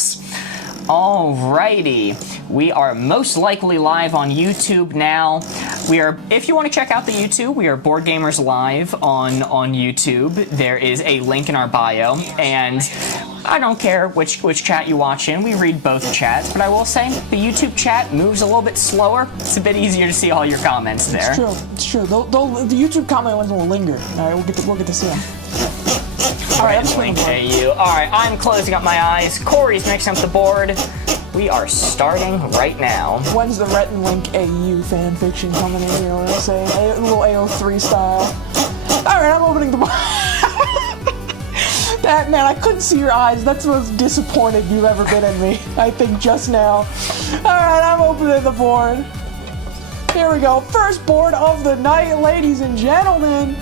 Hairiness. Alrighty, we are most likely live on YouTube now. If you want to check out the YouTube, we are Boardgamers Live on YouTube. There is a link in our bio, and I don't care which chat you watch in. We read both chats, but I will say the YouTube chat moves a little bit slower. It's a bit easier to see all your comments there. It's true. The YouTube comment ones will linger. All right, we'll get to see them. All right, Alright, I'm closing up my eyes. Corey's mixing up the board. We are starting right now. When's the Rhett and Link AU fanfiction coming in? You know what I'm saying? A little AO3 style. All right, I'm opening the board. Man, I couldn't see your eyes. That's the most disappointed you've ever been in me, I think, just now. All right, I'm opening the board. Here we go. First board of the night, ladies and gentlemen.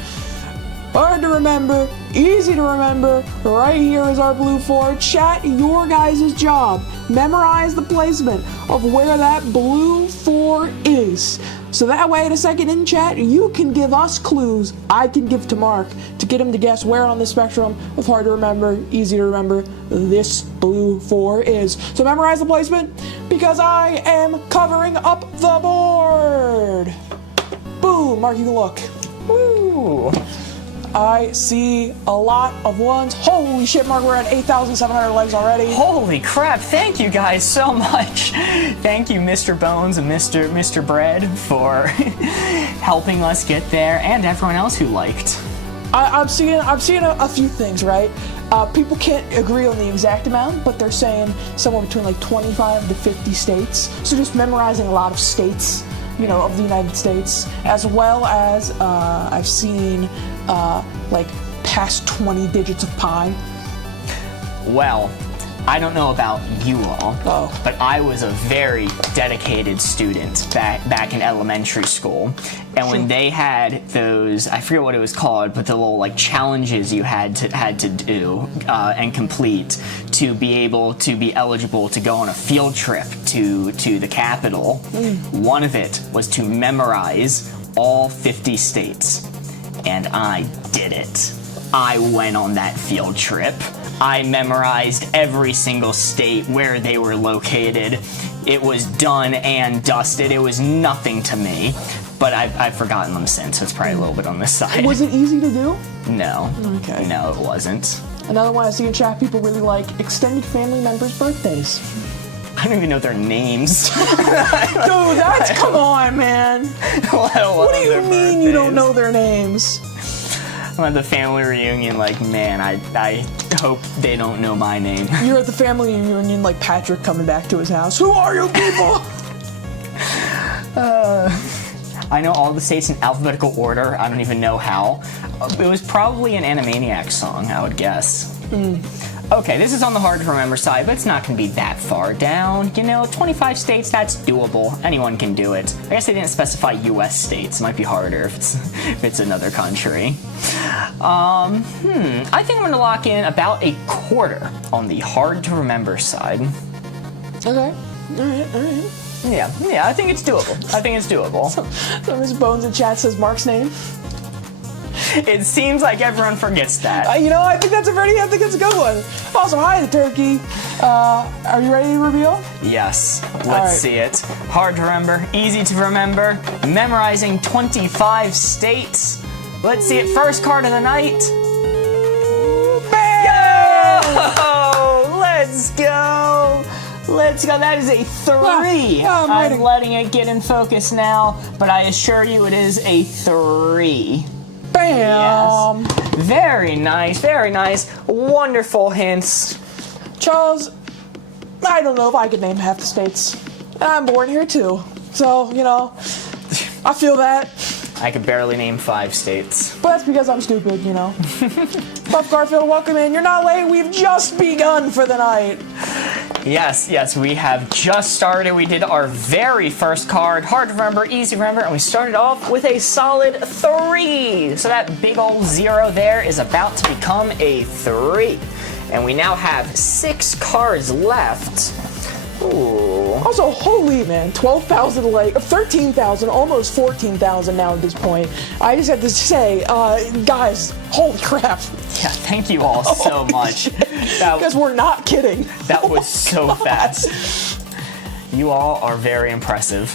Hard to remember, easy to remember. Right here is our blue 4. Chat, your guys' job. Memorize the placement of where that blue 4 is. So that way, in a second in chat, you can give us clues I can give to Mark to get him to guess where on the spectrum of hard to remember, easy to remember, this blue 4 is. So memorize the placement because I am covering up the board. Boom, Mark, you can look. Woo. I see a lot of ones. Holy shit, Mark, we're at 8,700 legs already. Holy crap, thank you guys so much. Thank you, Mr. Bones and Mr. Bread, for helping us get there, and everyone else who liked. I'm seeing a few things, right? People can't agree on the exact amount, but they're saying somewhere between like 25 to 50 states. So just memorizing a lot of states, of the United States, as well as I've seen like past 20 digits of pi. Well, I don't know about you all, but I was a very dedicated student back in elementary school. And when they had those, I forget what it was called, but the little like challenges you had to do and complete to be able to be eligible to go on a field trip to the capital, one of it was to memorize all 50 states. And I did it. I went on that field trip. I memorized every single state where they were located. It was done and dusted. It was nothing to me, but I've forgotten them since. So it's probably a little bit on this side. Was it easy to do? No. Okay. No, it wasn't. Another one I see in chat, people really like extended family members' birthdays. I don't even know their names. Dude, come on, man. What do you mean you don't know their names? I'm at the family reunion like, man, I hope they don't know my name. You're at the family reunion like Patrick coming back to his house. Who are you people? I know all the states in alphabetical order. I don't even know how. It was probably an Animaniacs song, I would guess. Okay, this is on the hard to remember side, but it's not going to be that far down. 25 states, that's doable. Anyone can do it. I guess they didn't specify US states. It might be harder if it's another country. I think I'm going to lock in about a quarter on the hard to remember side. Okay. All right. Yeah, I think it's doable. So Ms. Bones in chat says Mark's name. It seems like everyone forgets that. I think that's a good one. Also, hi, the turkey. Are you ready to reveal? Yes. Let's see it. Hard to remember, easy to remember. Memorizing 25 states. Let's see it. First card of the night. Bam! Yo! Let's go. That is a 3. I'm letting it get in focus now, but I assure you it is a 3. Bam! Yes. Very nice. Wonderful hints. Charles, I don't know if I could name half the states. I'm born here too. So, I feel that. I could barely name 5 states. But that's because I'm stupid, Buff Garfield, welcome in. You're not late. We've just begun for the night. Yes, we have just started. We did our very first card, hard to remember, easy to remember, and we started off with a solid 3. So that big old 0 there is about to become a 3. And we now have 6 cards left. Ooh. Also, holy man, 12,000 like 13,000, almost 14,000 now at this point. I just have to say, guys, holy crap. Yeah, thank you all so much. Because we're not kidding. That was so fast. You all are very impressive.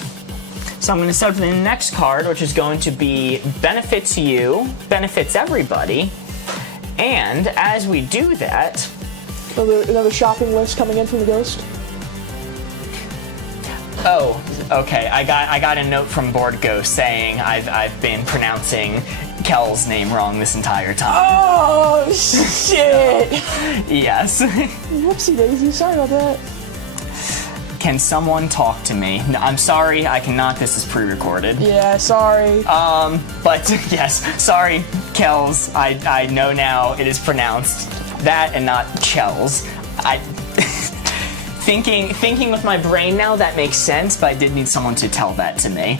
So I'm going to set up the next card, which is going to be benefits you, benefits everybody. And as we do that... Another shopping list coming in from the ghost? Oh, okay. I got a note from Board Ghost saying I've been pronouncing Kel's name wrong this entire time. Oh, shit! Yes. Whoopsie daisy, sorry about that. Can someone talk to me? No, I'm sorry, I cannot. This is pre-recorded. Yeah, sorry. But yes, sorry, Kells. I know now it is pronounced that and not Chells. Thinking with my brain now, that makes sense, but I did need someone to tell that to me.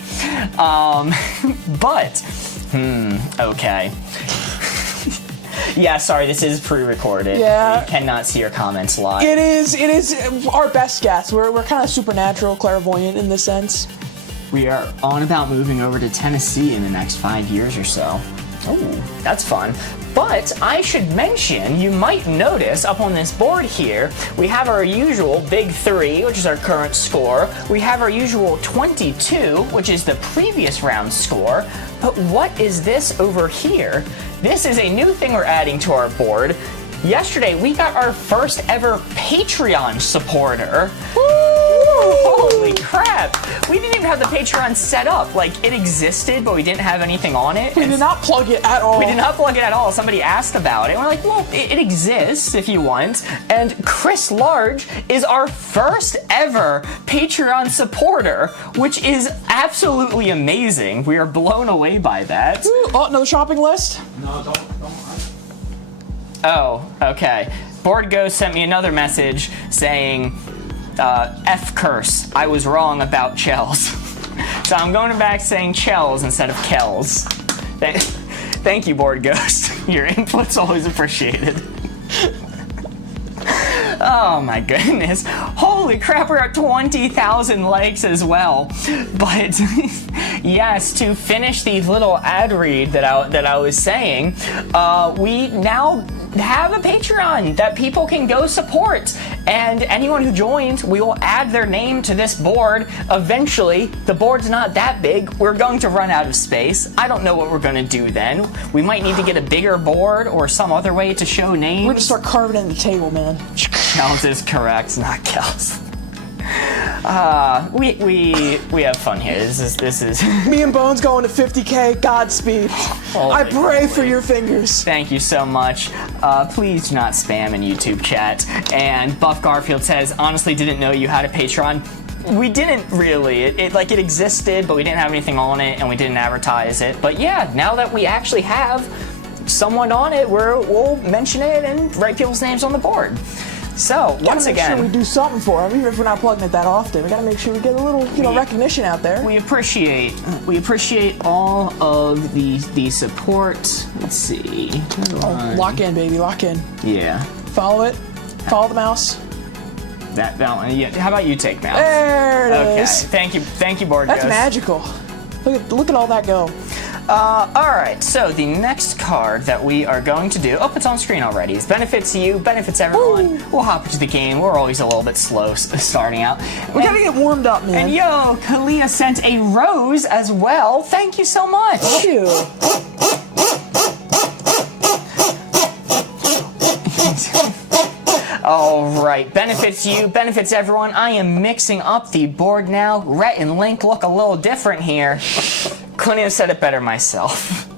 Okay. Yeah, sorry, this is pre-recorded. Yeah. You cannot see your comments live. It is our best guess. We're kind of supernatural, clairvoyant in this sense. We are on about moving over to Tennessee in the next 5 years or so. Oh, that's fun. But I should mention, you might notice up on this board here, we have our usual big 3, which is our current score. We have our usual 22, which is the previous round score. But what is this over here? This is a new thing we're adding to our board. Yesterday, we got our first ever Patreon supporter. Holy crap! We didn't even have the Patreon set up. Like, it existed, but we didn't have anything on it. We did not plug it at all. We did not plug it at all. Somebody asked about it. And we're like, well, it exists if you want. And Chris Large is our first ever Patreon supporter, which is absolutely amazing. We are blown away by that. Ooh, oh, no shopping list? No, don't. Oh, okay. Board Ghost sent me another message saying, F curse, I was wrong about Chells. So I'm going back saying Chells instead of Kells. Thank you, Board Ghost. Your input's always appreciated. Oh my goodness. Holy crap, we're at 20,000 likes as well. But yes, to finish the little ad read that I was saying, we now have a Patreon that people can go support. And anyone who joins, we will add their name to this board. Eventually, the board's not that big. We're going to run out of space. I don't know what we're going to do then. We might need to get a bigger board or some other way to show names. We're going to start carving in the table, man. Kells is correct, not Kells. We have fun here. This is Me and Bones going to 50K. Godspeed. I pray for your fingers. Thank you so much. Please do not spam in YouTube chat. And Buff Garfield says, honestly didn't know you had a Patreon. We didn't really. It existed, but we didn't have anything on it, and we didn't advertise it. But yeah, now that we actually have someone on it, we'll mention it and write people's names on the board. So, once again, make sure we do something for them, even if we're not plugging it that often. We gotta make sure we get a little, recognition out there. We appreciate all of the support. Let's see. Oh, lock in, baby, lock in. Yeah. Follow it. Follow the mouse. That one. Yeah. How about you take mouse? There it is. Thank you, Board That's Ghost. magical. Look at all that go. Alright, so the next card that we are going to do, it's on screen already, is benefits you, benefits everyone. Ooh. We'll hop into the game. We're always a little bit slow starting out. We gotta get warmed up, man. And yo, Kalia sent a rose as well. Thank you so much. Thank you. Alright, benefits you, benefits everyone. I am mixing up the board now. Rhett and Link look a little different here. Couldn't have said it better myself.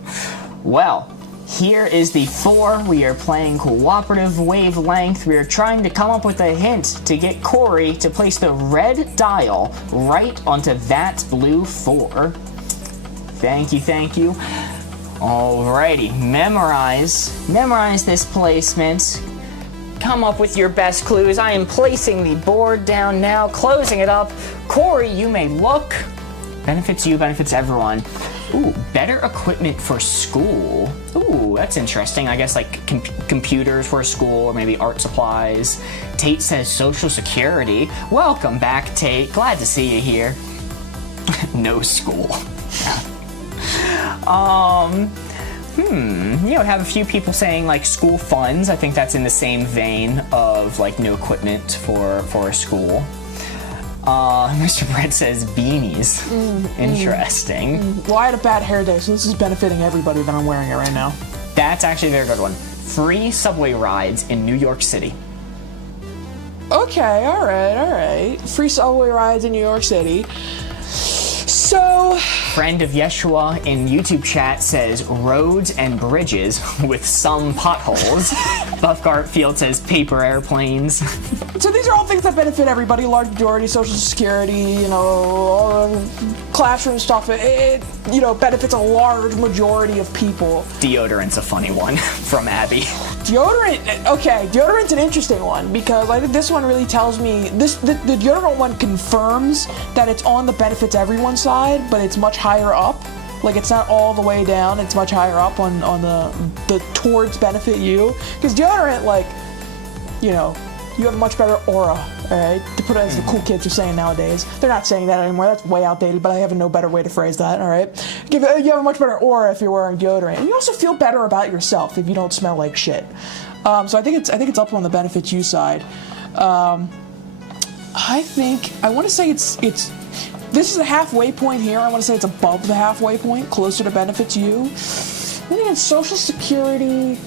Well, here is the 4. We are playing cooperative wavelength. We are trying to come up with a hint to get Corey to place the red dial right onto that blue 4. Thank you. Alrighty, memorize this placement. Come up with your best clues. I am placing the board down now, closing it up. Corey, you may look. Benefits you, benefits everyone. Ooh, better equipment for school. Ooh, that's interesting. I guess like computers for a school, or maybe art supplies. Tate says social security. Welcome back, Tate. Glad to see you here. No school. We have a few people saying like school funds. I think that's in the same vein of like new equipment for a school. Mr. Brett says beanies. Interesting. Well, I had a bad hair day, so this is benefiting everybody that I'm wearing it right now. That's actually a very good one. Free subway rides in New York City. Okay, all right. Free subway rides in New York City. So, Friend of Yeshua in YouTube chat says roads and bridges with some potholes. Buff Garfield says paper airplanes. So these are all things that benefit everybody. Large majority, Social Security, all classroom stuff. It benefits a large majority of people. Deodorant's a funny one from Abby. Deodorant's an interesting one because I think this one really tells me the deodorant one confirms that it's on the benefits everyone side, but it's much higher up. Like it's not all the way down; it's much higher up on the towards benefit you. Because deodorant, you have a much better aura. All right, to put it as the cool kids are saying nowadays. They're not saying that anymore. That's way outdated. But I have no better way to phrase that. All right, you have a much better aura if you're wearing deodorant, and you also feel better about yourself if you don't smell like shit. So I think it's up on the benefits you side. I want to say it's. This is the halfway point here. I want to say it's above the halfway point, closer to benefits you. I think it's Social Security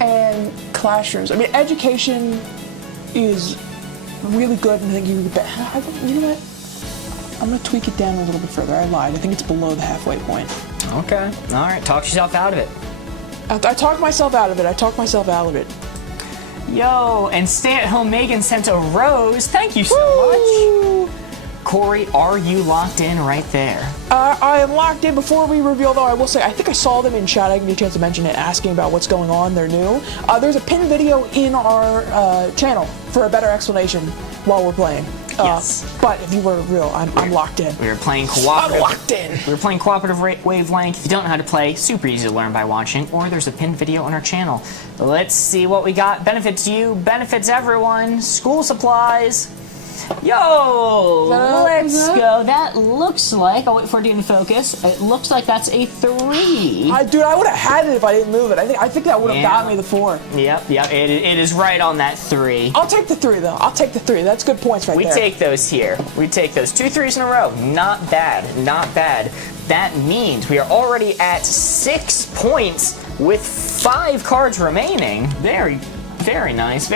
and classrooms. I mean, education is really good, and I think you know what? I'm going to tweak it down a little bit further. I lied. I think it's below the halfway point. Okay. All right. Talk yourself out of it. I talked myself out of it. Yo, and stay-at-home Megan sent a rose. Thank you so much. Corey, are you locked in right there? I am locked in. Before we reveal, though, I will say I think I saw them in chat. I didn't get a chance to mention it, asking about what's going on. They're new. There's a pinned video in our channel for a better explanation while we're playing. Yes. But if you were real, I'm locked in. We were playing cooperative. I'm locked in. We were playing cooperative Wavelength. If you don't know how to play, super easy to learn by watching. Or there's a pinned video on our channel. Let's see what we got. Benefits you, benefits everyone. School supplies. Yo, let's go. That looks like, I'll wait for it to focus. It looks like that's a 3. Dude, I would have had it if I didn't move it. I think that would have got me the 4. Yep, it is right on that 3. I'll take the 3, though. That's good points right there. We take those here. We take those 2 3s in a row. Not bad. That means we are already at 6 points with 5 cards remaining. Very nice.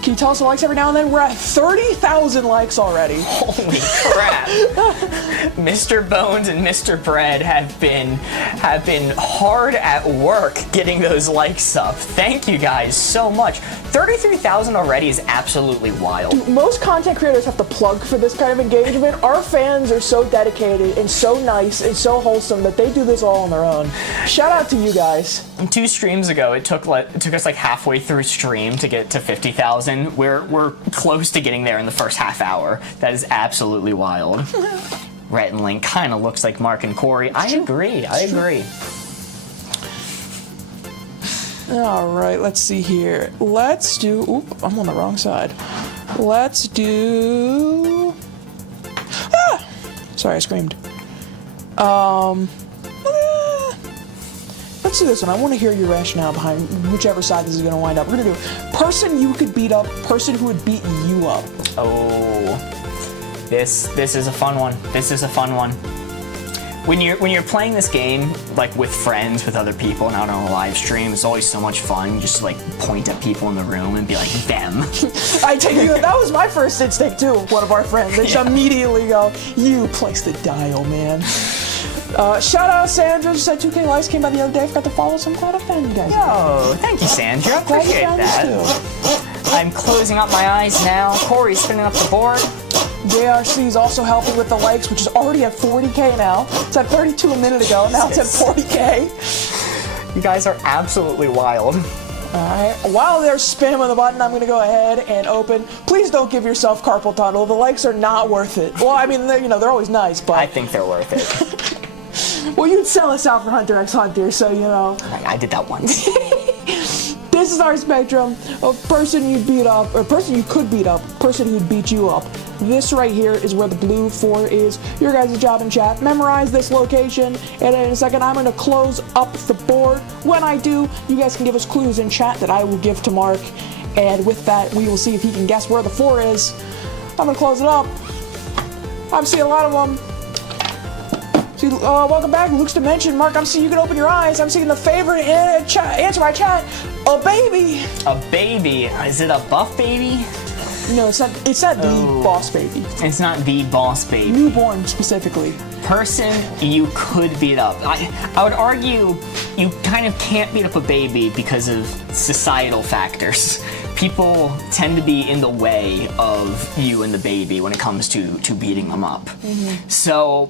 Can you tell us the likes every now and then? We're at 30,000 likes already. Holy crap. Mr. Bones and Mr. Bread have been hard at work getting those likes up. Thank you guys so much. 33,000 already is absolutely wild. Dude, most content creators have to plug for this kind of engagement. Our fans are so dedicated and so nice and so wholesome that they do this all on their own. Shout out to you guys. 2 streams ago, it took us like halfway through stream to get to 50,000. We're close to getting there in the first half hour. That is absolutely wild. Rhett and Link kind of looks like Mark and Corey. I agree. All right, let's see here. Let's do. Oop, I'm on the wrong side. Let's do. Sorry, I screamed. Let's do this one. I want to hear your rationale behind whichever side this is going to wind up. We're going to do person you could beat up, person who would beat you up. Oh, this is a fun one. When you're playing this game like with friends, with other people, and out on a live stream, it's always so much fun. Just to, like point at people in the room and be like, them. I take you. That was my first instinct too. One of our friends. They just immediately go, "You place the dial, man." Shout out Sandra, just said 2K likes came by the other day. Forgot to follow, so I'm glad I found you guys. Yo, thank you, Sandra. Appreciate that. I'm closing up my eyes now. Corey's spinning up the board. JRC is also helping with the likes, which is already at 40K now. It's at 32 a minute ago. Now it's at 40K. You guys are absolutely wild. Alright, while they're spamming the button, I'm going to go ahead and open. Please don't give yourself carpal tunnel. The likes are not worth it. Well, I mean, they're always nice, but... I think they're worth it. Well, you'd sell us out for Hunter x Hunter, so you know. I did that once. This is our spectrum of person you'd beat up, or person you could beat up, person who'd beat you up. This right here is where the blue 4 is. Your guys' job in chat, memorize this location, and in a second I'm going to close up the board. When I do, you guys can give us clues in chat that I will give to Mark, and with that, we will see if he can guess where the 4 is. I'm going to close it up. I'm seeing a lot of them. See, welcome back, Luke's Dimension. Mark, I'm seeing you can open your eyes. I'm seeing the favorite answer my chat. A baby. A baby? Is it a buff baby? No, it's not the boss baby. It's not the boss baby. Newborn specifically. Person you could beat up. I would argue you kind of can't beat up a baby because of societal factors. People tend to be in the way of you and the baby when it comes to beating them up. So,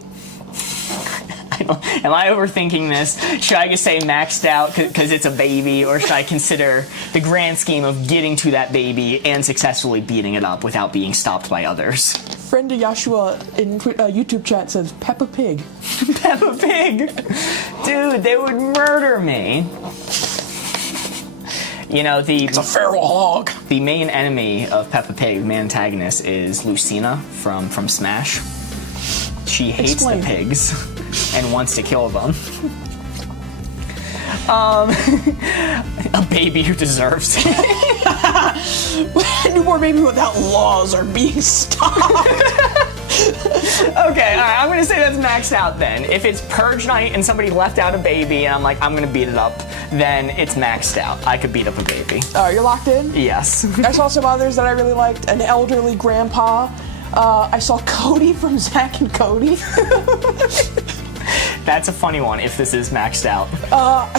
am I overthinking this? Should I just say maxed out because it's a baby, or should I consider the grand scheme of getting to that baby and successfully beating it up without being stopped by others? Friend of Yashua in YouTube chat says Peppa Pig. Peppa Pig! Dude, they would murder me. You know, It's a feral hog. The main enemy of Peppa Pig, main antagonist, is Lucina from Smash. She hates Explain. the pigs and wants to kill them. A baby who deserves it. A newborn baby without laws are being stopped. Okay, alright, I'm gonna say that's maxed out then. If it's Purge Night and somebody left out a baby and I'm like, I'm gonna beat it up, then it's maxed out. I could beat up a baby. Alright, you're locked in? Yes. I saw some others that I really liked. An elderly grandpa. I saw Cody from Zack and Cody. That's a funny one if this is maxed out.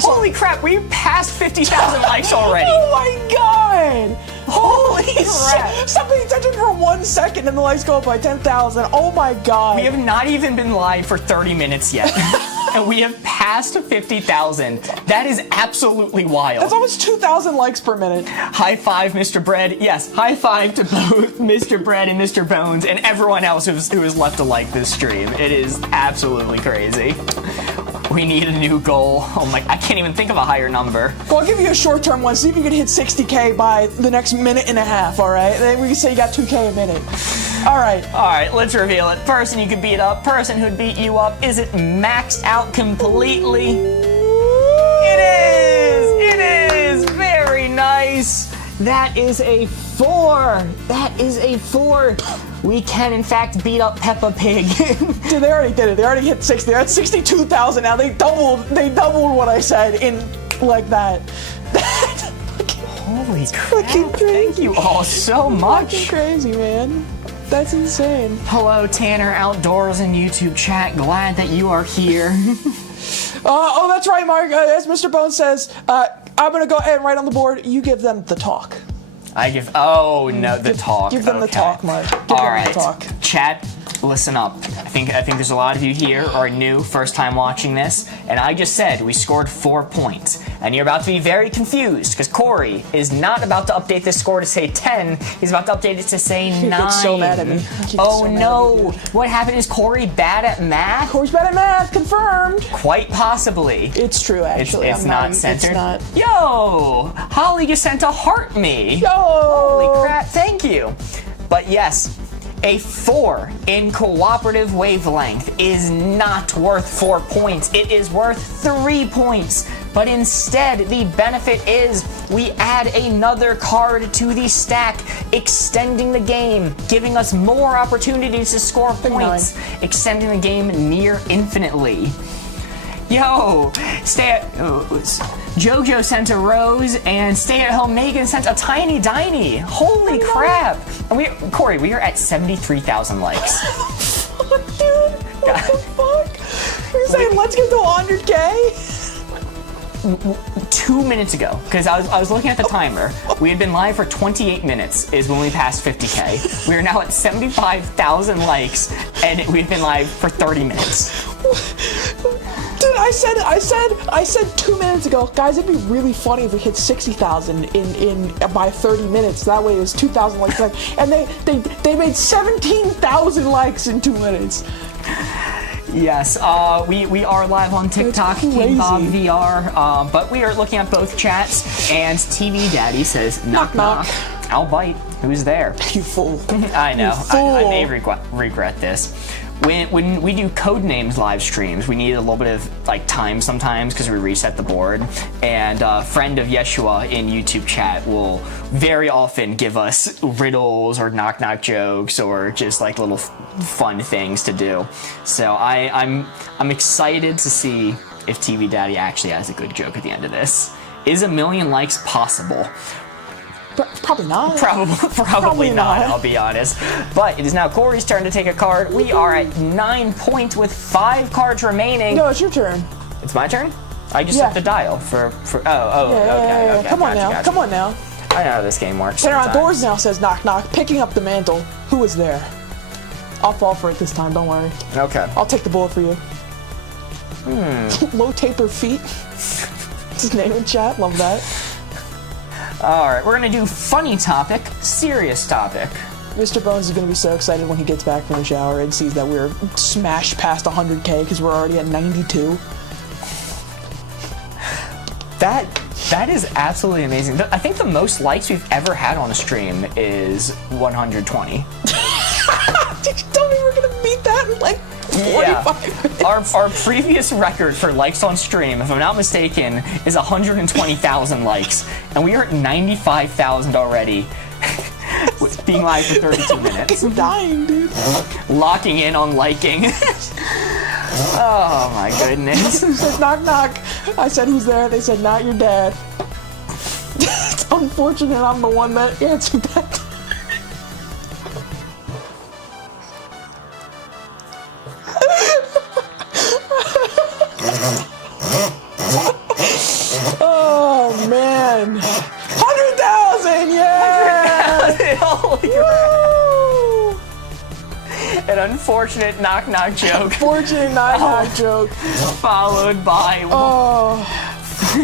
Holy crap, we passed 50,000 likes already. Oh my god! Holy crap. Stop paying attention for 1 second and the likes go up by 10,000. Oh my god. We have not even been live for 30 minutes yet. And we have passed 50,000. That is absolutely wild. That's almost 2,000 likes per minute. High five, Mr. Bread. Yes, high five to both Mr. Bread and Mr. Bones and everyone else who has left to like this stream. It is absolutely crazy. We need a new goal. Oh my, I can't even think of a higher number. Well, I'll give you a short-term one. See if you can hit 60K by the next minute and a half, all right? Then we can say you got 2K a minute. All right. All right, let's reveal it. Person you could beat up, person who'd beat you up. Is it maxed out completely? It is! It is! Very nice. That is a 4. That is a 4. We can, in fact, beat up Peppa Pig. Dude, they already did it. They already hit 60. They're at 62,000 now. They doubled what I said in like that. Holy crap. Fucking crazy. Thank you all so much. Fucking crazy, man. That's insane. Hello, Tanner Outdoors in YouTube chat. Glad that you are here. Oh, that's right, Mark. As Mr. Bones says, I'm going to go ahead and write on the board. You give them the talk. The talk. Give them the talk, Mark. Give All them right, the talk. chat, listen up. I think there's a lot of you here are new, first time watching this, and I just said we scored 4 points, and you're about to be very confused because Corey is not about to update this score to say 10. He's about to update it to say 9. He gets so mad at me. Oh no! What happened? Is Corey bad at math? Corey's bad at math. Confirmed. Quite possibly. It's true, actually. It's not censored. It's not. Yo! Holly just sent a heart me. Yo! Holy crap, thank you. But yes, a 4 in cooperative wavelength is not worth 4 points. It is worth 3 points. But instead, the benefit is we add another card to the stack, extending the game, giving us more opportunities to score points, extending the game near infinitely. Yo, Jojo sent a rose, and stay-at-home Megan sent a tiny diny. Holy crap! And Corey, we are at 73,000 likes. Fuck, dude. What the fuck? You're saying let's get to 100K? 2 minutes ago, because I was looking at the timer. We had been live for 28 minutes is when we passed 50K. We are now at 75,000 likes, and we've been live for 30 minutes. Dude, I said 2 minutes ago, guys, it'd be really funny if we hit 60,000 in by 30 minutes. That way it was 2,000 likes, and they made 17,000 likes in 2 minutes. Yes, we are live on TikTok, King Bob VR, but we are looking at both chats, and TV Daddy says, knock, knock. I'll bite. Who's there? You fool. I know. You fool. I may regret this. When we do Codenames live streams, we need a little bit of like time sometimes because we reset the board. And a friend of Yeshua in YouTube chat will very often give us riddles or knock jokes or just like little fun things to do. So I'm excited to see if TV Daddy actually has a good joke at the end of this. Is 1 million likes possible? Probably not. Probably not, I'll be honest. But it is now Corey's turn to take a card. We are at 9 points with 5 cards remaining. No, it's your turn. It's my turn? I just set the dial for okay. Come on now. Come on now. I know how this game works. Tanner Outdoors now says knock knock, picking up the mantle. Who is there? I'll fall for it this time, don't worry. Okay. I'll take the bullet for you. Low taper feet. That's his name in chat, love that. Alright, we're gonna do funny topic, serious topic. Mr. Bones is gonna be so excited when he gets back from the shower and sees that we're smashed past 100K because we're already at 92. That is absolutely amazing. I think the most likes we've ever had on a stream is 120. Did you tell me we're gonna beat that in like 45 minutes? Our previous record for likes on stream, if I'm not mistaken, is 120,000 likes, and we are at 95,000 already. Being live for 32 minutes. I'm dying, dude. Locking in on liking. Oh my goodness. He said knock knock. I said who's there? They said not your dad. It's unfortunate I'm the one that answered that. Oh man. 100,000, yeah! 100,000, holy crap. An unfortunate knock joke. Unfortunate knock joke. Followed by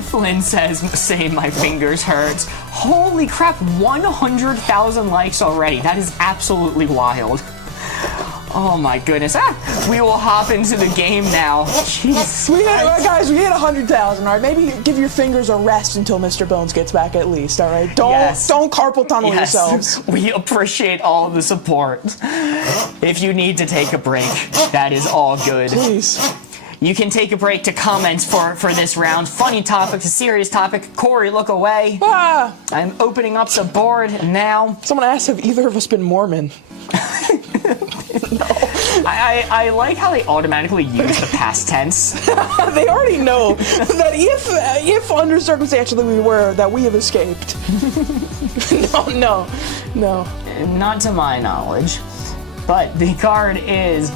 Flynn says, say my fingers hurts. Holy crap, 100,000 likes already. That is absolutely wild. Oh my goodness. We will hop into the game now. Jeez. Guys, we hit 100,000, all right? Maybe give your fingers a rest until Mr. Bones gets back at least, all right? Don't carpal tunnel yourselves. We appreciate all the support. If you need to take a break, that is all good. Please. You can take a break to comment for this round. Funny topic, a serious topic. Corey, look away. I'm opening up the board now. Someone asked, have either of us been Mormon? No. I like how they automatically use the past tense. They already know that if under circumstantially we were, that we have escaped. No. Not to my knowledge. But the card is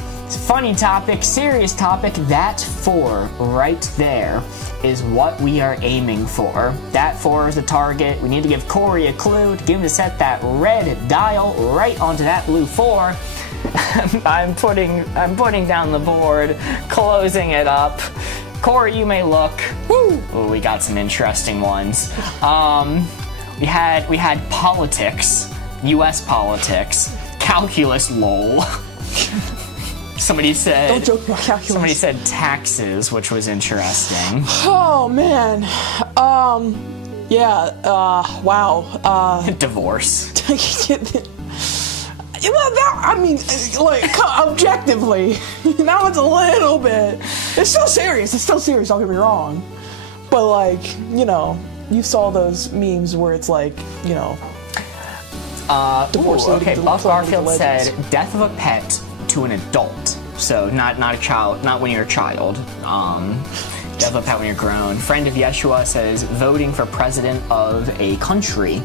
funny topic, serious topic. That 4 right there is what we are aiming for. That 4 is the target. We need to give Corey a clue to get him to set that red dial right onto that blue 4. I'm putting down the board, closing it up. Corey, you may look. Woo! Oh, we got some interesting ones. We had politics, U.S. politics, calculus, lol. Somebody said. Don't joke about calculus. Somebody said taxes, which was interesting. Oh man. Wow. Divorce. Objectively, now it's a little bit. It's still serious. Don't get me wrong. But you saw those memes where it's divorce. Okay, Buff Garfield said death of a pet to an adult. So not a child, not when you're a child. Death of a pet when you're grown. Friend of Yeshua says voting for president of a country.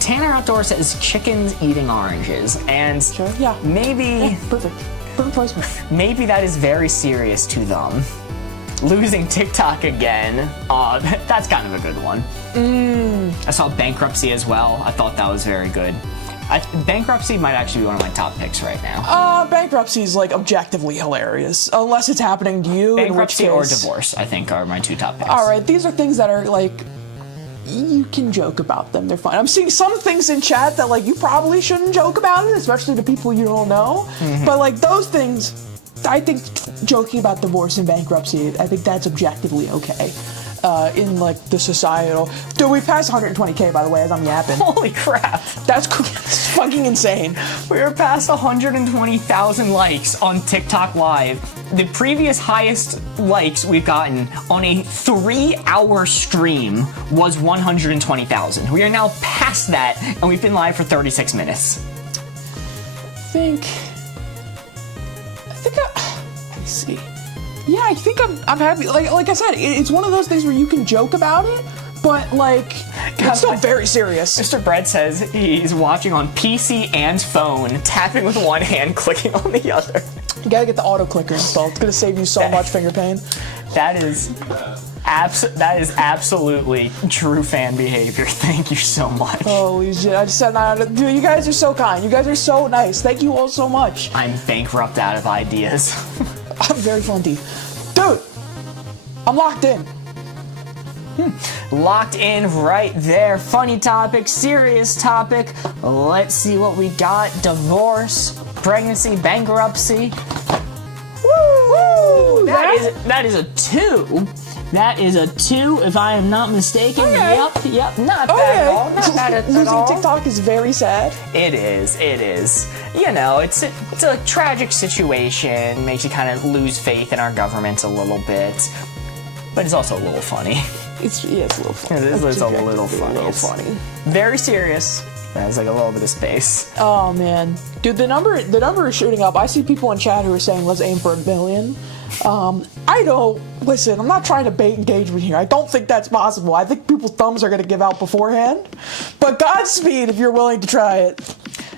Tanner Outdoor says chickens eating oranges, and sure, yeah. Maybe perfect placement. Maybe that is very serious to them. Losing TikTok again. That's kind of a good one. I saw bankruptcy as well. I thought that was very good. Bankruptcy might actually be one of my top picks right now. Bankruptcy is objectively hilarious, unless it's happening to you. Bankruptcy in which or case, divorce, I think, are my 2 top picks. All right, these are things that are you can joke about them. They're fine. I'm seeing some things in chat that, like, you probably shouldn't joke about it, especially to people you don't know. But, like, those things, I think joking about divorce and bankruptcy, I think that's objectively okay. In, like, the societal... Dude, we passed 120K, by the way, as I'm yapping. Holy crap. That's fucking insane. We are past 120,000 likes on TikTok Live. The previous highest likes we've gotten on a 3-hour stream was 120,000. We are now past that, and we've been live for 36 minutes. Let me see. Yeah, I think I'm happy. Like I said, it's one of those things where you can joke about it, but, like, it's still very serious. Mr. Brett says he's watching on PC and phone, tapping with one hand, clicking on the other. You gotta get the auto clicker installed. It's gonna save you so much finger pain. That is absolutely true fan behavior. Thank you so much. Holy shit! I just said, dude, you guys are so kind. You guys are so nice. Thank you all so much. I'm bankrupt out of ideas. I'm very funny. Dude, I'm locked in. Locked in right there. Funny topic, serious topic. Let's see what we got. Divorce, pregnancy, bankruptcy. Woo! That is a 2. That is a 2, if I am not mistaken. Okay. Yep. Not bad at all. Not bad at Losing all. TikTok is very sad. It is. You know, it's a tragic situation. Makes you kind of lose faith in our government a little bit. But it's also a little funny. It's a little funny. It's a little funny. Very serious. There's like a little bit of space. Oh man, dude, the number is shooting up. I see people in chat who are saying let's aim for 1 billion. I don't listen. I'm not trying to bait engagement here. I don't think that's possible. I think people's thumbs are gonna give out beforehand. But Godspeed if you're willing to try it.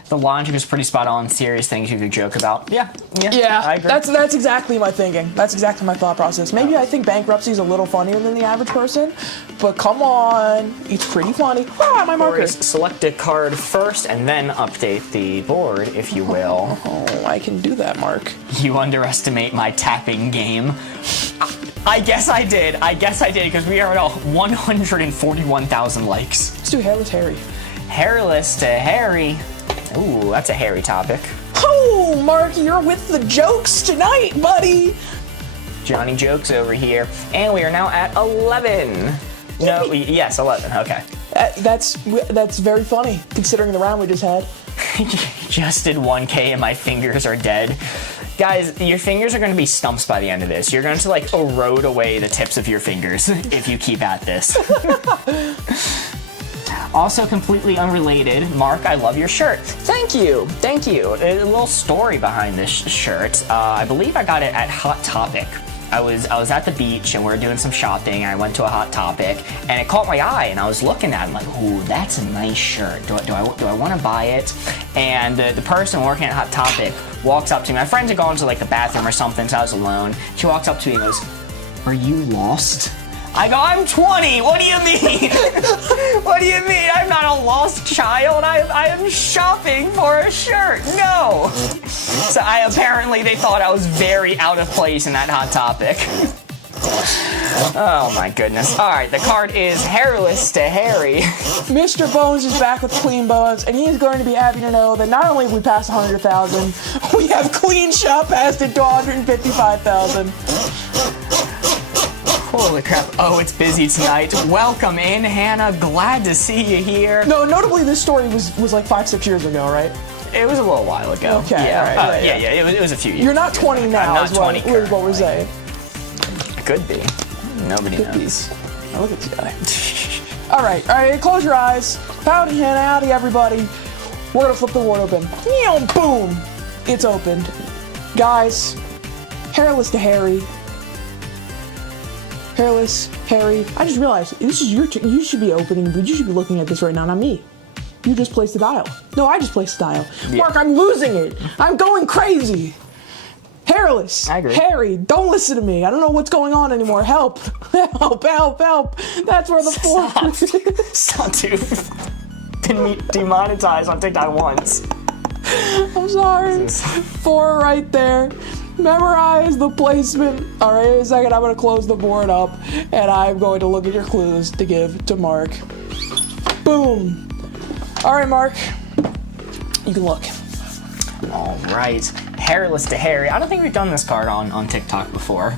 The logic is pretty spot on. Serious things you could joke about. Yeah. Yeah, I agree. that's exactly my thinking. That's exactly my thought process. Maybe I think bankruptcy is a little funnier than the average person, but come on, it's pretty funny. Ah, my marker. Select a card first and then update the board, if you will. Oh, I can do that, Mark. You underestimate my tapping game. I guess I did, because we are at 141,000 likes. Let's do Hairless Harry. Hairless to Harry. Ooh, that's a hairy topic. Oh, Mark, you're with the jokes tonight, buddy. Johnny Jokes over here. And we are now at 11. No, yes, 11, okay. That's very funny, considering the round we just had. Just did 1K and my fingers are dead. Guys, your fingers are going to be stumps by the end of this. You're going to, like, erode away the tips of your fingers if you keep at this. Also completely unrelated, Mark, I love your shirt. Thank you. A little story behind this shirt. I believe I got it at Hot Topic. I was at the beach and we were doing some shopping and I went to a Hot Topic and it caught my eye and I was looking at it, I'm like, ooh, that's a nice shirt. Do I want to buy it? And the person working at Hot Topic walks up to me. My friends had gone to like the bathroom or something, so I was alone. She walks up to me and goes, "Are you lost?" I go, "I'm 20, what do you mean?" What do you mean? I'm not a lost child. I am shopping for a shirt. No. So apparently they thought I was very out of place in that Hot Topic. Oh my goodness. All right, the card is Hairless to Harry. Mr. Bones is back with Clean Bones, and he is going to be happy to know that not only have we passed 100,000, we have clean shot past it to 155,000. Holy crap. Oh, it's busy tonight. Welcome in, Hannah. Glad to see you here. No, notably this story was like 5-6 years ago, right? It was a little while ago. Okay, Yeah, all right, yeah. It was a few years You're not 20 ago. now, I'm not is 20 what we're saying. Could be. Nobody knows. Now look at this guy. All right, close your eyes. Howdy, Hannah, howdy, everybody. We're gonna flip the board open. Boom! It's opened. Guys, Hairless to Harry. Hairless, Harry. I just realized, this is your you should be opening, but you should be looking at this right now, not me. You just placed the dial. No, I just placed the dial. Yeah. Mark, I'm losing it. I'm going crazy. Hairless. I agree. Harry, don't listen to me. I don't know what's going on anymore. Help. Help. That's where the Stop, dude. Didn't demonetize on TikTok once. I'm sorry. 4 right there. Memorize the placement. All right, in a second, I'm going to close the board up, and I'm going to look at your clues to give to Mark. Boom. All right, Mark. You can look. All right. Hairless to hairy. I don't think we've done this card on TikTok before.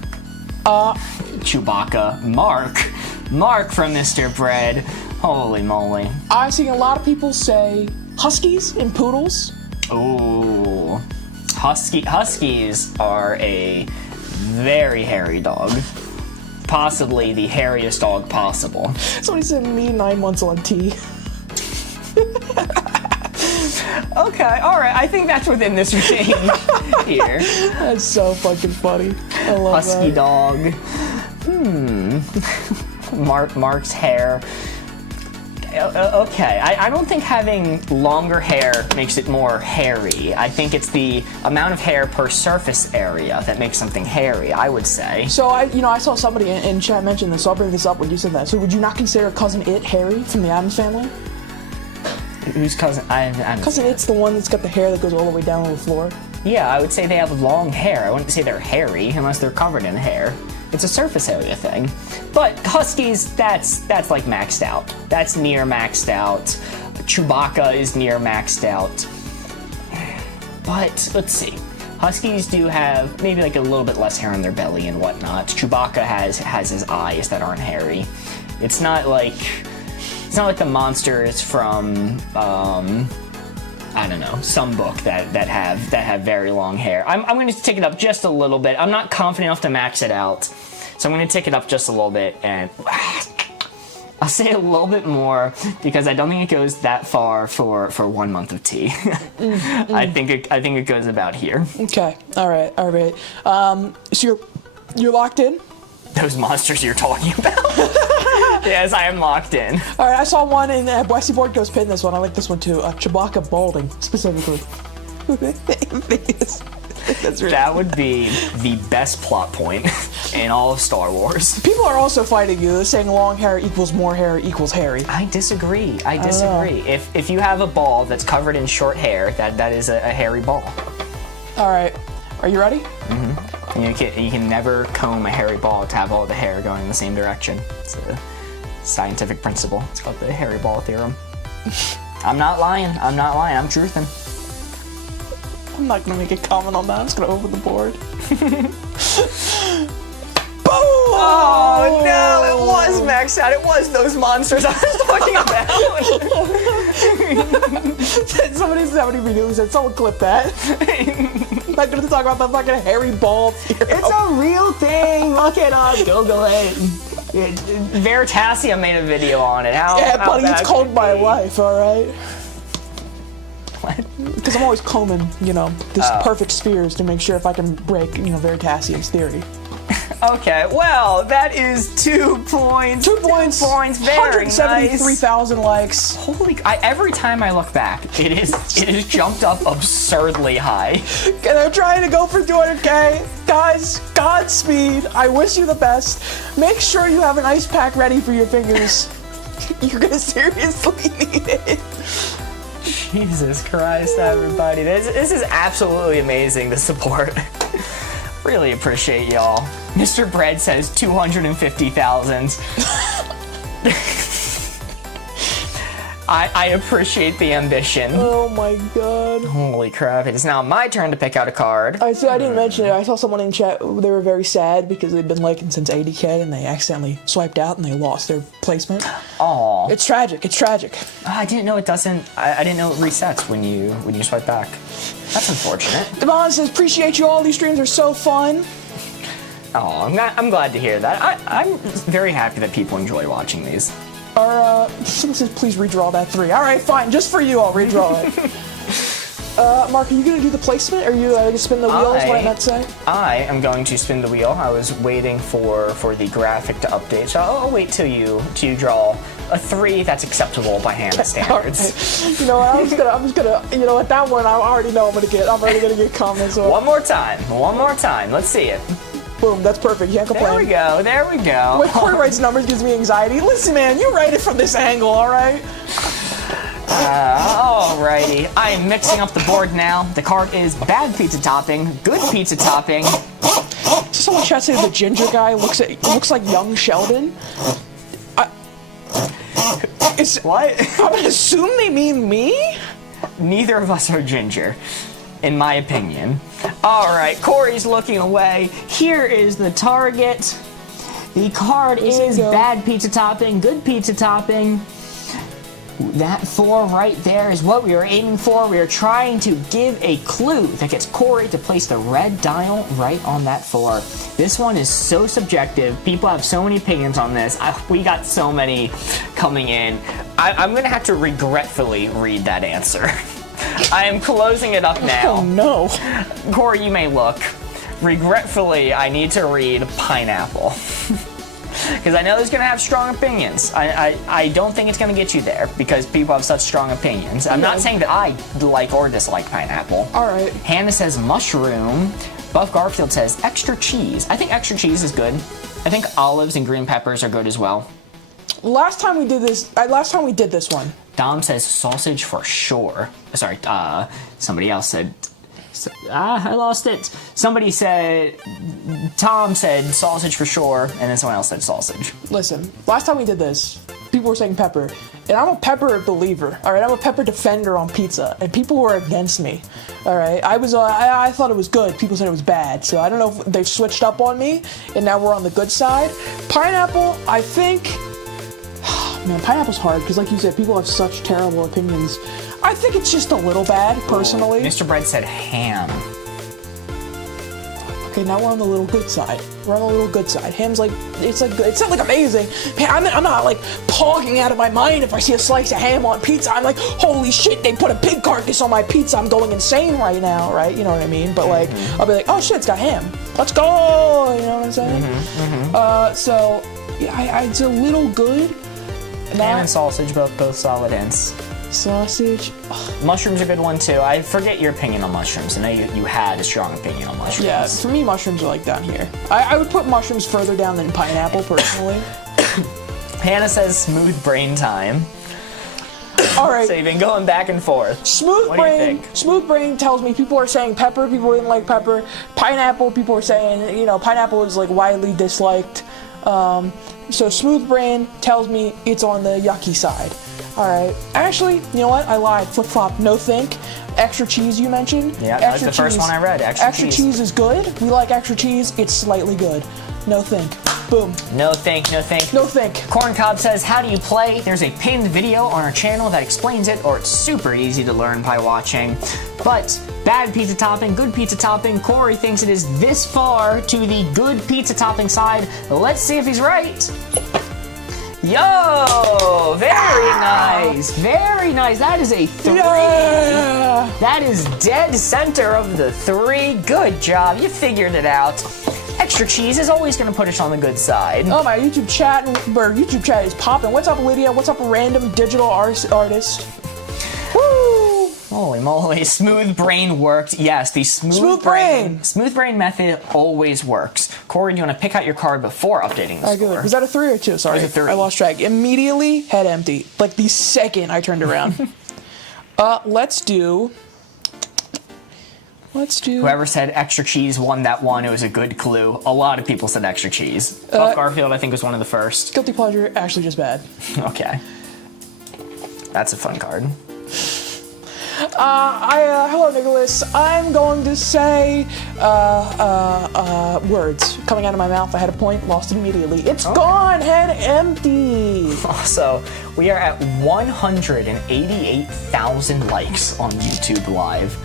Chewbacca. Mark from Mr. Bread. Holy moly. I've seen a lot of people say huskies and poodles. Ooh. Huskies are a very hairy dog. Possibly the hairiest dog possible. Somebody said me 9 months on T. Okay, alright, I think that's within this range here. That's so fucking funny. I love Husky that. dog. Mark's hair. Okay, I don't think having longer hair makes it more hairy. I think it's the amount of hair per surface area that makes something hairy, I would say. So I saw somebody in chat mention this, so I'll bring this up when you said that. So would you not consider Cousin It hairy from the Addams Family? Whose cousin? Cousin It's the one that's got the hair that goes all the way down on the floor. Yeah, I would say they have long hair. I wouldn't say they're hairy unless they're covered in hair. It's a surface area thing. But Huskies, that's like maxed out. That's near maxed out. Chewbacca is near maxed out. But let's see. Huskies do have maybe like a little bit less hair on their belly and whatnot. Chewbacca has his eyes that aren't hairy. It's not like the monsters from I don't know, some book that have very long hair. I'm going to take it up just a little bit. I'm not confident enough to max it out, so I'm going to take it up just a little bit, and I'll say a little bit more because I don't think it goes that far for 1 month of tea. I think it goes about here. Okay. All right. So you're locked in? Those monsters you're talking about? Yes, I am locked in. All right, I saw one in Westy Board Goes Pin. This one, I like this one too. Chewbacca balding specifically. That's really That would be the best plot point in all of Star Wars. People are also fighting you. They're saying long hair equals more hair equals hairy. I disagree. If you have a ball that's covered in short hair, that is a hairy ball. All right, are you ready? Mm-hmm. You can never comb a hairy ball to have all the hair going in the same direction. It's a scientific principle. It's called the hairy ball theorem. I'm not lying. I'm truthing. I'm not gonna make a comment on that. I'm just gonna open the board. Boom! Oh no! It was maxed out. It was those monsters I was talking about. Somebody renewed said, someone clip that. I'm not gonna talk about the fucking hairy ball theorem. It's a real thing. Look it up. Google it. Veritasium made a video on it. Yeah, buddy, it's called my life, all right? What? Because I'm always combing, this perfect spheres to make sure if I can break, Veritasium's theory. Okay, well, that is 2 points. 2 points. 2 points. Very nice. 173,000 likes. Holy! Every time I look back, it is jumped up absurdly high. They're trying to go for 200K. Guys, Godspeed. I wish you the best. Make sure you have an ice pack ready for your fingers. You're gonna seriously need it. Jesus Christ, everybody. This is absolutely amazing, the support. Really appreciate y'all. Mr. Bread says 250,000. I appreciate the ambition. Oh my god. Holy crap, it is now my turn to pick out a card. I didn't mention it. I saw someone in chat, they were very sad because they've been liking since 80K and they accidentally swiped out and they lost their placement. Aw. It's tragic. I didn't know it doesn't, I didn't know it resets when you swipe back. That's unfortunate. Devon says, appreciate you all. These streams are so fun. Oh, I'm glad to hear that. I'm very happy that people enjoy watching these. Someone says, please redraw that 3. All right, fine. Just for you, I'll redraw it. Mark, are you going to do the placement? Or are you going to spin the wheel, is what I meant to say? I am going to spin the wheel. I was waiting for the graphic to update, so I'll wait till you draw a 3 that's acceptable by hand standards. Right. You know what, I'm just gonna, at that one, I already know I'm already gonna get comments on. One more time. Let's see it. Boom, that's perfect. You can't complain. There we go. When Corey writes numbers, gives me anxiety. Listen, man, you write it from this angle, all right? Alrighty. I am mixing up the board now. The card is bad pizza topping, good pizza topping. Someone chat says the ginger guy looks like young Sheldon. What? I'm gonna assume they mean me? Neither of us are ginger, in my opinion. All right, Corey's looking away. Here is the target. The card is bad pizza topping, good pizza topping. That 4 right there is what we are aiming for. We are trying to give a clue that gets Corey to place the red dial right on that 4. This one is so subjective. People have so many opinions on this. We got so many coming in. I'm going to have to regretfully read that answer. I am closing it up now. Oh, no. Corey, you may look. Regretfully, I need to read pineapple. Because I know there's going to have strong opinions. I don't think it's going to get you there because people have such strong opinions. I'm not saying that I like or dislike pineapple. All right. Hannah says mushroom. Buff Garfield says extra cheese. I think extra cheese is good. I think olives and green peppers are good as well. Last time we did this one. Dom says sausage for sure. Sorry, somebody else said... I lost it. Somebody said... Tom said sausage for sure, and then someone else said sausage. Listen, last time we did this, people were saying pepper. And I'm a pepper believer, all right? I'm a pepper defender on pizza, and people were against me, all right? I thought it was good. People said it was bad. So I don't know if they've switched up on me, and now we're on the good side. Pineapple, I think... Man, pineapple's hard, because like you said, people have such terrible opinions. I think it's just a little bad, personally. Mr. Bread said ham. Okay, now we're on the little good side. We're on the little good side. Ham's like, it's like good. It's not like amazing. I'm not like pogging out of my mind if I see a slice of ham on pizza. I'm like, holy shit, they put a pig carcass on my pizza. I'm going insane right now, right? You know what I mean? But like, I'll be like, oh shit, it's got ham. Let's go. You know what I'm saying? So, yeah, it's a little good. Ham and sausage, both solid hints. Sausage. Mushrooms are a good one too. I forget your opinion on mushrooms. I know you had a strong opinion on mushrooms. Yeah, for me, mushrooms are like down here. I would put mushrooms further down than pineapple, personally. Hannah says smooth brain time. All right. So you've been going back and forth. Smooth brain tells me people are saying pepper, people didn't like pepper. Pineapple, people are saying, pineapple is like widely disliked. So smooth brain tells me it's on the yucky side. All right. Actually, you know what? I lied. Flip-flop. No think. Extra cheese you mentioned. Yeah, that's the first one I read. Extra cheese is good. We like extra cheese. It's slightly good. No think. Boom. No think, no think. No think. Corn Cob says, how do you play? There's a pinned video on our channel that explains it, or it's super easy to learn by watching. But bad pizza topping, good pizza topping. Corey thinks it is this far to the good pizza topping side. Let's see if he's right. Yo! Very nice. Very nice. That is a 3. Yeah. That is dead center of the 3. Good job. You figured it out. Extra cheese is always going to put us on the good side. Oh, my YouTube chat is popping. What's up, Lydia? What's up, random digital artist? Woo! Holy moly, smooth brain worked. Yes, the smooth brain method always works. Corey, do you want to pick out your card before updating the score? Was that a 3 or 2? Sorry, it was a 3. I lost track. Immediately, head empty. Like the second I turned around. Let's do... Whoever said extra cheese won that one. It was a good clue. A lot of people said extra cheese. Buff Garfield, I think, was one of the first. Guilty pleasure, actually just bad. Okay. That's a fun card. Hello, Nicholas. I'm going to say words coming out of my mouth. I had a point, lost it immediately. It's gone, head empty. So we are at 188,000 likes on YouTube Live.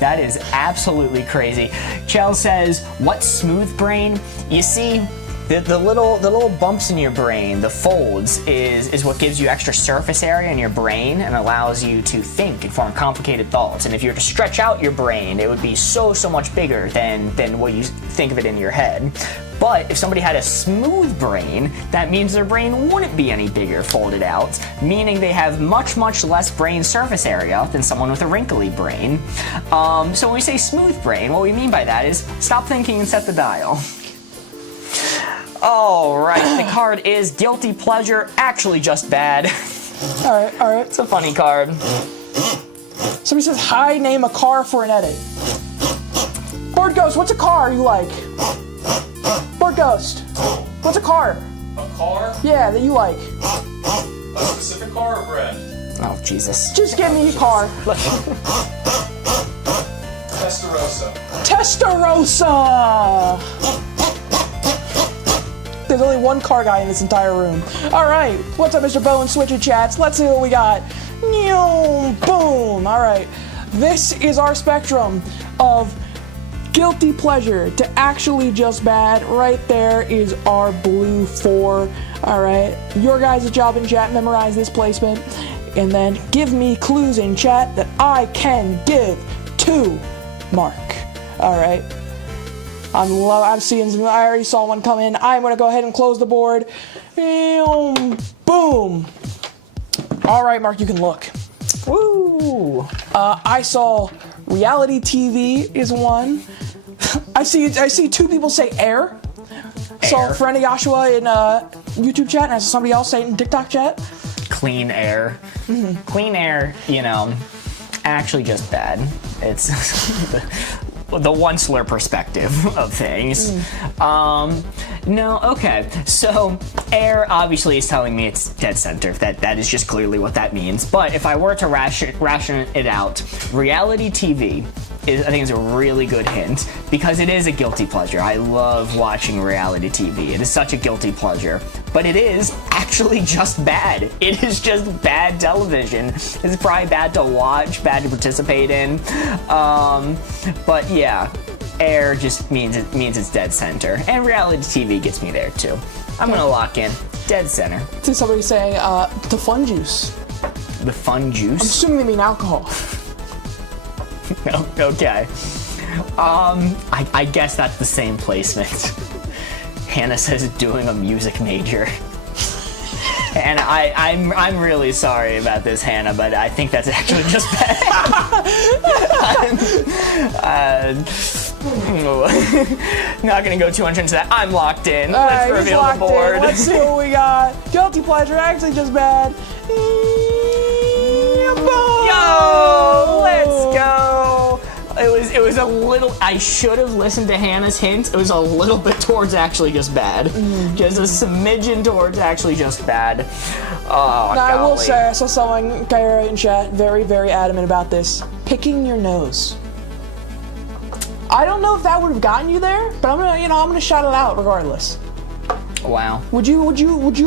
That is absolutely crazy. Chell says, what's smooth brain? You see, the little bumps in your brain, the folds, is what gives you extra surface area in your brain and allows you to think and form complicated thoughts. And if you were to stretch out your brain, it would be so much bigger than what you think of it in your head. But if somebody had a smooth brain, that means their brain wouldn't be any bigger folded out, meaning they have much less brain surface area than someone with a wrinkly brain. So when we say smooth brain, what we mean by that is stop thinking and set the dial. All right, the card is guilty pleasure, actually just bad. All right. It's a funny card. Somebody says, hi, name a car for an edit. Board Ghost, what's a car you like? Board Ghost, what's a car? A car? Yeah, that you like. A specific car or bread? Oh, Jesus. Just give me a car. Testarossa. Testarossa! There's only one car guy in this entire room. All right, what's up, Mr. Bowen? Switch it, chats. Let's see what we got. Boom! All right, this is our spectrum of guilty pleasure to actually just bad. Right there is our blue 4. All right, your guys' job in chat, memorize this placement, and then give me clues in chat that I can give to Mark. All right. I'm seeing some, I already saw one come in. I'm gonna go ahead and close the board. Boom. All right, Mark, you can look. Woo! I saw reality TV is one. I see 2 people say air. Saw a friend of Joshua in YouTube chat, and I saw somebody else say it in TikTok chat. Clean air. Mm-hmm. Clean air, actually just bad. It's the Onceler perspective of things. No, okay. So air obviously is telling me it's dead center. That is just clearly what that means. But if I were to ration it out, reality TV I think is a really good hint because it is a guilty pleasure. I love watching reality TV. It is such a guilty pleasure, but it is actually just bad. It is just bad television. It's probably bad to watch, bad to participate in. But yeah, air just means it's dead center, and reality TV gets me there too. I'm gonna lock in dead center. Did somebody say the fun juice? The fun juice? I'm assuming they mean alcohol. Okay. I guess that's the same placement. Hannah says doing a music major. And I'm really sorry about this, Hannah, but I think that's actually just bad. Not gonna go too much into that. I'm locked in. Let's reveal the board. Let's see what we got. Guilty pleasure, actually just bad. Yo, let's go. It was a little. I should have listened to Hannah's hint. It was a little bit towards actually just bad, just a smidgen towards actually just bad. Oh, now, I will say, I saw someone, Kyra in chat, very, very adamant about this. Picking your nose. I don't know if that would have gotten you there, but I'm gonna shout it out regardless. Wow. Would you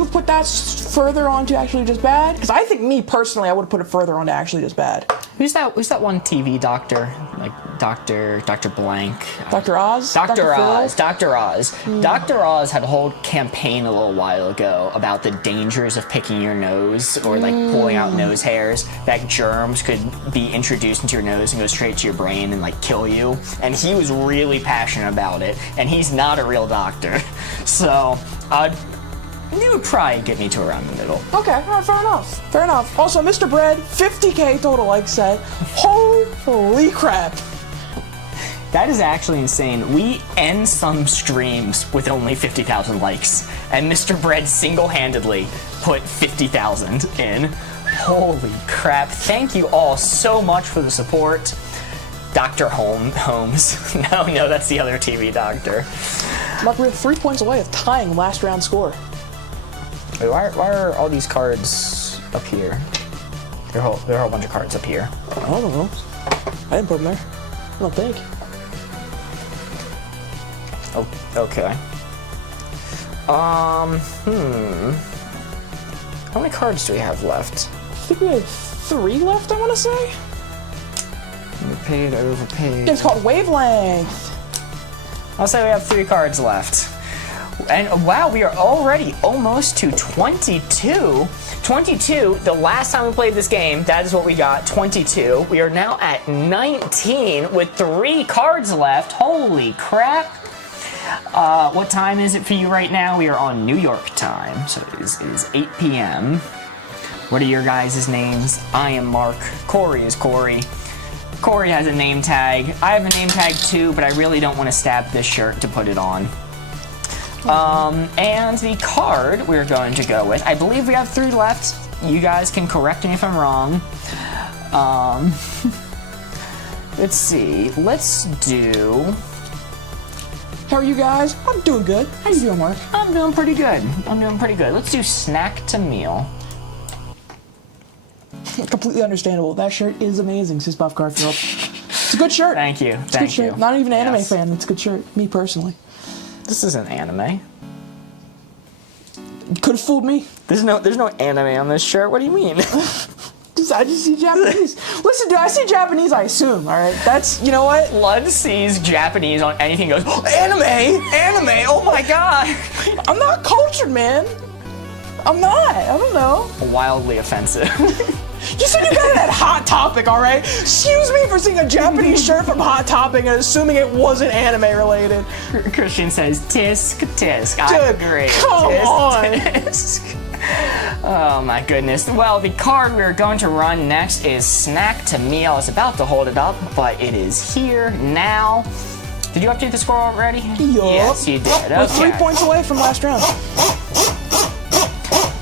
have put that further on to actually just bad? Because I think me personally, I would have put it further on to actually just bad. Who's that one TV doctor? Like Dr. Blank. Dr. Oz? Dr. Oz. Dr. Oz. Dr. Oz had a whole campaign a little while ago about the dangers of picking your nose or like pulling out nose hairs. That germs could be introduced into your nose and go straight to your brain and like kill you. And he was really passionate about it. And he's not a real doctor. So, it would probably get me to around the middle. Okay, all right, fair enough. Fair enough. Also, Mr. Bread, 50K total like set. Holy crap. That is actually insane. We end some streams with only 50,000 likes, and Mr. Bread single-handedly put 50,000 in. Holy crap. Thank you all so much for the support. Dr. Holmes. No, that's the other TV doctor. Mark, we're 3 points away of tying last round score. Wait, why are all these cards up here? There are a whole bunch of cards up here. I don't know. I didn't put them there. I don't think. Oh, okay. How many cards do we have left? I think we have 3 left, I want to say. Overpaid. It's called Wavelength. I'll say we have 3 cards left. And wow, we are already almost to 22. 22, the last time we played this game, that is what we got, 22. We are now at 19 with 3 cards left. Holy crap. What time is it for you right now? We are on New York time, so it is 8 p.m. What are your guys' names? I am Mark. Corey is Corey. Corey has a name tag. I have a name tag too, but I really don't want to stab this shirt to put it on. And the card we're going to go with, I believe we have 3 left. You guys can correct me if I'm wrong. Let's see. Let's do... How are you guys? I'm doing good. How you doing, Mark? I'm doing pretty good. Let's do snack to meal. Completely understandable. That shirt is amazing, says Buff Garfield. It's a good shirt. Thank you. It's a good shirt. Not even an anime Yes. fan. It's a good shirt. Me personally. This isn't anime. You could have fooled me. There's no anime on this shirt. What do you mean? I just see Japanese. Listen, dude, I see Japanese, I assume, alright? That's, you know what? Lud sees Japanese on anything and goes, oh, anime! Anime! Oh my god! I'm not cultured, man. I'm not. I don't know. Wildly offensive. You said you got it at Hot Topic, alright? Excuse me for seeing a Japanese shirt from Hot Topic and assuming it wasn't anime related. Christian says, tisk, tisk. I Dude, agree. come Tisk, on. tisk. Oh my goodness. Well, the card we're going to run next is Snack to Meal. I was about to hold it up, but it is here now. Did you update the score already? Yup. Yes, you did. We're 3 Okay. points away from last round.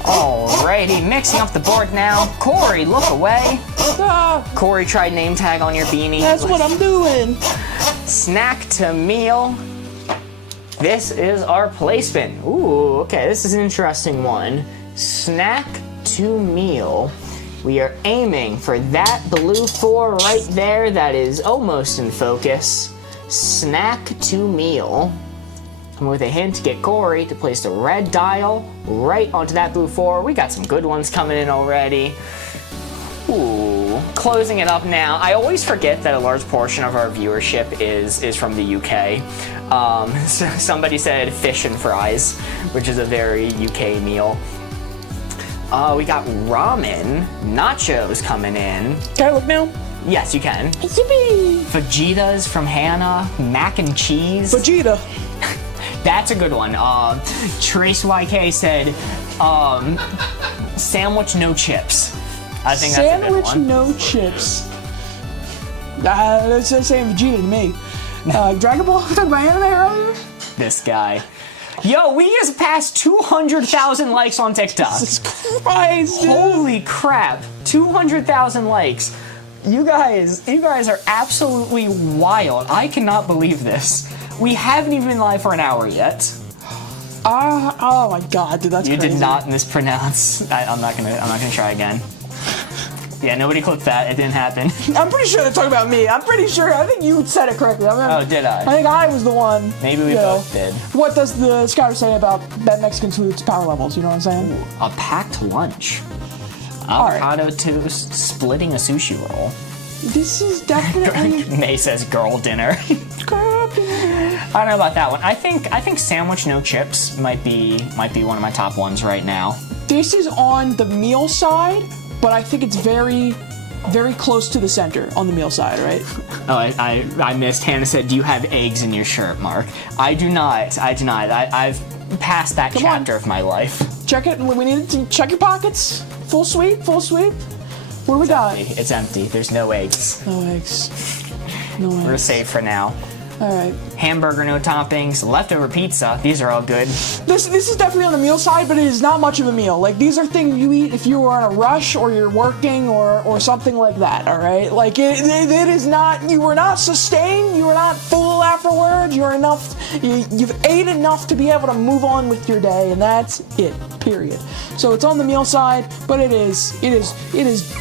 Alrighty, mixing up the board now. Corey, look away. Ah, Corey tried name tag on your beanie. that's what I'm doing. Snack to Meal. This is our placement. Ooh, okay, this is an interesting one. Snack to Meal. We are aiming for that blue 4 right there that is almost in focus. Snack to Meal. And with a hint, get Corey to place the red dial right onto that blue 4. We got some good ones coming in already. Ooh, closing it up now. I always forget that a large portion of our viewership is from the UK. So somebody said fish and fries, which is a very UK meal. We got ramen, nachos coming in. Can I look now? Yes, you can. Yippee! Fajitas from Hannah, mac and cheese. Vegeta. That's a good one. Trace YK said, sandwich no chips. I think that's a good Sandwich, one. no chips. That's the same Vegeta to me. Dragon Ball? We talked about anime earlier? This guy. Yo, we just passed 200,000 likes on TikTok. Jesus Christ, dude. Holy crap. 200,000 likes. You guys are absolutely wild. I cannot believe this. We haven't even been live for an hour yet. Oh my god, dude, that's You crazy. did not mispronounce. I'm not gonna try again. Yeah, nobody clicked that. It didn't happen. I'm pretty sure they're talking about me. I'm pretty sure. I think you said it correctly. Oh, did I? I think I was the one. Maybe we you know. both did. What does the scouter say about that Mexican food's power levels? You know what I'm saying? A packed lunch. All right. Avocado toast, splitting a sushi roll. This is definitely. May says girl dinner. I don't know about that one. I think sandwich no chips might be one of my top ones right now. This is on the meal side, but I think it's very, very close to the center on the meal side, right? Oh, I missed. Hannah said, "Do you have eggs in your shirt, Mark?" I do not. I've passed that Come on. chapter of my life. Check it. We need to check your pockets. Full sweep. Full sweep. What do we got? It's empty. There's no eggs. No eggs. No We're eggs. safe for now. All right. Hamburger, no toppings. Leftover pizza. These are all good. This is definitely on the meal side, but it is not much of a meal. Like, these are things you eat if you are on a rush or you're working or something like that, all right? Like, it is not, you were not sustained, you were not full afterwards, you've ate enough to be able to move on with your day, and that's it, period. So it's on the meal side, but it is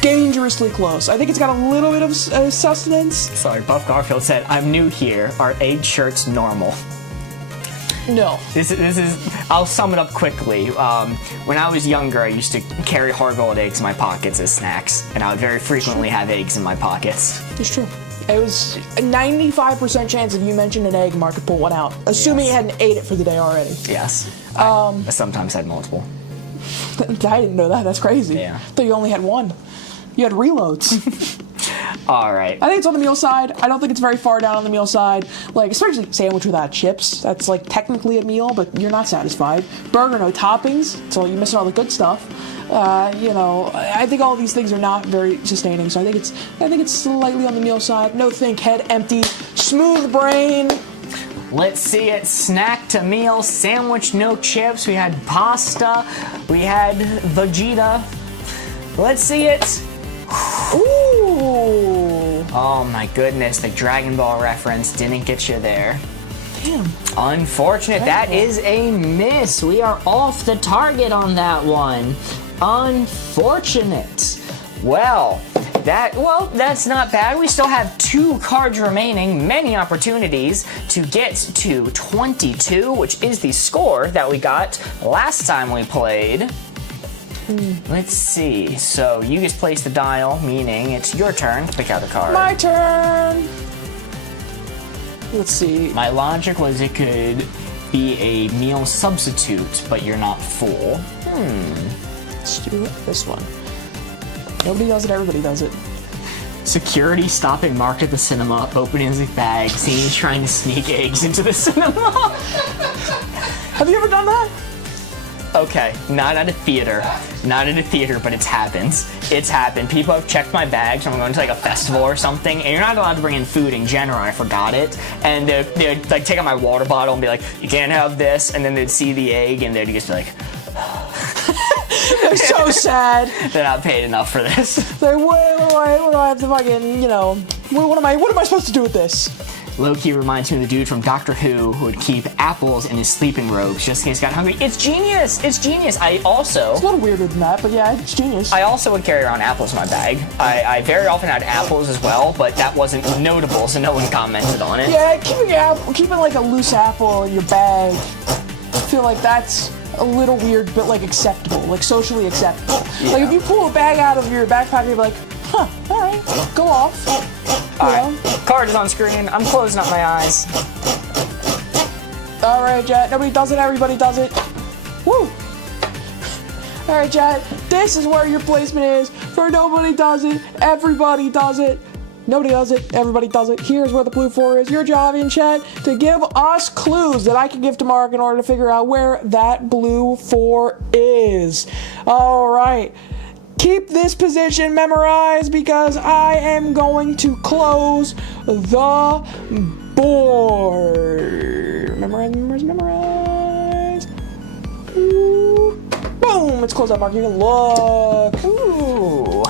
dangerously close. I think it's got a little bit of sustenance. Sorry, Buff Garfield said, "I'm new here. Are egg shirts normal?" No. This is. I'll sum it up quickly. When I was younger, I used to carry hard-boiled eggs in my pockets as snacks, and I would very frequently have eggs in my pockets. It's true. It was a 95% chance if you mentioned an egg, Mark could pull one out, assuming Yes. he hadn't ate it for the day already. Yes. I sometimes had multiple. I didn't know that. That's crazy. Yeah. I thought you only had one. You had reloads. All right. I think it's on the meal side. I don't think it's very far down on the meal side. Like, especially sandwich without chips. That's like technically a meal, but you're not satisfied. Burger, no toppings, so you're missing all the good stuff. I think all these things are not very sustaining. So I think it's slightly on the meal side. No think, head empty, smooth brain. Let's see it. Snack to meal, sandwich, no chips. We had pasta. We had Vegeta. Let's see it. Ooh. Oh my goodness, the Dragon Ball reference didn't get you there. Damn. Unfortunate. That is a miss. We are off the target on that one. Unfortunate. Well, that's not bad. We still have 2 cards remaining, many opportunities to get to 22, which is the score that we got last time we played. Let's see. So you just place the dial, meaning it's your turn to pick out a card. My turn. Let's see. My logic was it could be a meal substitute, but you're not full. Let's do this one. Nobody does it, everybody does it. Security stopping Mark at the cinema, opening his bag, seeing he's trying to sneak eggs into the cinema. Have you ever done that? Okay, not at a theater. Not at a theater, but it's happened. It's happened. People have checked my bags when I'm going to like a festival or something, and you're not allowed to bring in food in general. I forgot it. And they'd like take out my water bottle and be like, you can't have this. And then they'd see the egg and they'd just be like, They're so sad. they're not paid enough for this. Like, what do I have to fucking, what am I supposed to do with this? Loki reminds me of the dude from Doctor Who would keep apples in his sleeping robes just in case he got hungry. It's genius! It's genius. It's a little weirder than that, but yeah, it's genius. I also would carry around apples in my bag. I very often had apples as well, but that wasn't notable, so no one commented on it. Yeah, keeping like a loose apple in your bag, I feel like that's a little weird, but like acceptable, like socially acceptable. Yeah. Like if you pull a bag out of your backpack, you're like, huh, all right, go off. All right, card is on screen. I'm closing up my eyes. All right, Jet. Nobody does it. Everybody does it. Woo! All right, Jet. This is where your placement is. For nobody does it. Everybody does it. Nobody does it. Everybody does it. Here's where the blue 4 is. Your job in chat to give us clues that I can give to Mark in order to figure out where that blue 4 is. All right. Keep this position memorized because I am going to close the board. Memorize. Ooh. Boom! It's closed out, Mark. You can look. Ooh.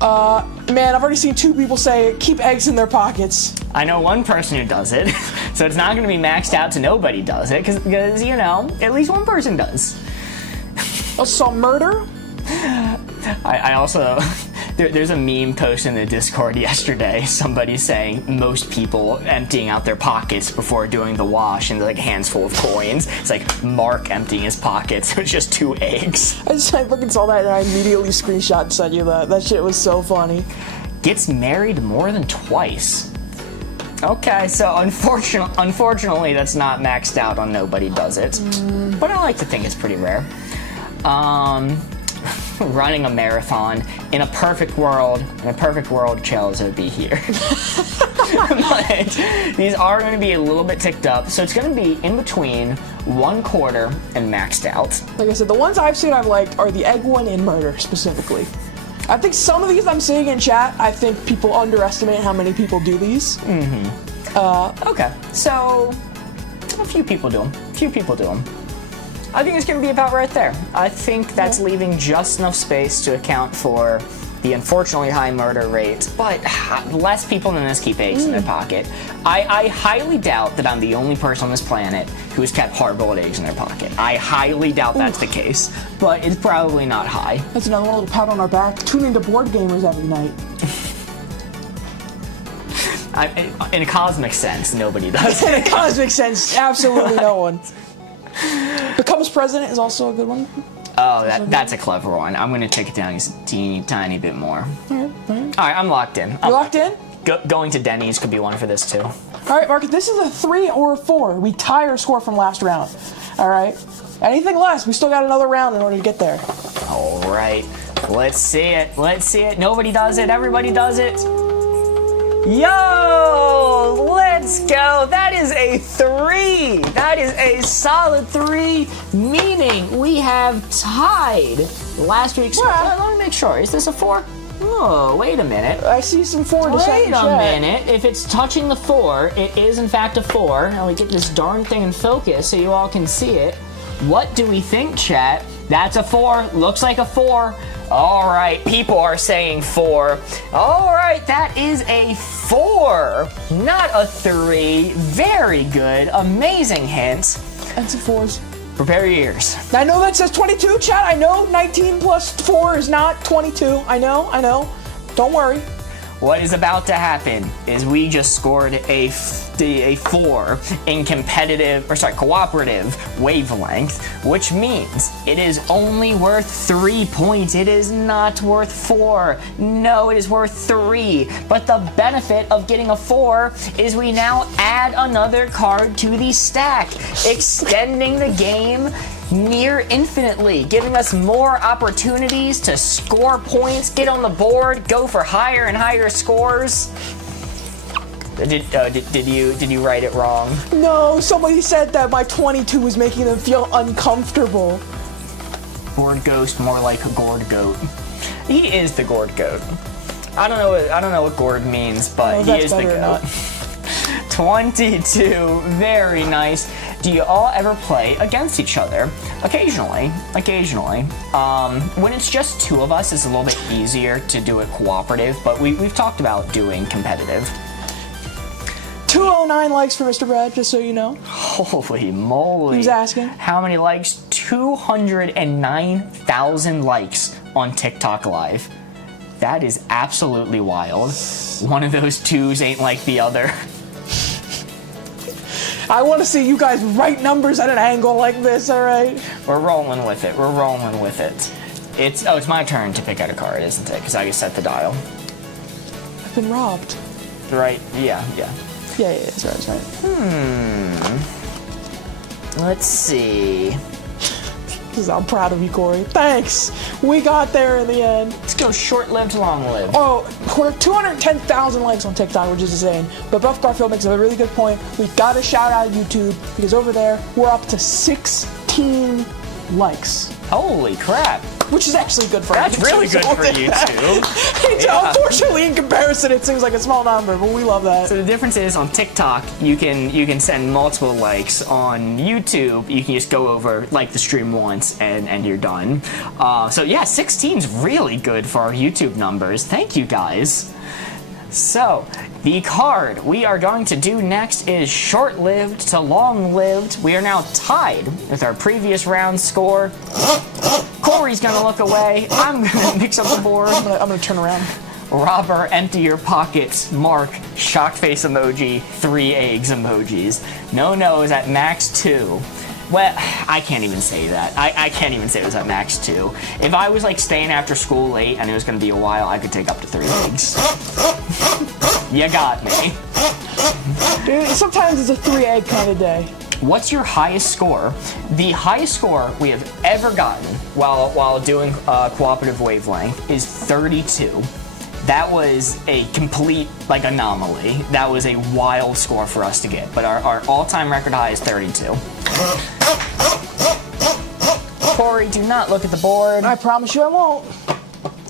Man, I've already seen 2 people say keep eggs in their pockets. I know one person who does it, so it's not going to be maxed out to nobody does it, because at least one person does. Also, murder? I also, there's a meme post in the Discord yesterday, somebody saying most people emptying out their pockets before doing the wash and like hands full of coins. It's like Mark emptying his pockets, it's just 2 eggs. I fucking saw that and I immediately screenshot and sent you that. That shit was so funny. Gets married more than twice. Okay, so unfortunately that's not maxed out on nobody does it. But I like to think it's pretty rare. Running a marathon in a perfect world, Chels would be here. But these are going to be a little bit ticked up, so it's going to be in between 1/4 and maxed out. Like I said, the ones I've seen I've liked are the egg one and murder specifically. I think some of these I'm seeing in chat, I think people underestimate how many people do these. Okay, so a few people do them. I think it's going to be about right there. I think that's leaving just enough space to account for the unfortunately high murder rate, but less people than this keep eggs in their pocket. I highly doubt that I'm the only person on this planet who has kept hard-boiled eggs in their pocket. I highly doubt that's the case, but it's probably not high. That's another little pat on our back. Tune into Boardgamers every night. In a cosmic sense, nobody does. In a cosmic sense, absolutely no one. Becomes president is also a good one. Oh, that's a clever one. I'm going to take it down just a teeny tiny bit more. All right, I'm locked in. You locked in? Going to Denny's could be one for this too. All right, Marcus, this is a 3 or a 4. We tie our score from last round. All right? Anything less, we still got another round in order to get there. All right, let's see it. Nobody does it. Everybody does it. Yo, let's go. That is a 3. That is a solid 3, meaning we have tied last week's score. Let me make sure. Is this a 4? Oh, wait a minute. I see some 4 to Wait a minute. If it's touching the 4, it is in fact a 4. Now we get this darn thing in focus so you all can see it. What do we think, chat? That's a 4. Looks like a 4. All right, people are saying 4. All right, that is a 4, not a 3. Very good, amazing hint. And some 4s. Prepare your ears. I know that says 22, chat. I know 19 plus 4 is not 22. I know. Don't worry. What is about to happen is we just scored a 4 in cooperative wavelength, which means it is only worth 3 points. It is not worth 4. No, it is worth 3. But the benefit of getting a 4 is we now add another card to the stack, extending the game near infinitely, giving us more opportunities to score points, get on the board, go for higher and higher scores. Did you write it wrong? No, somebody said that my 22 was making them feel uncomfortable. Gourd Ghost, more like a gourd goat. He is the gourd goat. I don't know what gourd means, but he is the goat. 22, very nice. Do you all ever play against each other? Occasionally. When it's just 2 of us, it's a little bit easier to do it cooperative, but we've talked about doing competitive. 209 likes for Mr. Brad, just so you know. Holy moly. Who's asking? How many likes? 209,000 likes on TikTok Live. That is absolutely wild. One of those 2s ain't like the other. I want to see you guys write numbers at an angle like this, all right? We're rolling with it. It's my turn to pick out a card, isn't it? Because I just set the dial. I've been robbed. Right, yeah. Yeah, that's right. Let's see. I'm proud of you, Corey. Thanks. We got there in the end. Let's go short-lived, long-lived. Oh, we're 210,000 likes on TikTok, which is insane. But Buff Garfield makes a really good point. We got to shout out YouTube because over there we're up to 16 likes. Holy crap. Which is actually good for That's YouTube. really good for YouTube. Unfortunately, in comparison, it seems like a small number, but we love that. So the difference is on TikTok, you can send multiple likes. On YouTube, you can just go over, like the stream once, and you're done. So yeah, 16's really good for our YouTube numbers. Thank you, guys. So, the card we are going to do next is short-lived to long-lived. We are now tied with our previous round score. Corey's gonna look away. I'm gonna mix up the board. I'm gonna turn around. Robber, empty your pockets. Mark, shocked face emoji, 3 eggs emojis. No is at max 2. Well, I can't even say that. I can't even say it was at max 2. If I was like staying after school late and it was gonna be a while, I could take up to 3 eggs. You got me. Dude, sometimes it's a 3-egg kind of day. What's your highest score? The highest score we have ever gotten while doing cooperative wavelength is 32. That was a complete anomaly. That was a wild score for us to get. But our all-time record high is 32. Corey, do not look at the board. I promise you I won't.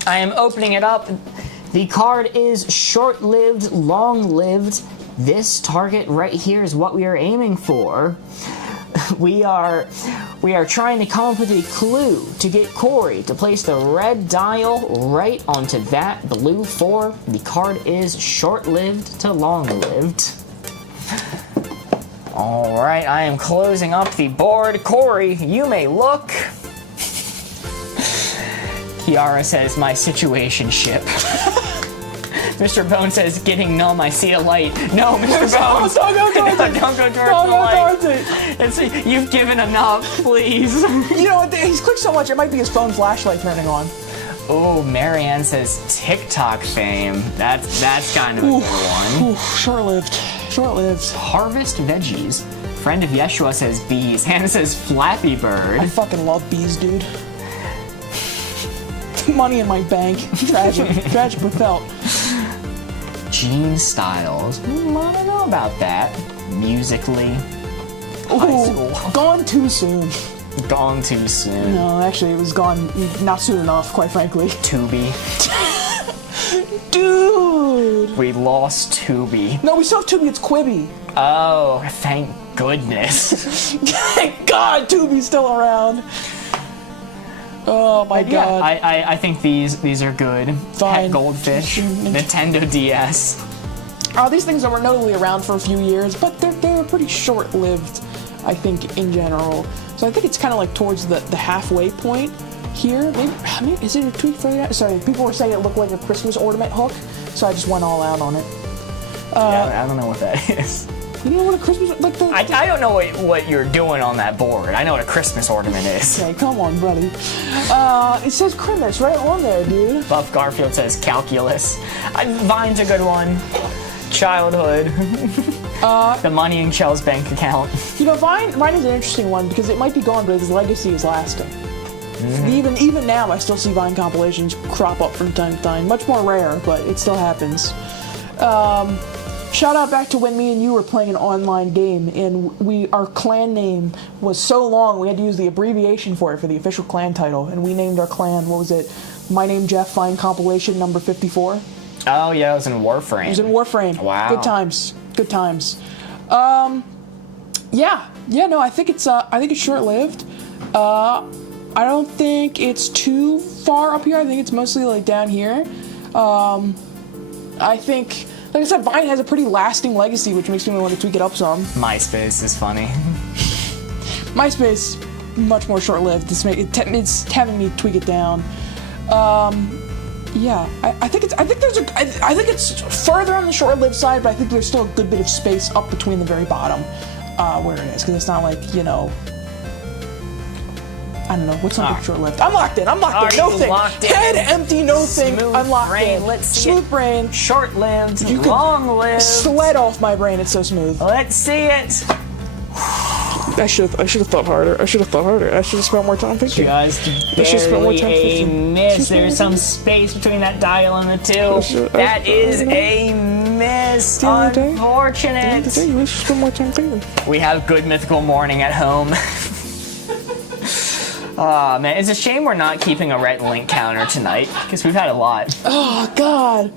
I am opening it up. The card is short-lived, long-lived. This target right here is what we are aiming for. We are trying to come up with a clue to get Corey to place the red dial right onto that blue 4. The card is short-lived to long-lived. Alright, I am closing up the board. Corey, you may look. Kiara says, my situation ship. Mr. Bone says, getting numb, I see a light. No, Mr. Bones. Don't go towards it. Don't go towards the Don't go light. towards it. You've given enough, please. You know what? He's clicked so much, it might be his phone flashlight turning on. Oh, Marianne says TikTok fame. That's kind of a good one. Ooh, short-lived. Harvest veggies. Friend of Yeshua says bees. Hannah says Flappy Bird. I fucking love bees, dude. Money in my bank. Tragic but felt. Gene Styles. I don't know about that. Musically. High school. Gone too soon. Gone too soon. No, actually, it was gone not soon enough, quite frankly. Tubi. Dude! We lost Tubi. No, we still have Tubi, it's Quibi. Oh, thank goodness. Thank God Tubi's still around. Oh my God. I think these are good. Fine. Pet Goldfish. Nintendo DS. These things were notably around for a few years, but they're pretty short-lived, I think, in general. So I think it's kind of like towards the halfway point here. Maybe is it a tweak further out? Sorry, people were saying it looked like a Christmas ornament hook, so I just went all out on it. Yeah, I don't know what that is. You know what a Christmas like the? I don't know what you're doing on that board. I know what a Christmas ornament is. Okay, come on, buddy. It says Christmas right on there, dude. Buff Garfield says calculus. Vine's a good one. Childhood. The money in Chell's bank account. You know, Vine is an interesting one because it might be gone, but its legacy is lasting. Even now, I still see Vine compilations crop up from time to time. Much more rare, but it still happens. Shout out back to when me and you were playing an online game, and our clan name was so long we had to use the abbreviation for it for the official clan title, and we named our clan, what was it? My Name Jeff Vine compilation number 54. Oh yeah, it was in Warframe. It was in Warframe. Wow. Good times. Good times. Yeah, no, I think it's short-lived. I don't think it's too far up here. I think it's mostly like down here. I think, like I said, Vine has a pretty lasting legacy, which makes me want to tweak it up some. MySpace is funny. MySpace, much more short-lived. It's having me tweak it down. Yeah, I think it's further on the short-lived side, but I think there's still a good bit of space up between the very bottom where it is, because it's not like, you know, I don't know, what's something short-lived? I'm locked in, no thing. Head empty, no thing, I'm locked in. Let's see smooth brain. Short-lived, long-lived. Sled off my brain, it's so smooth. Let's see it. I should have thought harder. I should have spent more time thinking. Just barely a miss. There's some space between that dial and the two. That is a miss. Unfortunate. You should spend more time thinking. We have good mythical morning at home. Oh man, it's a shame we're not keeping a Rhett and Link counter tonight, because we've had a lot. Oh god.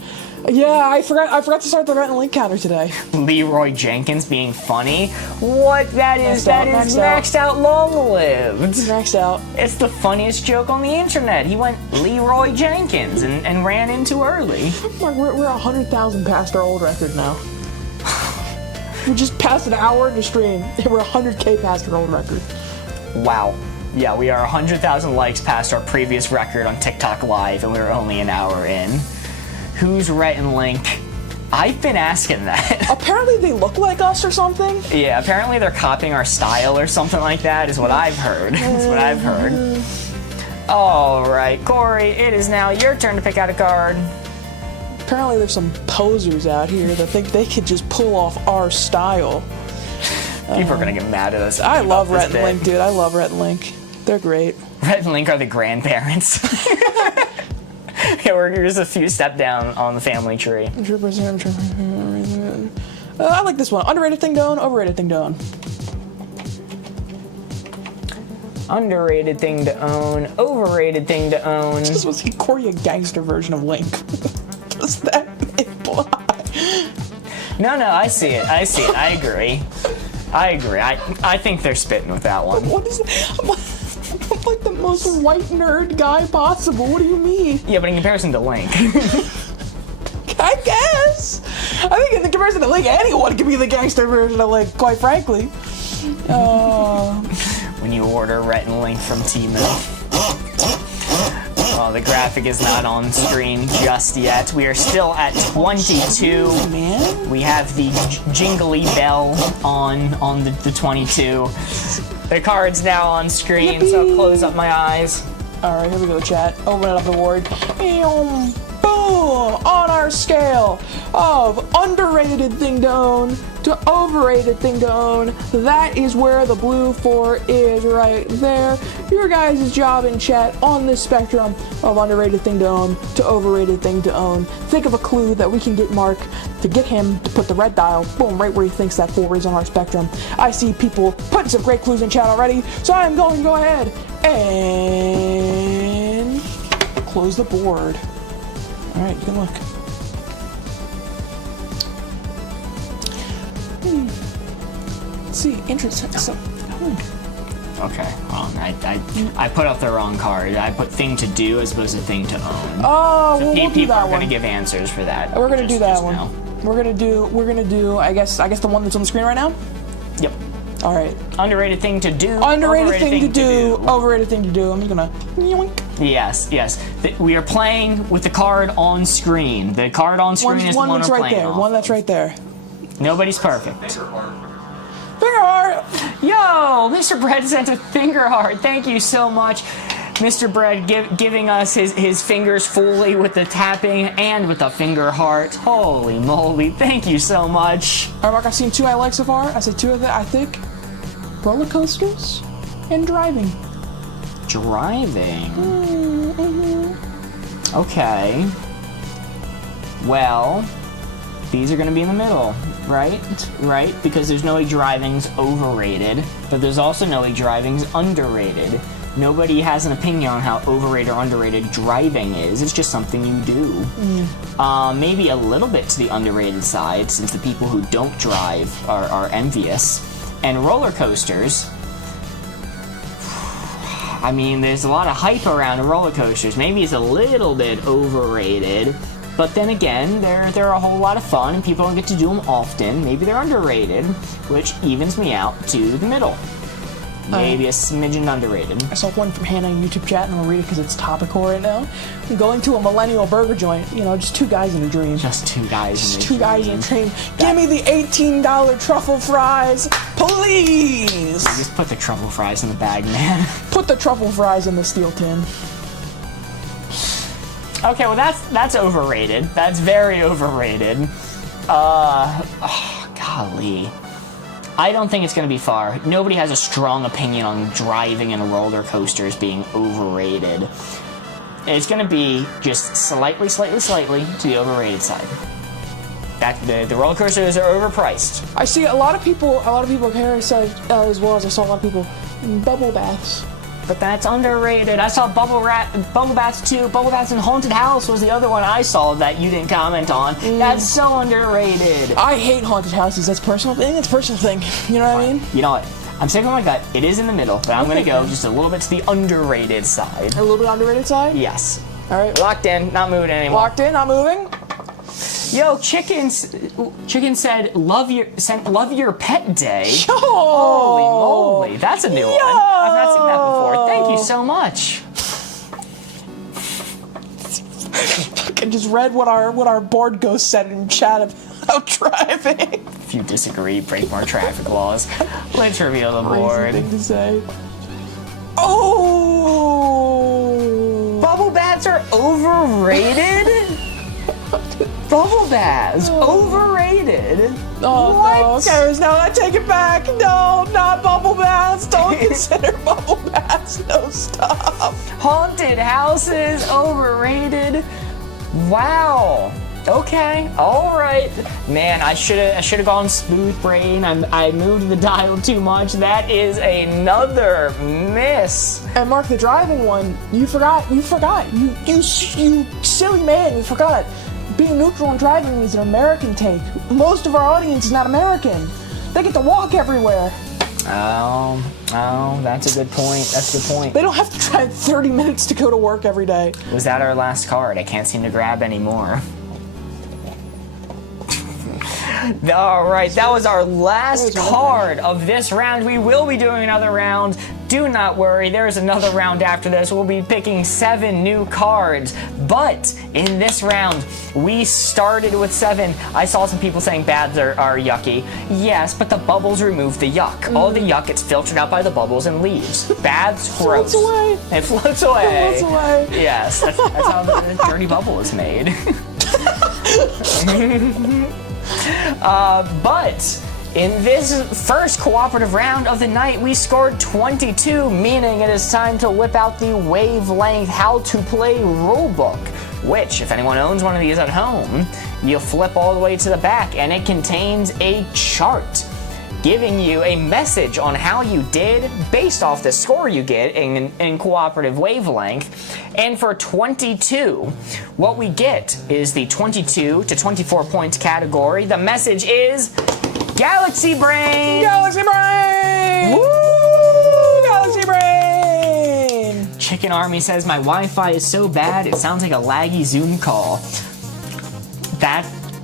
Yeah, I forgot to start the Rhett and Link counter today. Leroy Jenkins being funny. What that is maxed out long-lived. Maxed out. It's the funniest joke on the internet. He went Leroy Jenkins and ran in too early. Mark, we're 100,000 past our old record now. We just passed an hour into stream, and we're 100K past our old record. Wow. Yeah, we are 100,000 likes past our previous record on TikTok Live, and we were only an hour in. Who's Rhett and Link? I've been asking that. Apparently they look like us or something. Yeah, apparently they're copying our style or something like that, is what I've heard. All right, Corey, it is now your turn to pick out a card. Apparently there's some posers out here that think they could just pull off our style. People are going to get mad at us. I love Rhett and Link, dude. I love Rhett and Link. They're great. Rhett and Link are the grandparents. Yeah, we're just a few steps down on the family tree. I like this one. Underrated thing to own, overrated thing to own. Underrated thing to own, overrated thing to own. This was Corey, a gangster version of Link. Does that imply? No, I see it. I agree. I think they're spitting with that one. What is it? I'm like the most white nerd guy possible. What do you mean? Yeah, but in comparison to Link. I guess. I think in the comparison to Link, anyone can be the gangster version of Link, quite frankly. When you order Rhett and Link from Temu. Oh, the graphic is not on screen just yet. We are still at 22. Man. We have the jingly bell on the 22. The card's now on screen, Yippee. so I'll close up my eyes. Alright, here we go, chat. Open up the board. Boom! On our scale of underrated thing to own to overrated thing to own, that is where the blue 4 is right there. Your guys' job in chat on this spectrum of underrated thing to own to overrated thing to own. Think of a clue that we can get Mark to get him to put the red dial, boom, right where he thinks that 4 is on our spectrum. I see people putting some great clues in chat already, so I'm going to go ahead and close the board. Alright, you can look. Let's see, interesting. Okay, wrong. I put up the wrong card. I put thing to do as opposed to thing to own. Oh, so we'll do that one. People are gonna give answers for that. We're gonna do that one. Now. We're gonna do. I guess the one that's on the screen right now. Yep. All right. Underrated thing to do. Underrated thing to do. Overrated thing to do. I'm just gonna. Yoink. Yes. We are playing with the card on screen. The card on screen is the one that's we're right playing there. off. One that's right there. Nobody's perfect. Finger heart. Finger heart. Yo, Mr. Bread sent a finger heart. Thank you so much. Mr. Bread giving us his fingers fully with the tapping and with the finger heart. Holy moly, thank you so much. All right, Mark, I've seen 2 I like so far. I said 2 of that, I think. Roller coasters and driving. Driving? Okay. Well, these are going to be in the middle, right? Right? Because there's no way driving's overrated, but there's also no way driving's underrated. Nobody has an opinion on how overrated or underrated driving is. It's just something you do. Maybe a little bit to the underrated side, since the people who don't drive are envious. And roller coasters, I mean, there's a lot of hype around roller coasters. Maybe it's a little bit overrated, but then again, they're a whole lot of fun, and people don't get to do them often. Maybe they're underrated, which evens me out to the middle. Maybe a smidgen underrated. I saw one from Hannah in YouTube chat, and I'm gonna read it because it's topical right now. I'm going to a millennial burger joint. You know, just 2 guys in a dream. Just 2 guys in a Two guys in a dream. Give me the $18 truffle fries, please. Just put the truffle fries in the bag, man. Put the truffle fries in the steel tin. Okay, well that's overrated. That's very overrated. Golly. I don't think it's going to be far. Nobody has a strong opinion on driving in roller coasters being overrated. It's going to be just slightly to the overrated side. The roller coasters are overpriced. I see a lot of people care said as well as I saw a lot of people bubble baths. But that's underrated. I saw bubble baths too. Bubble baths in Haunted House was the other one I saw that you didn't comment on. That's so underrated. I hate haunted houses. That's a personal thing. It's a personal thing. You know what I mean? You know what? I'm sticking with my gut. It is in the middle, but I'm going to go just a little bit to the underrated side. A little bit underrated side? Yes. All right. Locked in, not moving anymore. Locked in, not moving. Yo, Chicken said, love your pet day. Yo! Holy moly, that's a new one. I've not seen that before. Thank you so much. I just read what our board ghost said in chat about driving. If you disagree, break more traffic laws. Let's reveal the Crazy board. thing to say. Oh! Bubble baths are overrated? Bubble baths, overrated. Oh, what? no. Okay, no, I take it back. No, not bubble baths. Don't consider bubble baths. No, stop. Haunted houses, overrated. Wow. Okay, all right. Man, I should have gone smooth brain. I moved the dial too much. That is another miss. And Mark, the driving one, you forgot. You silly man, you forgot. Being neutral in driving is an American take. Most of our audience is not American. They get to walk everywhere. Oh, that's a good point. That's a good point. They don't have to drive 30 minutes to go to work every day. Was that our last card? I can't seem to grab any more. All right, that was our last card of this round. We will be doing another round. Do not worry, there's another round after this. We'll be picking 7 new cards. But in this round, we started with 7. I saw some people saying baths are yucky. Yes, but the bubbles remove the yuck. All the yuck gets filtered out by the bubbles and leaves. Baths, gross. Floats away. It floats away. It floats away. Yes, that's how the dirty bubble is made. But in this first cooperative round of the night, we scored 22, meaning it is time to whip out the Wavelength How to Play rulebook, which, if anyone owns one of these at home, you'll flip all the way to the back, and it contains a chart giving you a message on how you did based off the score you get in cooperative Wavelength. And for 22, what we get is the 22 to 24 points category. The message is Galaxy Brain! Galaxy Brain! Woo! Galaxy Brain! Chicken Army says, my Wi-Fi is so bad, it sounds like a laggy Zoom call.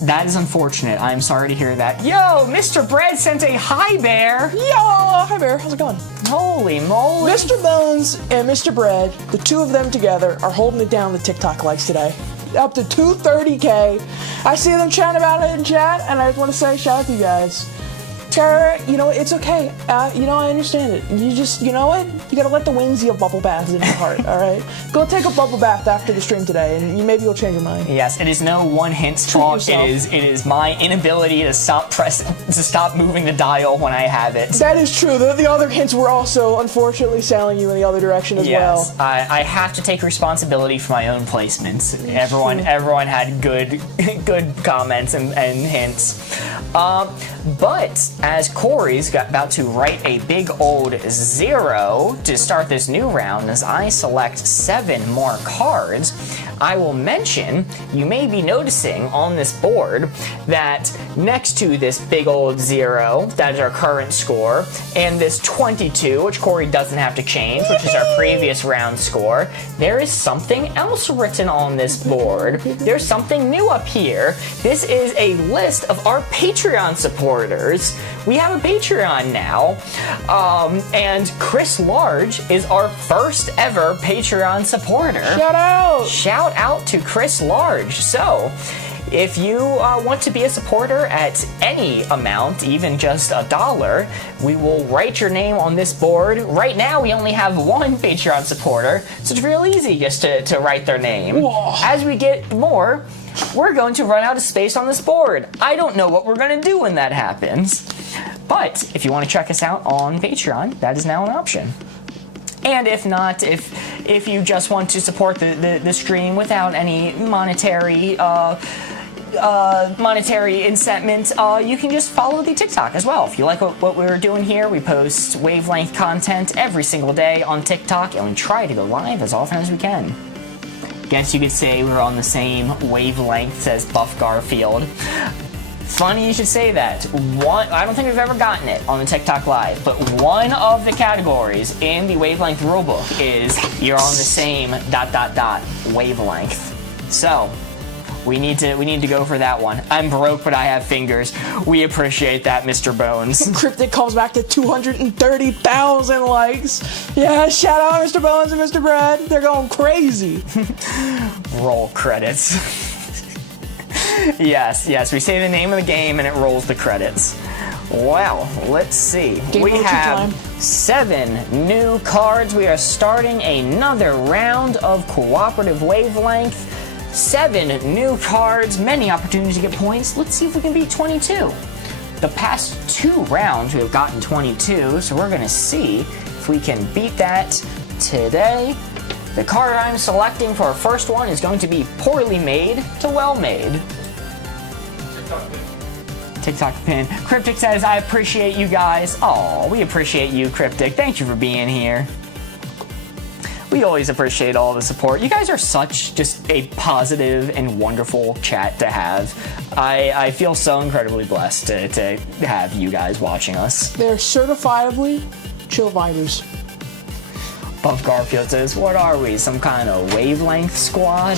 That is unfortunate. I'm sorry to hear that. Yo, Mr. Bread sent a hi bear. Yo, hi Bear, how's it going? Holy moly. Mr. Bones and Mr. Bread, the two of them together, are holding it down with TikTok likes today. Up to 230K. I see them chatting about it in chat, and I just want to say shout out to you guys. Tara, you know, it's okay. You know, I understand it. You just, you know what? You gotta let the winds of bubble baths in your heart, alright? Go take a bubble bath after the stream today, and maybe you'll change your mind. Yes, it is no one hint's fault. It is my inability to stop moving the dial when I have it. That is true. The other hints were also, unfortunately, sailing you in the other direction as well. I have to take responsibility for my own placements. Everyone had good comments and hints. But as Corey's about to write a big old 0 to start this new round, as I select 7 more cards, I will mention, you may be noticing on this board that next to this big old 0, that is our current score, and this 22, which Corey doesn't have to change, which is our previous round score, there is something else written on this board. There's something new up here. This is a list of our Patreon supporters. We have a Patreon now, and Chris Large is our first ever Patreon supporter. Shout out! Shout out to Chris Large. So, if you want to be a supporter at any amount, even just $1, we will write your name on this board. Right now, we only have 1 Patreon supporter, so it's real easy just to write their name. Whoa. As we get more, we're going to run out of space on this board. I don't know what we're going to do when that happens. But if you want to check us out on Patreon, that is now an option. And if not, if you just want to support the stream without any monetary incentive, you can just follow the TikTok as well. If you like what we're doing here, we post Wavelength content every single day on TikTok, and we try to go live as often as we can. Guess you could say we're on the same wavelength as Buff Garfield. Funny you should say that. I don't think we've ever gotten it on the TikTok Live, but one of the categories in the Wavelength rulebook is you're on the same ... wavelength. So, we need to go for that one. I'm broke, but I have fingers. We appreciate that, Mr. Bones. Cryptic comes back to 230,000 likes. Yeah, shout out Mr. Bones and Mr. Brad. They're going crazy. Roll credits. Yes, we say the name of the game and it rolls the credits. Well, let's see. We have 7 new cards. We are starting another round of cooperative Wavelength. 7 new cards, many opportunities to get points. Let's see if we can beat 22. The past 2 rounds we have gotten 22, so we're going to see if we can beat that today. The card I'm selecting for our first one is going to be Poorly Made to Well Made. TikTok pin. Cryptic says, I appreciate you guys. Oh, we appreciate you, Cryptic. Thank you for being here. We always appreciate all the support. You guys are such just a positive and wonderful chat to have. I feel so incredibly blessed to have you guys watching us. They're certifiably chill vibers. Buff Garfield says, what are we, some kind of Wavelength squad?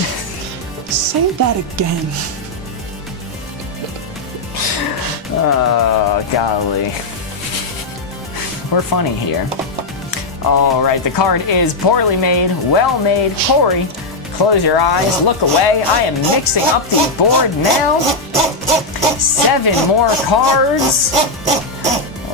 Say that again. Oh, golly. We're funny here. Alright, the card is Poorly Made, Well Made. Corey, close your eyes, look away. I am mixing up the board now. 7 more cards.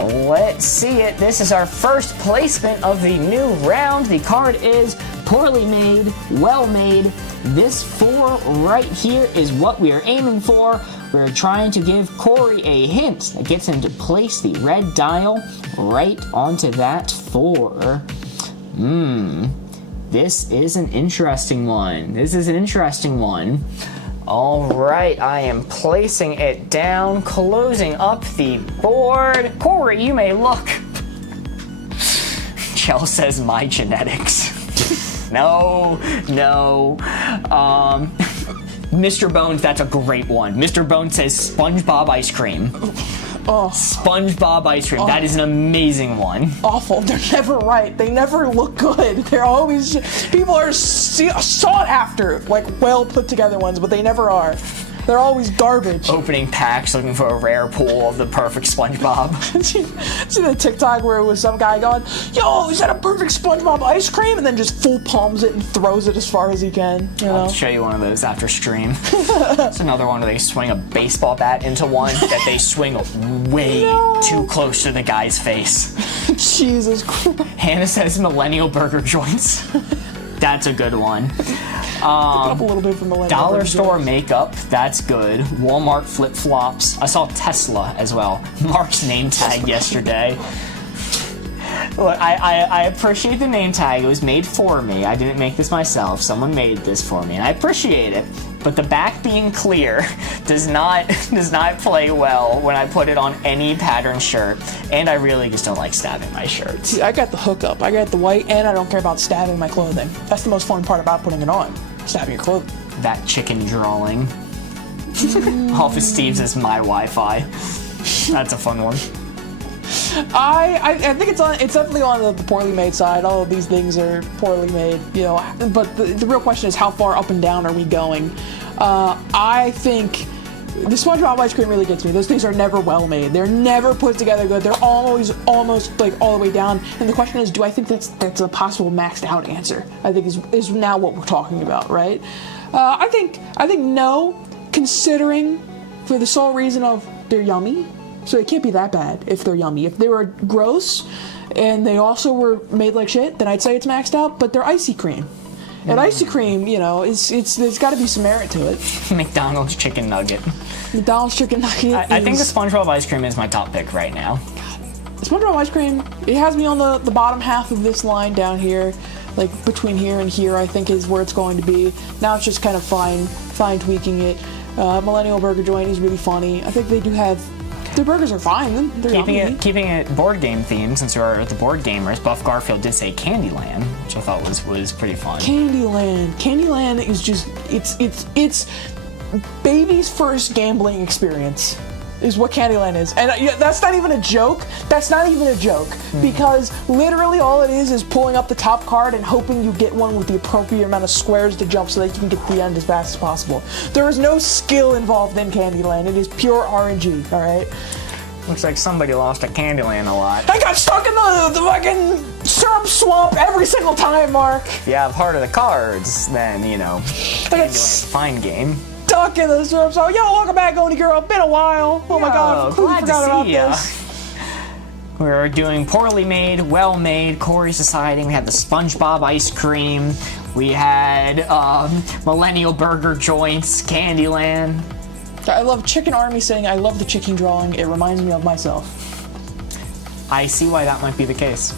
Let's see it. This is our first placement of the new round. The card is Poorly Made, Well Made. This 4 right here is what we are aiming for. We're trying to give Corey a hint that gets him to place the red dial right onto that 4. This is an interesting one. Alright, I am placing it down, closing up the board. Corey, you may look. Chell says my genetics. No. Mr. Bones, that's a great one. Mr. Bones says SpongeBob ice cream. Oh. SpongeBob ice cream. That is an amazing one. Awful. They're never right. They never look good. They're always... People are sought after, like, well put together ones, but they never are. They're always garbage. Opening packs, looking for a rare pool of the perfect SpongeBob. See the TikTok where it was some guy going, "Yo, is that a perfect SpongeBob ice cream?" And then just full palms it and throws it as far as he can. You know? I'll show you one of those after stream. It's another one where they swing a baseball bat into one that they swing way too close to the guy's face. Jesus Christ. Hannah says millennial burger joints. That's a good one. Up a little bit from millennial Dollar burger store joints. makeup, that's good. Walmart flip-flops. I saw Tesla as well. Mark's name tag yesterday. Look, I appreciate the name tag. It was made for me. I didn't make this myself. Someone made this for me, and I appreciate it. But the back being clear does not play well when I put it on any pattern shirt, and I really just don't like stabbing my shirts. See, I got the hookup. I got the white, and I don't care about stabbing my clothing. That's the most fun part about putting it on. Stabbing your clothing. That chicken drawing. Office Steve's is my Wi-Fi. That's a fun one. I think it's definitely on the poorly made side. All of these things are poorly made, you know. But the real question is, how far up and down are we going? I think the SpongeBob ice cream really gets me. Those things are never well made. They're never put together good. They're always almost like all the way down. And the question is, do I think that's a possible maxed out answer? I think is now what we're talking about, right? I think no, considering for the sole reason of they're yummy. So it can't be that bad if they're yummy. If they were gross and they also were made like shit, then I'd say it's maxed out, but they're icy cream. And icy cream, you know, there's got to be some merit to it. McDonald's chicken nugget. McDonald's chicken nugget. I think the SpongeBob ice cream is my top pick right now. SpongeBob ice cream, it has me on the bottom half of this line down here. Like between here and here, I think is where it's going to be. Now it's just kind of fine tweaking it. Millennial Burger Joint is really funny. I think they do have... Their burgers are fine. They're Keeping it board game themed, since we're the board gamers, Buff Garfield did say Candyland, which I thought was pretty fun. Candyland is just it's baby's first gambling experience. Is what Candyland is, and that's not even a joke. Because literally all it is pulling up the top card and hoping you get one with the appropriate amount of squares to jump so that you can get to the end as fast as possible. There is no skill involved in Candyland. It is pure RNG. All right. Looks like somebody lost at Candyland a lot. I got stuck in the fucking syrup swamp every single time, Mark. If you have Heart of the Cards, then you know Candyland's a fine game. Stuck in the syrup swamp. Yo, welcome back, Oni Girl. Been a while. Oh my God, glad forgot to about see ya. this. We're doing poorly made, well made. Corey's deciding. We had the SpongeBob ice cream. We had Millennial Burger Joints, Candyland. I love Chicken Army saying, "I love the chicken drawing. It reminds me of myself." I see why that might be the case.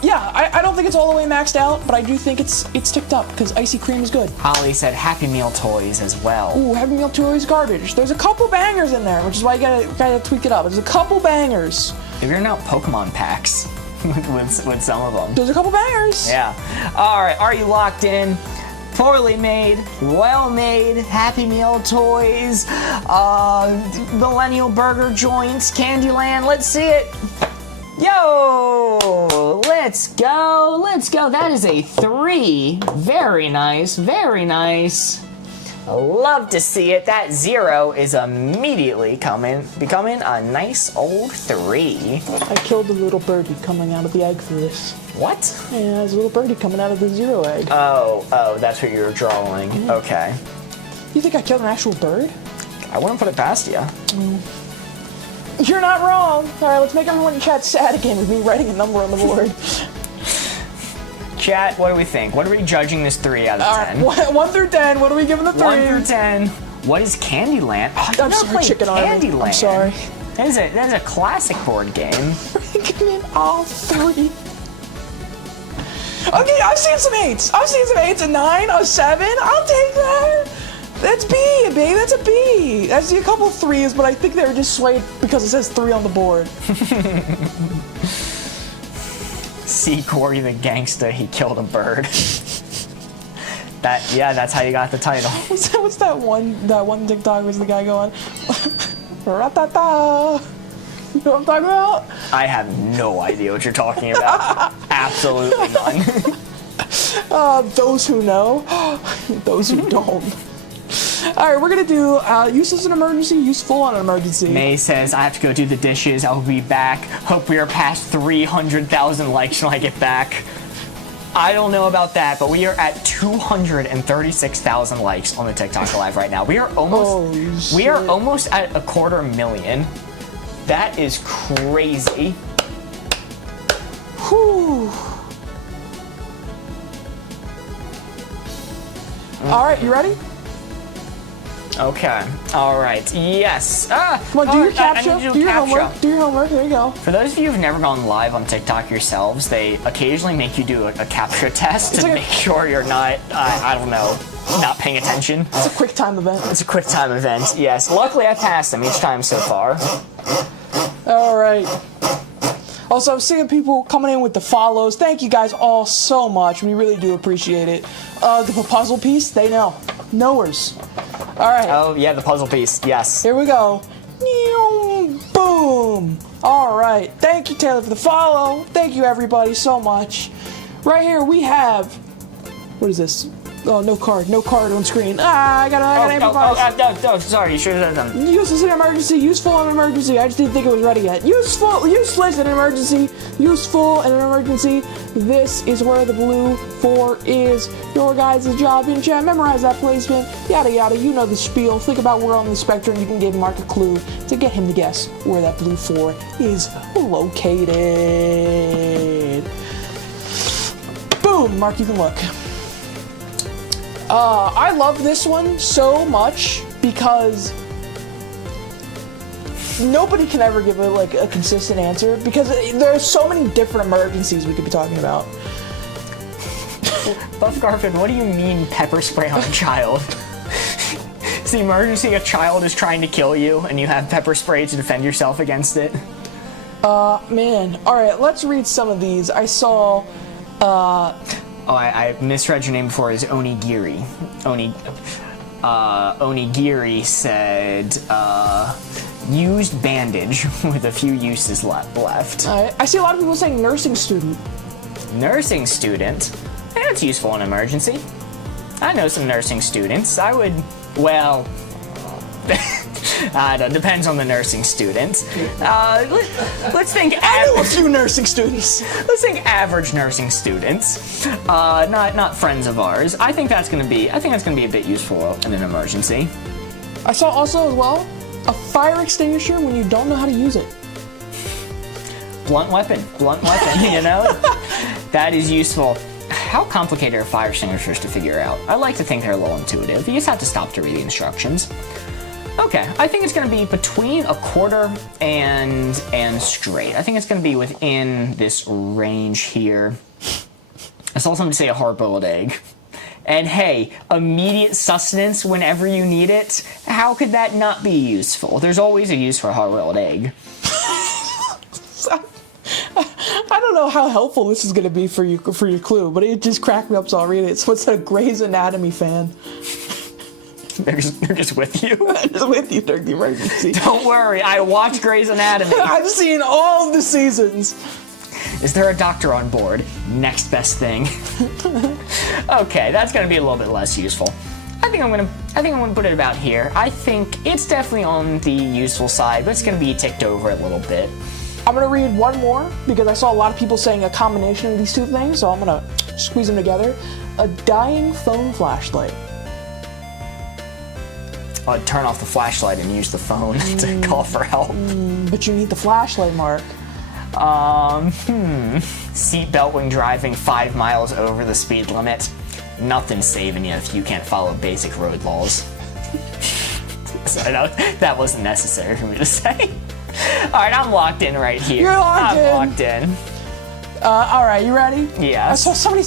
Yeah, I don't think it's all the way maxed out, but I do think it's ticked up because icy cream is good. Holly said Happy Meal toys as well. Ooh, Happy Meal toys garbage. There's a couple bangers in there, which is why you gotta tweak it up. There's a couple bangers. They're giving out Pokemon packs with some of them. There's a couple bangers. Yeah. All right, are you locked in? Poorly made, well made, Happy Meal toys, Millennial Burger Joints, Candyland. Let's see it. Yo, let's go. That is a 3. Very nice. Love to see it. That 0 is immediately becoming a nice old 3. I killed the little birdie coming out of the egg for this. What? Yeah, there's a little birdie coming out of the 0 egg. Oh, that's what you're drawing. Mm-hmm. Okay. You think I killed an actual bird? I wouldn't put it past you. You're not wrong. All right, let's make everyone in chat sad again with me writing a number on the board. Chat, what do we think? What are we judging this 3 out of 10? All right, 1 through 10. What are we giving the 3? 1 through 10. What is Candyland? Oh, I'm sorry, Chicken Army. Candyland. I'm sorry. That is a classic board game. Ranking in all 3. Okay, I've seen some 8s. A 9, a 7. I'll take that. That's B, baby. That's a B. I see a couple 3s, but I think they were just swayed because it says 3 on the board. See Corey the gangsta, he killed a bird. That's how you got the title. What's that one TikTok was the guy going Ra-ta-ta. You know what I'm talking about? I have no idea what you're talking about. Absolutely none. Those who know, those who don't. All right, we're gonna do useless in emergency, useful on an emergency. May says, I have to go do the dishes. I'll be back. Hope we are past 300,000 likes when I get back. I don't know about that, but we are at 236,000 likes on the TikTok Live right now. We are almost at 250,000. That is crazy. Whew. All right, you ready? Okay. All right. Yes. Come on, do your captcha. Do your homework. Do your homework. There you go. For those of you who've never gone live on TikTok yourselves, they occasionally make you do a captcha test to make sure you're not, I don't know, not paying attention. It's a quick time event. It's a quick time event, yes. Luckily, I passed them each time so far. All right. Also, I'm seeing people coming in with the follows. Thank you guys all so much. We really do appreciate it. The puzzle piece, they know. Knowers. All right. Oh, yeah, the puzzle piece, yes. Here we go. Boom. All right. Thank you, Taylor, for the follow. Thank you, everybody, so much. Right here we have... What is this? Oh, no card on screen. I gotta improvise. Sorry, you should have done them. Useless in emergency, useful in emergency. I just didn't think it was ready yet. Useless in emergency, useful in an emergency. This is where the blue 4 is. Your guys' job in chat. Memorize that placement. Yada yada. You know the spiel. Think about where on the spectrum you can give Mark a clue to get him to guess where that blue 4 is located. Boom, Mark, you can look. I love this one so much because nobody can ever give a consistent answer because there's so many different emergencies we could be talking about. Buff Garfin, what do you mean pepper spray on a child? Is the emergency a child is trying to kill you and you have pepper spray to defend yourself against it? Man. Alright, let's read some of these. I saw, I misread your name before. Is Onigiri. Onigiri said, used bandage with a few uses left. I see a lot of people saying nursing student. Nursing student? That's useful in emergency. I know some nursing students. I would, well... depends on the nursing students. Let's think. I know a few nursing students. Let's think average nursing students, not friends of ours. I think that's gonna be a bit useful in an emergency. I saw also as well a fire extinguisher when you don't know how to use it. Blunt weapon, you know? That is useful. How complicated are fire extinguishers to figure out? I like to think they're a little intuitive. You just have to stop to read the instructions. Okay, I think it's going to be between a quarter and straight. I think it's going to be within this range here. I saw somebody say a hard-boiled egg. And hey, immediate sustenance whenever you need it. How could that not be useful? There's always a use for a hard-boiled egg. I don't know how helpful this is going to be for your clue, but it just cracked me up, so I'll read it. So it's a Grey's Anatomy fan. They're just with you. I'm just with you during the emergency. Don't worry, I watch Grey's Anatomy. I've seen all of the seasons. Is there a doctor on board? Next best thing. Okay, that's gonna be a little bit less useful. I think I'm gonna put it about here. I think it's definitely on the useful side, but it's gonna be ticked over a little bit. I'm gonna read one more because I saw a lot of people saying a combination of these two things, so I'm gonna squeeze them together. A dying phone flashlight. I'd turn off the flashlight and use the phone to call for help. But you need the flashlight, Mark. Seatbelt when driving 5 miles over the speed limit. Nothing's saving you if you can't follow basic road laws. So that wasn't necessary for me to say. Alright, I'm locked in right here. You're locked in. I'm locked in. Alright, you ready? Yes. I saw somebody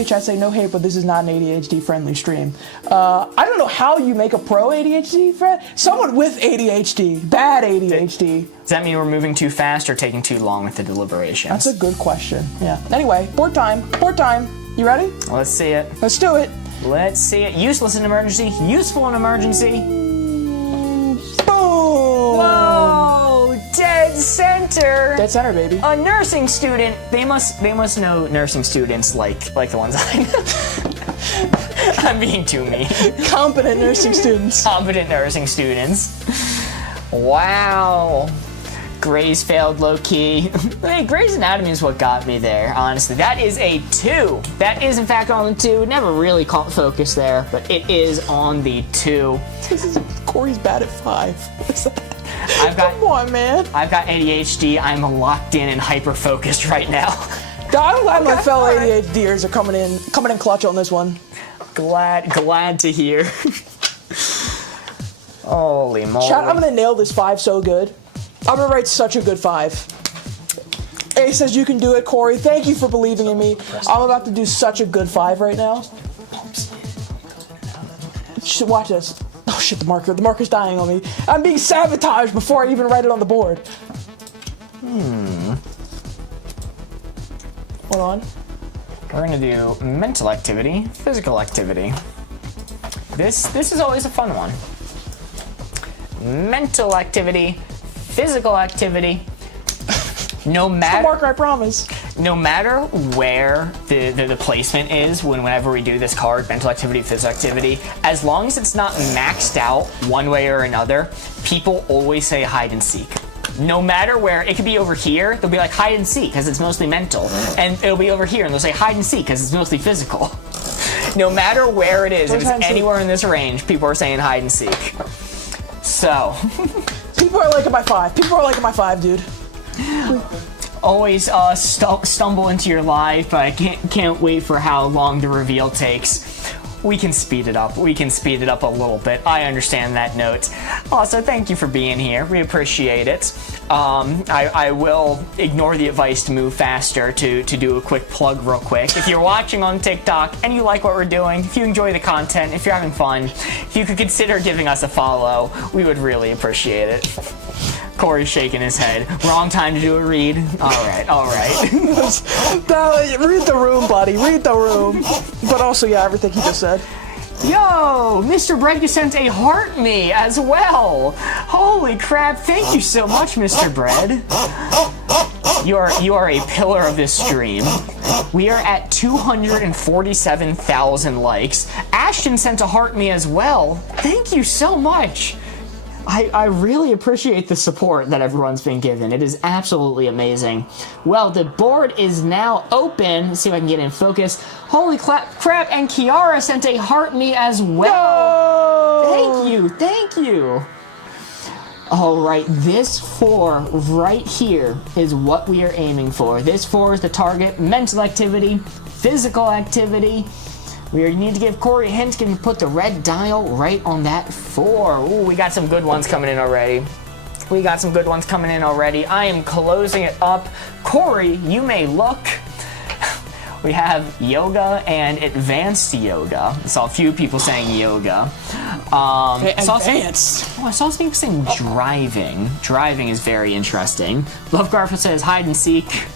in chat say, no hate, but this is not an ADHD friendly stream. I don't know how you make a pro ADHD friend. Someone with ADHD, bad ADHD. Does that mean we're moving too fast or taking too long with the deliberations? That's a good question. Yeah. Anyway, board time. You ready? Let's see it. Let's do it. Let's see it. Useless in emergency, useful in emergency. Boom! Whoa! Dead center! Dead center, baby. A nursing student. They must know nursing students like the ones I know. I'm being too mean. Competent nursing students. Competent nursing students. Wow. Grey's failed low-key. Hey, Grey's Anatomy is what got me there, honestly. That is a 2. That is, in fact, on the 2. Never really caught focus there, but it is on the 2. Corey's bad at 5. What's that? Come on, man. I've got ADHD. I'm locked in and hyper-focused right now. I'm glad my fellow ADHDers are coming in clutch on this one. Glad to hear. Holy moly. Chat, I'm gonna nail this 5 so good. I'm gonna write such a good 5. A says you can do it, Corey. Thank you for believing in me. I'm about to do such a good 5 right now. Watch this. Oh shit, the marker's dying on me. I'm being sabotaged before I even write it on the board. Hold on. We're gonna do mental activity, physical activity. This is always a fun one. Mental activity, physical activity. No matter, the marker, I promise. No matter where the placement is whenever we do this card, mental activity, physical activity, as long as it's not maxed out one way or another, people always say hide and seek. No matter where, it could be over here, they'll be like hide and seek because it's mostly mental. And it'll be over here and they'll say hide and seek because it's mostly physical. No matter where it is, if it's anywhere in this range, people are saying hide and seek. So. People are liking my 5. People are liking my 5, dude. Always stumble into your life. I can't wait for how long the reveal takes. We can speed it up. We can speed it up a little bit. I understand that note. Also, thank you for being here. We appreciate it. I will ignore the advice to move faster to do a quick plug real quick. If you're watching on TikTok and you like what we're doing, if you enjoy the content, if you're having fun, if you could consider giving us a follow, we would really appreciate it. Corey's shaking his head. Wrong time to do a read. All right. Read the room, buddy. Read the room. But also, yeah, everything he just said. Yo, Mr. Bread just sent a heart me as well. Holy crap! Thank you so much, Mr. Bread. You are a pillar of this stream. We are at 247,000 likes. Ashton sent a heart me as well. Thank you so much. I really appreciate the support that everyone's been given. It is absolutely amazing. Well, the board is now open. Let's see if I can get in focus. Holy crap, and Kiara sent a heart me as well. No! Thank you. All right, this 4 right here is what we are aiming for. This 4 is the target. Mental activity, physical activity. We need to give Corey a hint. Can you put the red dial right on that 4? Ooh, we got some good ones coming in already. I am closing it up. Corey, you may look. We have yoga and advanced yoga. I saw a few people saying yoga. Advanced. I saw some people saying driving. Driving is very interesting. Love Garfield says hide and seek.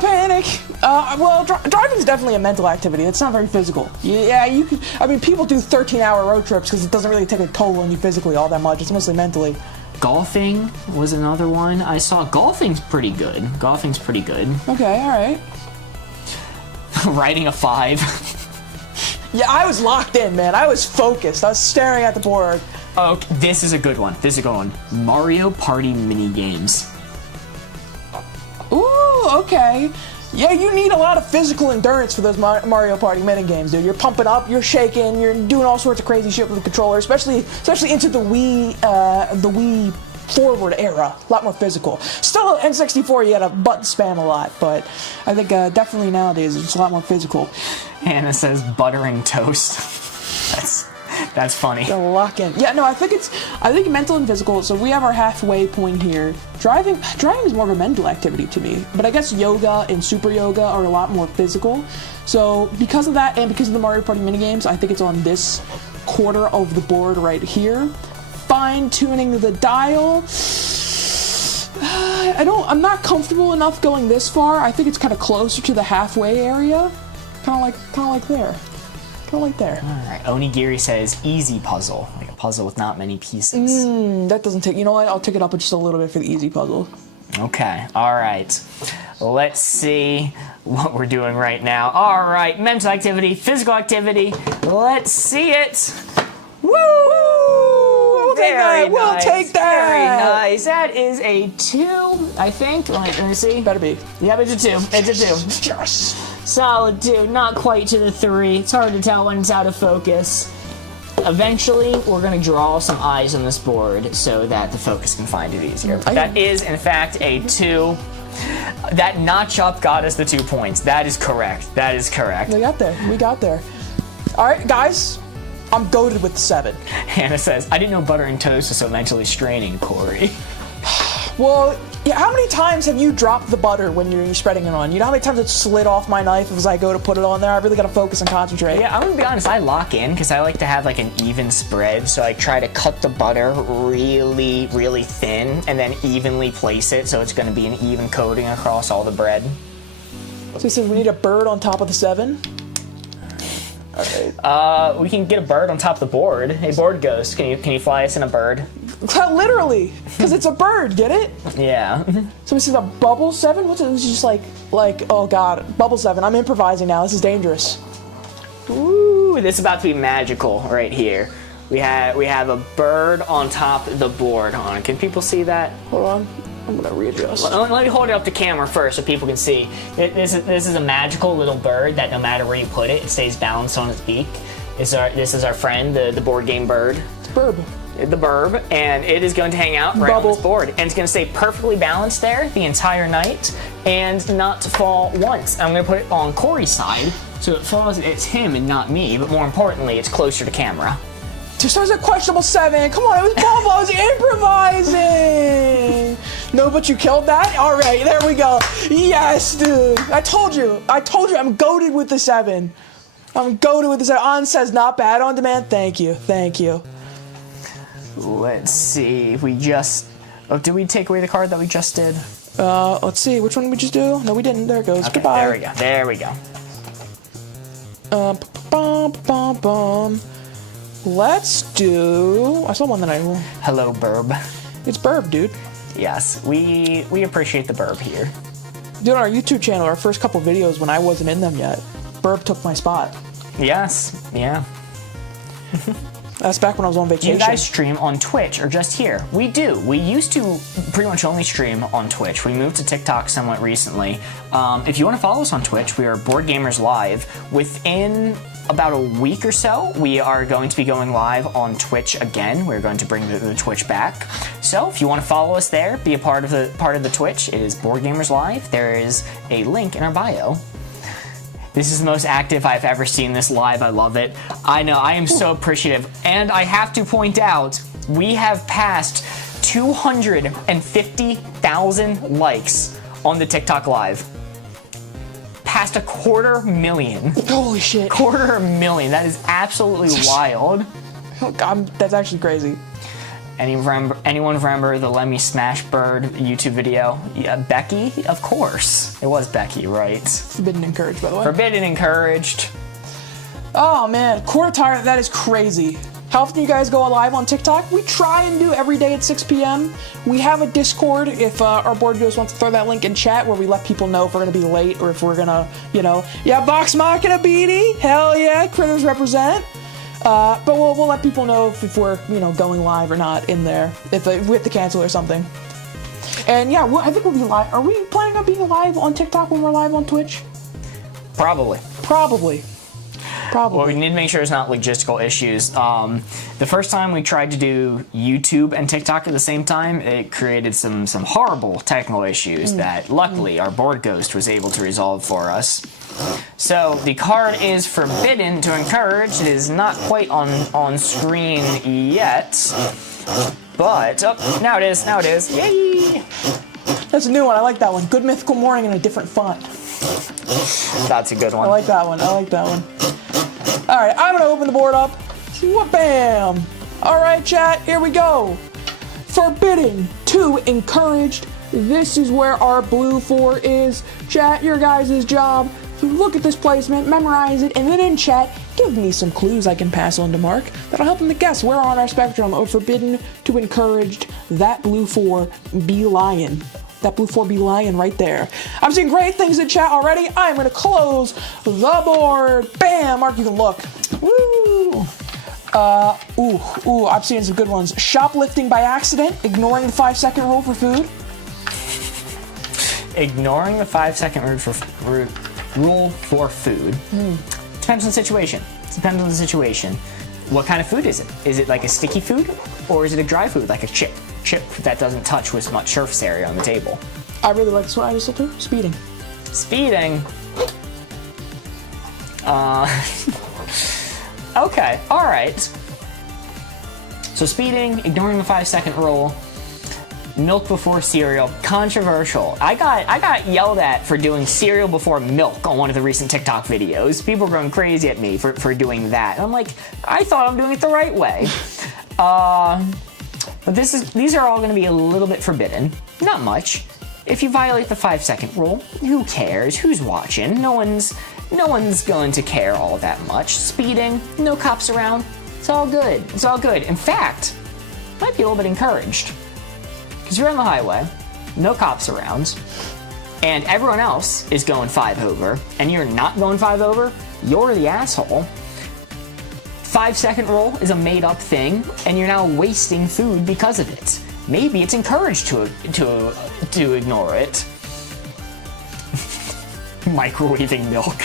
Panic. Well, driving is definitely a mental activity. It's not very physical. Yeah, you can. I mean, people do 13-hour road trips because it doesn't really take a toll on you physically all that much. It's mostly mentally. Golfing was another one I saw. Golfing's pretty good. Okay, all right. Writing a 5. Yeah, I was locked in, man. I was focused. I was staring at the board. Oh, this is a good one. Mario Party mini games. Ooh, okay. Yeah, you need a lot of physical endurance for those Mario Party mini games, dude. You're pumping up, you're shaking, you're doing all sorts of crazy shit with the controller, especially into the Wii forward era. A lot more physical. Still, N64, you had to button spam a lot, but I think definitely nowadays it's a lot more physical. Hannah says buttering toast. That's funny. The lock in. Yeah, no, I think mental and physical. So we have our halfway point here. Driving is more of a mental activity to me, but I guess yoga and super yoga are a lot more physical. So because of that and because of the Mario Party minigames, I think it's on this quarter of the board right here. Fine tuning the dial. I'm not comfortable enough going this far. I think it's kind of closer to the halfway area. Kind of like there. Right there. Alright, Onigiri says easy puzzle. Like a puzzle with not many pieces. That doesn't take... You know what? I'll take it up just a little bit for the easy puzzle. Okay, alright. Let's see what we're doing right now. All right, mental activity, physical activity. Let's see it. Woo! We'll take that. We'll take that. Very nice. That is a 2, I think. Let me see. Better be. Yep, it's a 2. It's a 2. Yes. Solid 2. Not quite to the 3. It's hard to tell when it's out of focus. Eventually, we're going to draw some eyes on this board so that the focus can find it easier. That is, in fact, a 2. That notch up got us the 2 points. That is correct. That is correct. We got there. We got there. All right, guys. I'm goated with the 7. Hannah says, I didn't know butter and toast was so mentally straining, Corey. Well, yeah, how many times have you dropped the butter when you're spreading it on? You know how many times it slid off my knife as I go to put it on there? I really got to focus and concentrate. Yeah, I'm going to be honest. I lock in because I like to have like an even spread. So I try to cut the butter really, really thin and then evenly place it so it's going to be an even coating across all the bread. So he says we need a bird on top of the 7. All right. We can get a bird on top of the board. Hey, board ghost, can you fly us in a bird? Literally, because it's a bird. Get it? Yeah. So this is a bubble 7. What's it? It's just like oh god, bubble 7. I'm improvising now. This is dangerous. Ooh, this is about to be magical right here. We have a bird on top of the board. Hold on, can people see that? Hold on. I'm gonna readjust. Let me hold it up to camera first so people can see. This is a magical little bird that no matter where you put it, it stays balanced on its beak. This is our friend, the board game bird. It's Burb. The burb, and it is going to hang out right on this board, and it's going to stay perfectly balanced there the entire night and not fall once. I'm going to put it on Corey's side so it falls. It's him and not me, but more importantly, it's closer to camera. Just as a questionable 7. Come on, it was bubble. I was improvising. No, but you killed that? All right, there we go. Yes, dude. I told you. I'm goated with the 7. I'm goated with the 7. On says not bad on demand. Thank you. Thank you. Let's see if we just... Oh, did we take away the card that we just did? Let's see. Which one did we just do? No, we didn't. There it goes. Okay, Goodbye. There we go. Let's do... I saw one that I... Hello, burb. It's Burb, dude. Yes, we appreciate the burb here. Dude, on our YouTube channel, our first couple videos when I wasn't in them yet, Burb took my spot. Yes, yeah. That's back when I was on Do vacation. you guys stream on Twitch or just here? We do. We used to pretty much only stream on Twitch. We moved to TikTok somewhat recently. If you want to follow us on Twitch, we are Boardgamers Live. Within about a week or so, we are going to be going live on Twitch again. We're going to bring the Twitch back. So if you want to follow us there, be a part of the Twitch, it is Boardgamers Live. There is a link in our bio. This is the most active I've ever seen this live. I love it. I know, I am so appreciative. And I have to point out, we have passed 250,000 likes on the TikTok live. Past 250,000. Holy shit. 250,000. That is absolutely wild. That's actually crazy. Anyone remember the Lemmy Smash Bird YouTube video? Yeah, Becky? Of course. It was Becky, right? Forbidden Encouraged, by the way. Forbidden Encouraged. Oh, man. Quarter tire, that is crazy. How often do you guys go live on TikTok? We try and do every day at 6 p.m. We have a Discord if our board goes wants to throw that link in chat where we let people know if we're going to be late or if we're going to, yeah, Vox Machina Beanie. Hell yeah, Critters represent. But we'll let people know if we're, going live or not in there, if we have to cancel or something. And yeah, I think we'll be live. Are we planning on being live on TikTok when we're live on Twitch? Probably. Well, we need to make sure it's not logistical issues. The first time we tried to do YouTube and TikTok at the same time, it created some horrible technical issues that luckily our board ghost was able to resolve for us. So the card is Forbidden to Encourage. It is not quite on screen yet, but now it is. Yay! That's a new one. I like that one. Good Mythical Morning in a different font. That's a good one. I like that one. All right, I'm gonna open the board up. Bam! All right, chat. Here we go. Forbidden to Encouraged. This is where our blue 4 is. Chat, your guys' job. Look at this placement, memorize it, and then in chat, give me some clues I can pass on to Mark that'll help him to guess where on our spectrum of Forbidden to Encouraged that blue 4 be lying. That blue 4 be lying right there. I'm seeing great things in chat already. I'm going to close the board. Bam! Mark, you can look. Woo! I'm seeing some good ones. Shoplifting by accident. Ignoring the 5-second rule for food. Ignoring the 5-second rule for food. Depends on the situation. Depends on the situation. What kind of food is it? Is it like a sticky food, or is it a dry food, like a chip that doesn't touch with much surface area on the table? I really like this one. I just too. Speeding. Speeding. Okay. All right. So speeding, ignoring the 5-second rule. Milk before cereal, controversial. I got yelled at for doing cereal before milk on one of the recent TikTok videos. People were going crazy at me for doing that. And I'm like, I thought I'm doing it the right way. But these are all going to be a little bit forbidden. Not much. If you violate the 5-second rule, who cares? Who's watching? No one's going to care all that much. Speeding, no cops around. It's all good. It's all good. In fact, might be a little bit encouraged. Because you're on the highway, no cops around, and everyone else is going 5 over, and you're not going 5 over, you're the asshole. 5-second rule is a made-up thing, and you're now wasting food because of it. Maybe it's encouraged to ignore it. Microwaving milk.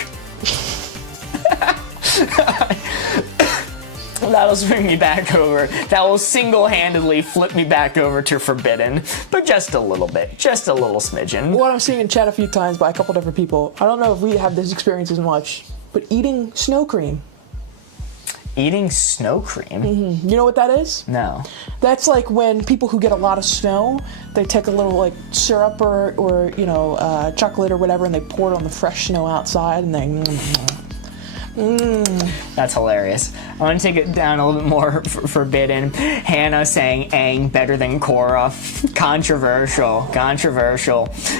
That'll swing me back over. That will single-handedly flip me back over to forbidden, but just a little bit, just a little smidgen. What I'm seeing in chat a few times by a couple different people, I don't know if we have this experience as much, but eating snow cream. Eating snow cream? You know what that is? No. That's like when people who get a lot of snow, they take a little like syrup or chocolate or whatever, and they pour it on the fresh snow outside, and they. That's hilarious. I want to take it down a little bit more forbidden. Hannah saying Aang better than Korra. Controversial.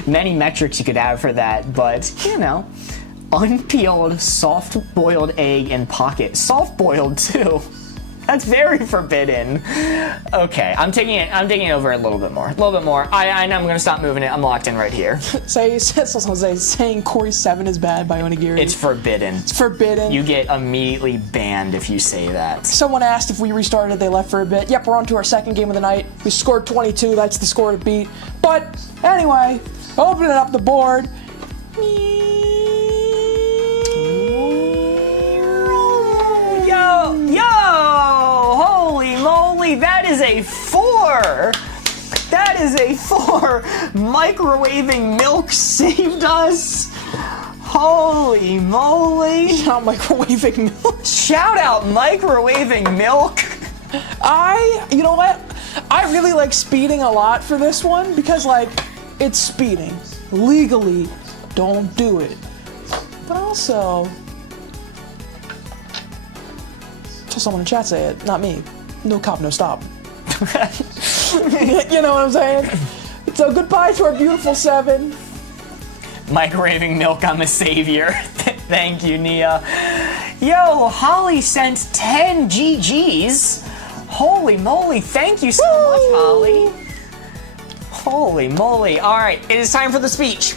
Many metrics you could have for that, but unpeeled soft-boiled egg in pocket. Soft-boiled too. That's very forbidden. Okay, I'm taking it over a little bit more. I'm gonna stop moving it. I'm locked in right here. Saying Corey 7 is bad by Onigiri. It's forbidden. It's forbidden. You get immediately banned if you say that. Someone asked if we restarted, they left for a bit. Yep, we're on to our second game of the night. We scored 22, that's the score to beat. But anyway, opening up the board. Yo! Holy moly, that is a 4! That is a 4! Microwaving milk saved us! Holy moly! Shout out microwaving milk. Shout out microwaving milk! You know what? I really like speeding a lot for this one because, it's speeding. Legally, don't do it. But also, till someone in chat say it, not me. No cop, no stop. You know what I'm saying? So goodbye to our beautiful 7. Microwaving milk, I'm a savior. Thank you, Nia. Yo, Holly sent 10 GGs. Holy moly, thank you so much, Holly. Holy moly. All right, it is time for the speech.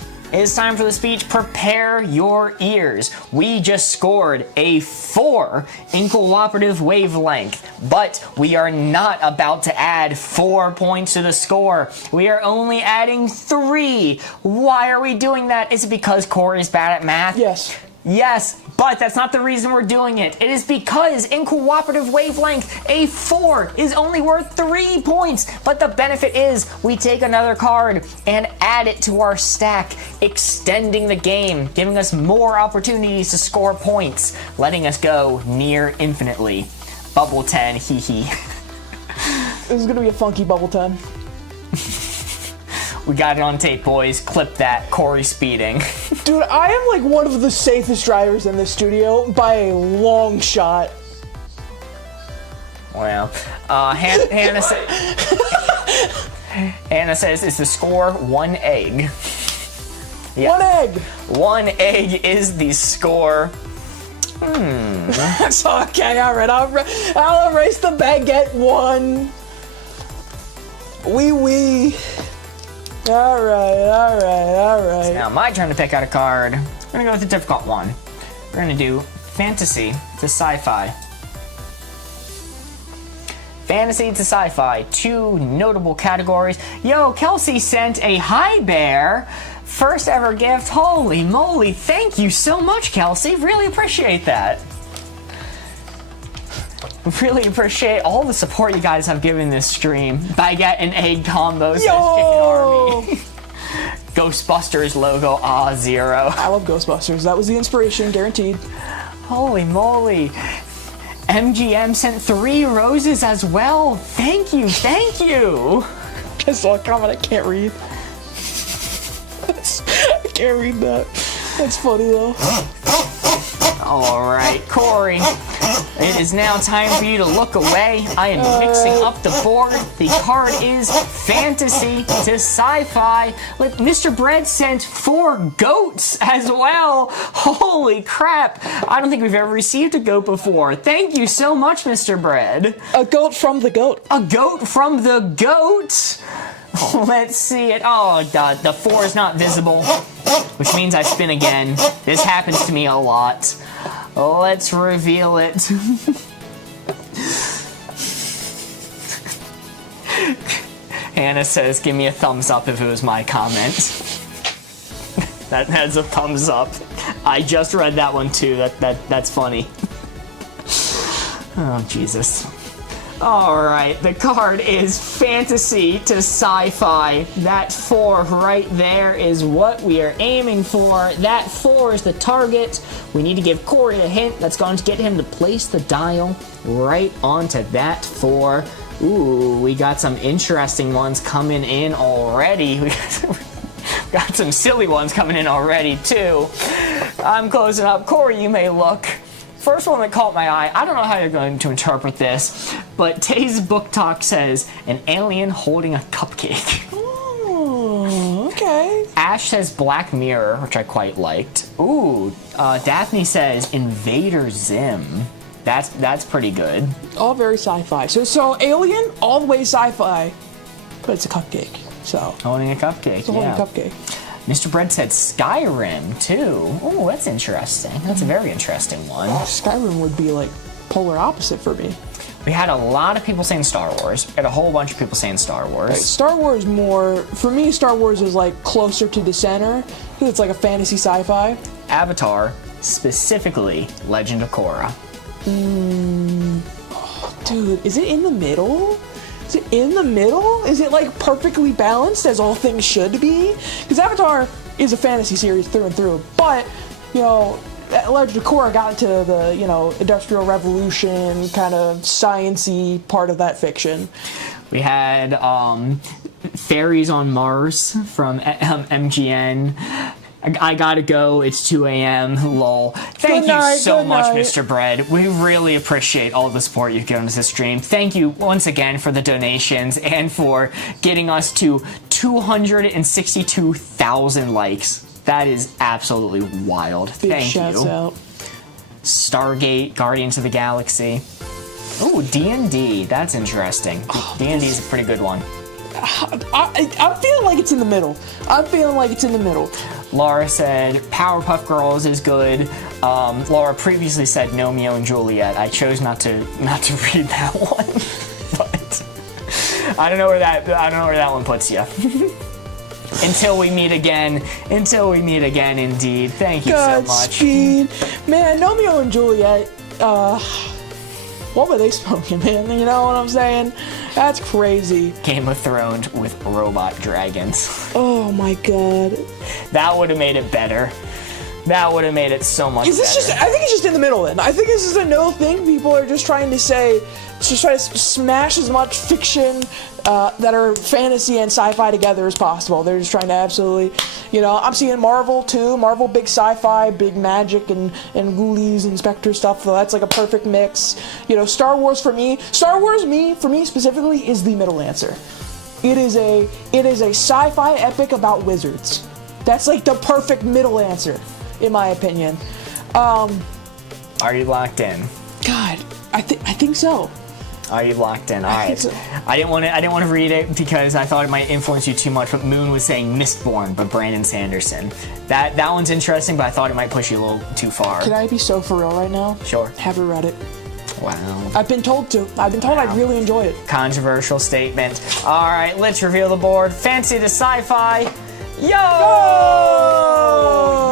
Prepare your ears. We just scored a 4 in cooperative wavelength, but we are not about to add 4 points to the score. We are only adding 3. Why are we doing that? Is it because Corey's bad at math? Yes, but that's not the reason we're doing it. It is because in cooperative wavelength, a 4 is only worth 3 points. But the benefit is we take another card and add it to our stack, extending the game, giving us more opportunities to score points, letting us go near infinitely. Bubble 10, hee hee. This is gonna be a funky bubble 10. We got it on tape, boys. Clip that. Corey speeding. Dude, I am like one of the safest drivers in this studio by a long shot. Well, Hannah says, is the score 1 egg? Yeah. 1 egg! 1 egg is the score. That's okay, alright. I'll erase the baguette 1. Wee. All right. Now my turn to pick out a card. I'm gonna go with a difficult one. We're gonna do fantasy to sci-fi. Fantasy to sci-fi, 2 notable categories. Yo, Kelsey sent a hi bear. First ever gift. Holy moly, thank you so much, Kelsey. Really appreciate that. Really appreciate all the support you guys have given this stream. Baguette and egg combo says Chicken Army. Ghostbusters logo, 0. I love Ghostbusters. That was the inspiration, guaranteed. Holy moly. MGM sent 3 roses as well. Thank you. I saw a comment I can't read. I can't read that. That's funny though. Alright, Corey. It is now time for you to look away. I am mixing up the board. The card is fantasy to sci-fi. Look, Mr. Bread sent 4 goats as well. Holy crap. I don't think we've ever received a goat before. Thank you so much, Mr. Bread. A goat from the goat. A goat from the goat. Let's see it. Oh, God. The 4 is not visible, which means I spin again. This happens to me a lot. Let's reveal it. Hannah says, give me a thumbs up if it was my comment. That has a thumbs up. I just read that one too. That's funny. Oh, Jesus. Alright, the card is fantasy to sci-fi. That 4 right there is what we are aiming for. That 4 is the target. We need to give Corey a hint that's going to get him to place the dial right onto that 4. Ooh, we got some interesting ones coming in already. We got some silly ones coming in already too. I'm closing up. Corey, you may look. First one that caught my eye, I don't know how you're going to interpret this, but Tay's Book Talk says, an alien holding a cupcake. Oh, okay. Ash says Black Mirror, which I quite liked. Ooh, Daphne says Invader Zim. That's pretty good. All very sci-fi. So Alien, all the way sci-fi, but it's a cupcake, so. Holding a cupcake, It's a holding a cupcake. Mr. Bread said Skyrim, too. Oh, that's interesting. That's a very interesting one. Skyrim would be like polar opposite for me. We had a lot of people saying Star Wars. We had a whole bunch of people saying Star Wars. Right, Star Wars more, for me, Star Wars is like closer to the center, because it's like a fantasy sci-fi. Avatar, specifically Legend of Korra. Dude, is it in the middle? Is it in the middle? Is it like perfectly balanced as all things should be? Because Avatar is a fantasy series through and through, but, you know, Legend of Korra got into the, you know, Industrial Revolution kind of science-y part of that fiction. We had Fairies on Mars from MGN. I gotta go, it's 2 a.m, lol. Thank you so much, Mr. Bread. We really appreciate all the support you've given us this stream. Thank you once again for the donations and for getting us to 262,000 likes. That is absolutely wild. Big Thank shouts you. out. Stargate, Guardians of the Galaxy. Ooh, D&D, that's interesting. D&D is a pretty good one. I'm feeling like it's in the middle. Laura said Powerpuff Girls is good. Laura previously said Romeo and Juliet. I chose not to read that one, but I don't know where that one puts you. Until we meet again. Indeed. Thank you so much. Godspeed. Man, Romeo and Juliet. What were they smoking, man? You know what I'm saying? That's crazy. Game of Thrones with robot dragons. Oh my god. That would have made it better. That would have made it so much better. I think it's just in the middle then. I think this is a no thing. People are just trying to say, just try to smash as much fiction that are fantasy and sci-fi together as possible. They're just trying to absolutely, you know, I'm seeing Marvel too. Marvel, big sci-fi, big magic and ghoulies and specter stuff. So that's like a perfect mix. You know, Star Wars for me specifically is the middle answer. It is a sci-fi epic about wizards. That's like the perfect middle answer, in my opinion. Are you locked in? God, I think so. Oh, you've locked in. All right. I didn't want to read it because I thought it might influence you too much. But Moon was saying Mistborn, but Brandon Sanderson. That one's interesting, but I thought it might push you a little too far. Can I be so for real right now? Sure. Haven't read it. Wow. I've been told to. I've been told I'd really enjoy it. Controversial statement. All right, let's reveal the board. Fancy the sci-fi. Yo!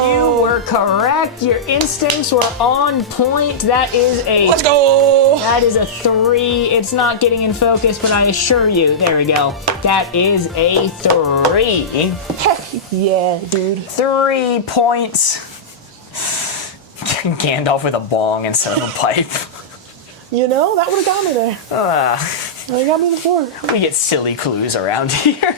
You were correct. Your instincts were on point. That is a... Let's go! That is a 3. It's not getting in focus, but I assure you, there we go. That is a 3. Yeah, dude. 3 points. Gandalf with a bong instead of a pipe. You know, that would have got me there. They got me before. We get silly clues around here.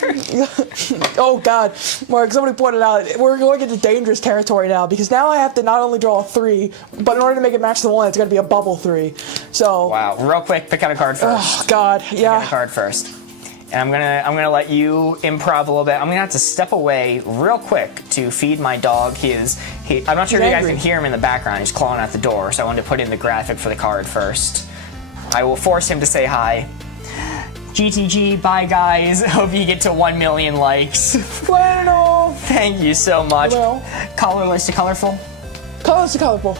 Oh, God. Mark, somebody pointed out, we're going into dangerous territory now because now I have to not only draw a 3, but in order to make it match the 1, it's got to be a bubble 3. So... Wow. Real quick, pick out a card first. Oh, God. Yeah. Pick out a card first. And I'm gonna let you improv a little bit. I'm gonna have to step away real quick to feed my dog. I'm not sure if you guys can hear him in the background. He's clawing at the door, so I wanted to put in the graphic for the card first. I will force him to say hi. GTG, bye guys. Hope you get to 1 million likes. Bueno. Thank you so much. Well. Colorless to colorful. Colorless to colorful.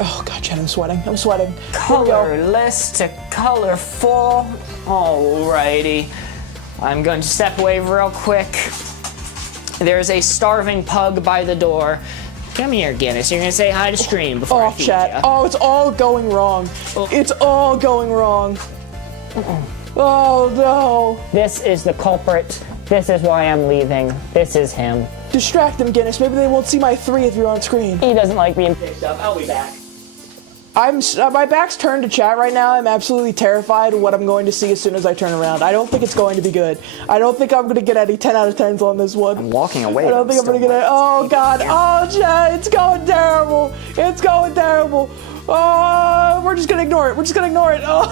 Oh, God, Jen, I'm sweating. I'm sweating. Colorless to colorful. Alrighty. I'm going to step away real quick. There's a starving pug by the door. Come here, Guinness. You're going to say hi to Stream before I feed chat. ya. Oh, it's all going wrong. It's all going wrong. Oh, no. This is the culprit. This is why I'm leaving. This is him. Distract them, Guinness. Maybe they won't see my 3 if you're on screen. He doesn't like being picked up. I'll be back. My back's turned to chat right now. I'm absolutely terrified of what I'm going to see as soon as I turn around. I don't think it's going to be good. I don't think I'm going to get any 10 out of 10s on this one. I'm walking away. I don't think I'm going to get it. Oh, God. Oh, chat. It's going terrible. It's going terrible. Oh, we're just going to ignore it. We're just going to ignore it. Oh.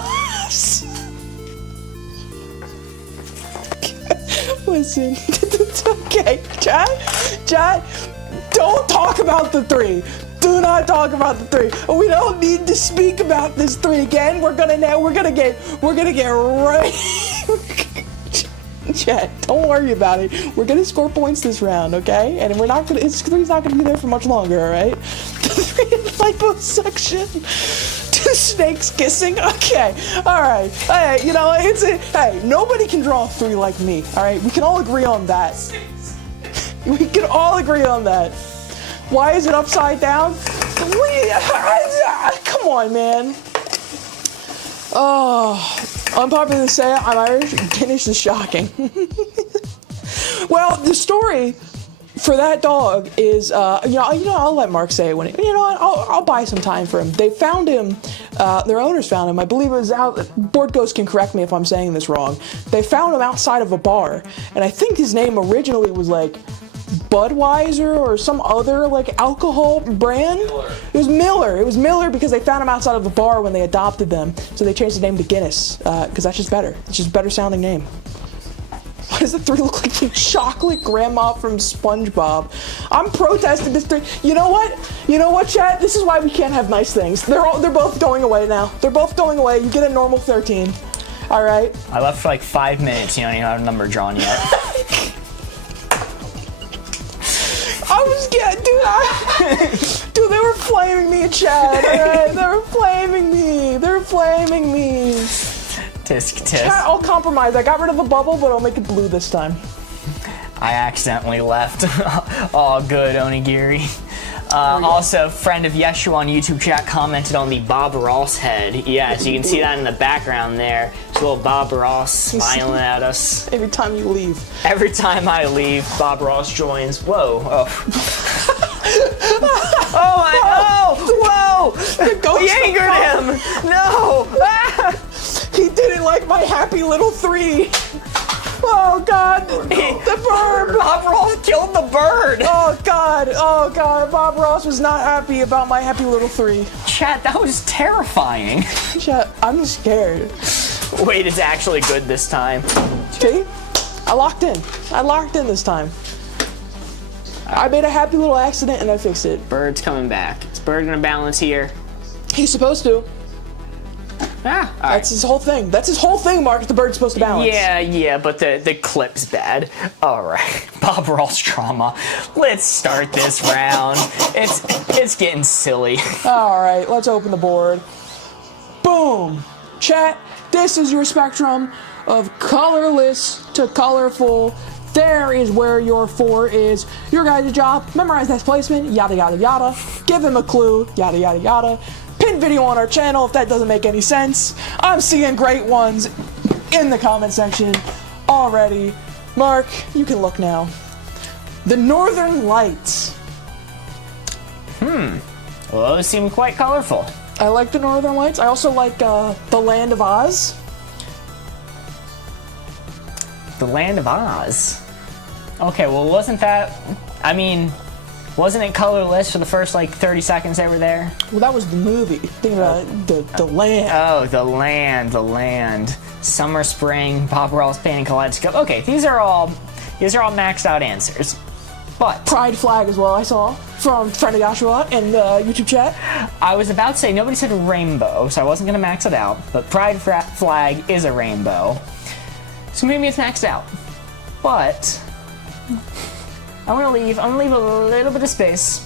Listen. It's okay. Chat. Don't talk about the 3. Do not talk about the 3. We don't need to speak about this 3 again. We're gonna get right. Chat, don't worry about it. We're gonna score points this round, okay? And we're not gonna. 3's not gonna be there for much longer, all right? The 3 liposuction. 2 snakes kissing. Okay, all right. Hey, you know Hey, nobody can draw a 3 like me. All right, we can all agree on that. We can all agree on that. Why is it upside down? Come on, man. Oh, unpopular to say, I'm Irish. Guinness is shocking. Well, the story for that dog is, I'll let Mark say it when I'll buy some time for him. They found him. Their owners found him. I believe it was out. Board Ghost can correct me if I'm saying this wrong. They found him outside of a bar, and I think his name originally was like Budweiser or some other like alcohol brand. Miller. It was Miller. It was Miller because they found him outside of the bar when they adopted them. So they changed the name to Guinness because that's just better. It's just a better sounding name. Why does the 3 look like the chocolate grandma from SpongeBob? I'm protesting this 3. You know what? You know what, chat? This is why we can't have nice things. They're both going away now. They're both going away. You get a normal 13. All right. I left for like 5 minutes. You don't even have a number drawn yet. I was getting, dude, they were flaming me in chat, alright? They were flaming me. They're flaming me. Tisk tisk. Chat, I'll compromise. I got rid of the bubble, but I'll make it blue this time. I accidentally left. All good, Onigiri. Also, friend of Yeshua on YouTube chat commented on the Bob Ross head. Yeah, so you can see that in the background there. It's little Bob Ross smiling at us. Every time you leave. Every time I leave, Bob Ross joins. Whoa. Oh. Whoa! He angered him! No! He didn't like my happy little 3. Oh, God. The bird. Bob Ross killed the bird! Oh, God. Oh, God. Bob Ross was not happy about my happy little 3. Chat, that was terrifying. Chat, I'm scared. Wait, it's actually good this time. See? I locked in. I locked in this time. I made a happy little accident and I fixed it. Bird's coming back. Is Bird gonna balance here? He's supposed to. Ah, all right. That's his whole thing. That's his whole thing, Mark. The bird's supposed to balance. Yeah, but the clip's bad. All right, Bob Ross drama. Let's start this round. It's getting silly. All right, let's open the board. Boom. Chat, this is your spectrum of colorless to colorful. There is where your 4 is. Your guys' job, memorize that placement, yada, yada, yada. Give them a clue, yada, yada, yada. Pin video on our channel if that doesn't make any sense. I'm seeing great ones in the comment section already. Mark, you can look now. The Northern Lights. Well, those seem quite colorful. I like the Northern Lights. I also like the Land of Oz. The Land of Oz. Okay, well, wasn't it colorless for the first, 30 seconds they were there? Well, that was the movie. Think about it, the land. Oh, the land. Summer, spring, Bob Ross painting kaleidoscope. Okay, these are all maxed out answers. But Pride flag as well, I saw from friend of Joshua in the YouTube chat. I was about to say, nobody said rainbow, so I wasn't going to max it out. But pride flag is a rainbow. So maybe it's maxed out. But I'm gonna leave a little bit of space.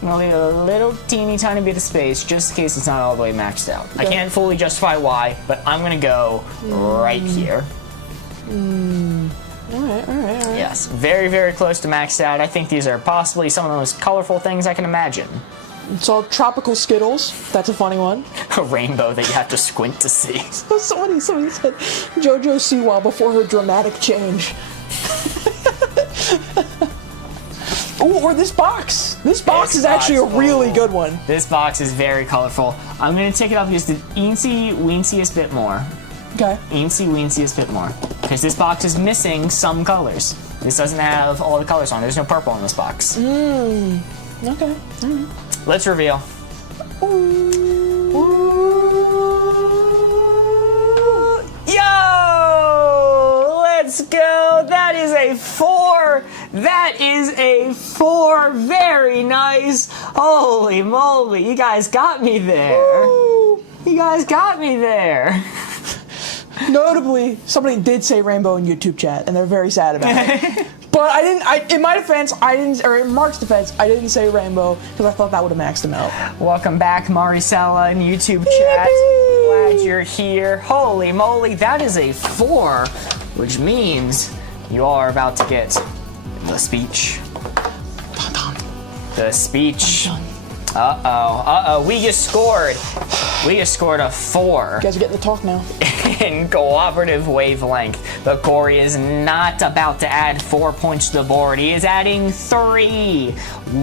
I'm gonna leave a little teeny tiny bit of space just in case it's not all the way maxed out. I can't fully justify why, but I'm gonna go right here. Alright. Yes, very, very close to maxed out. I think these are possibly some of the most colorful things I can imagine. It's all tropical Skittles. That's a funny one. A rainbow that you have to squint to see. Somebody said JoJo Siwa before her dramatic change. Ooh, or this box. This box is actually a really good one. This box is very colorful. I'm going to take it up just the eensy-weensiest bit more. Okay. Eensy-weensiest bit more. Because this box is missing some colors. This doesn't have all the colors on. There's no purple in this box. Okay. Let's reveal. Yo! Let's go! That is a 4! That is a 4! Very nice! Holy moly, you guys got me there! You guys got me there! Notably, somebody did say rainbow in YouTube chat, and they're very sad about it. But in my defense, in Mark's defense, I didn't say rainbow because I thought that would have maxed him out. Welcome back, Maricela in YouTube chat. Glad you're here. Holy moly, that is a 4, which means you are about to get the speech. The speech. Uh-oh, we just scored. We just scored a 4. You guys are getting the talk now. In cooperative wavelength. But Corey is not about to add 4 points to the board. He is adding 3.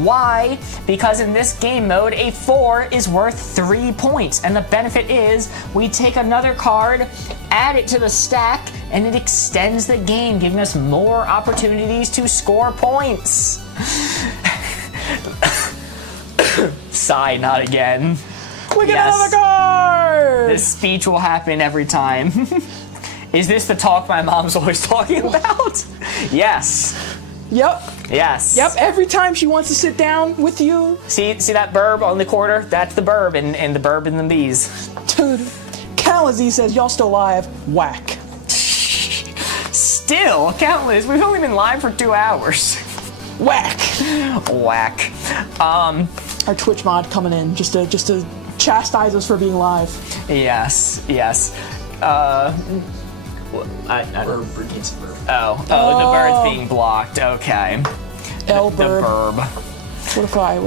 Why? Because in this game mode, a 4 is worth 3 points. And the benefit is we take another card, add it to the stack, and it extends the game, giving us more opportunities to score points. Sigh, not again. We get another card! This speech will happen every time. Is this the talk my mom's always talking about? Yes. Yep. Yes. Yep, every time she wants to sit down with you. See that burb on the quarter? That's the burb and the burb and the bees. Dude, Kalazi says, y'all still live. Whack. Still? Countless. We've only been live for 2 hours. Whack. Whack. Our Twitch mod coming in just to chastise us for being live. Yes. Bird needs a bird. The bird's being blocked. Okay. L The bird. burb. What if I?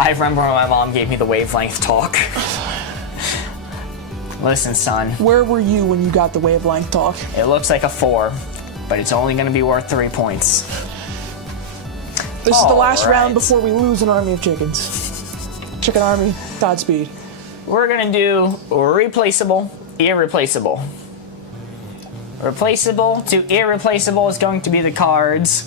I remember when my mom gave me the wavelength talk. Listen, son. Where were you when you got the wavelength talk? It looks like a 4, but it's only going to be worth 3 points. This is the last All right. round before we lose an army of chickens. Chicken army, Godspeed. We're going to do replaceable, irreplaceable. Replaceable to irreplaceable is going to be the cards.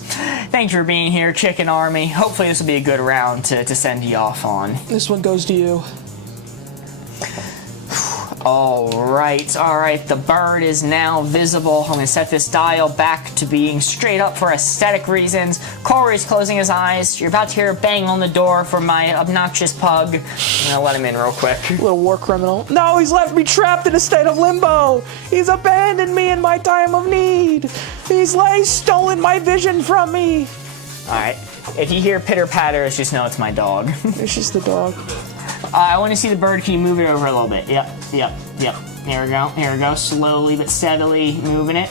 Thanks for being here, Chicken Army. Hopefully this will be a good round to send you off on. This one goes to you. All right, the bird is now visible. I'm gonna set this dial back to being straight up for aesthetic reasons. Corey's closing his eyes. You're about to hear a bang on the door from my obnoxious pug. I'm gonna let him in real quick. Little war criminal. No, he's left me trapped in a state of limbo. He's abandoned me in my time of need. He's stolen my vision from me. All right, if you hear pitter patters, just know it's my dog. It's just the dog. I want to see the bird. Can you move it over a little bit? Yep. Here we go. Slowly but steadily moving it.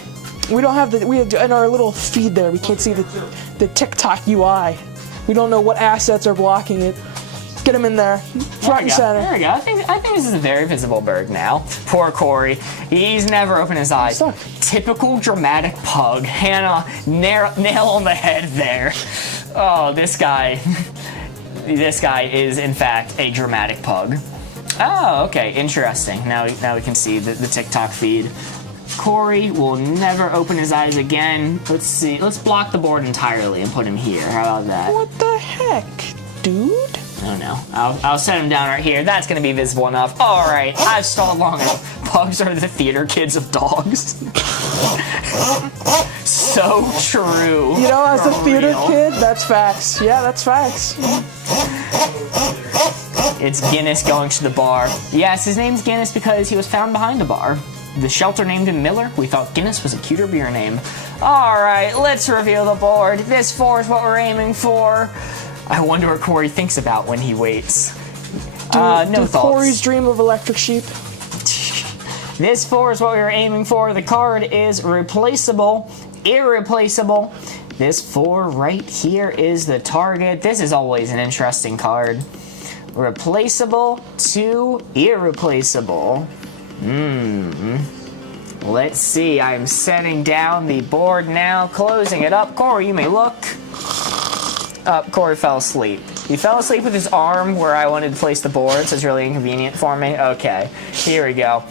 We don't have in our little feed there, we can't see the TikTok UI. We don't know what assets are blocking it. Get him in there. Front and center. There we go. I think this is a very visible bird now. Poor Corey. He's never opened his eyes. Stuck. Typical dramatic pug. Hannah, nail on the head there. Oh, this guy. This guy is, in fact, a dramatic pug. Oh, okay, interesting. Now we can see the TikTok feed. Corey will never open his eyes again. Let's see. Let's block the board entirely and put him here. How about that? What the heck, dude? Oh no. I'll set him down right here. That's gonna be visible enough. All right, I've stalled long enough. Pugs are the theater kids of dogs. So true. You know, as a theater kid, that's facts. Yeah, that's facts. It's Guinness going to the bar. Yes, his name's Guinness because he was found behind a bar. The shelter named him Miller. We thought Guinness was a cuter beer name. All right, let's reveal the board. This 4 is what we're aiming for. I wonder what Corey thinks about when he waits. No thoughts. Corey's dream of electric sheep. This 4 is what we were aiming for. The card is replaceable, irreplaceable. This 4 right here is the target. This is always an interesting card. Replaceable to irreplaceable. Let's see. I'm setting down the board now, closing it up. Corey, you may look. Corey fell asleep. He fell asleep with his arm where I wanted to place the board, so it's really inconvenient for me. Okay, here we go.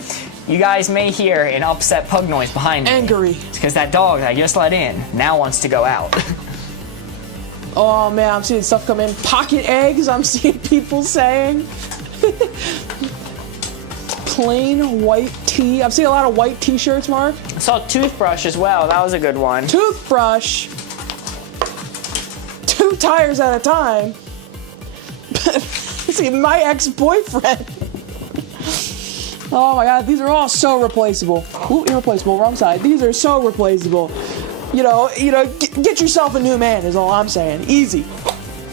You guys may hear an upset pug noise behind me. Angry. It's because that dog I just let in now wants to go out. Oh man, I'm seeing stuff come in. Pocket eggs, I'm seeing people saying. Plain white tee. I'm seeing a lot of white t-shirts, Mark. I saw a toothbrush as well. That was a good one. Toothbrush. 2 tires at a time. See, my ex-boyfriend. Oh my god, these are all so replaceable. Ooh, irreplaceable, wrong side. These are so replaceable. You know, get yourself a new man is all I'm saying. Easy.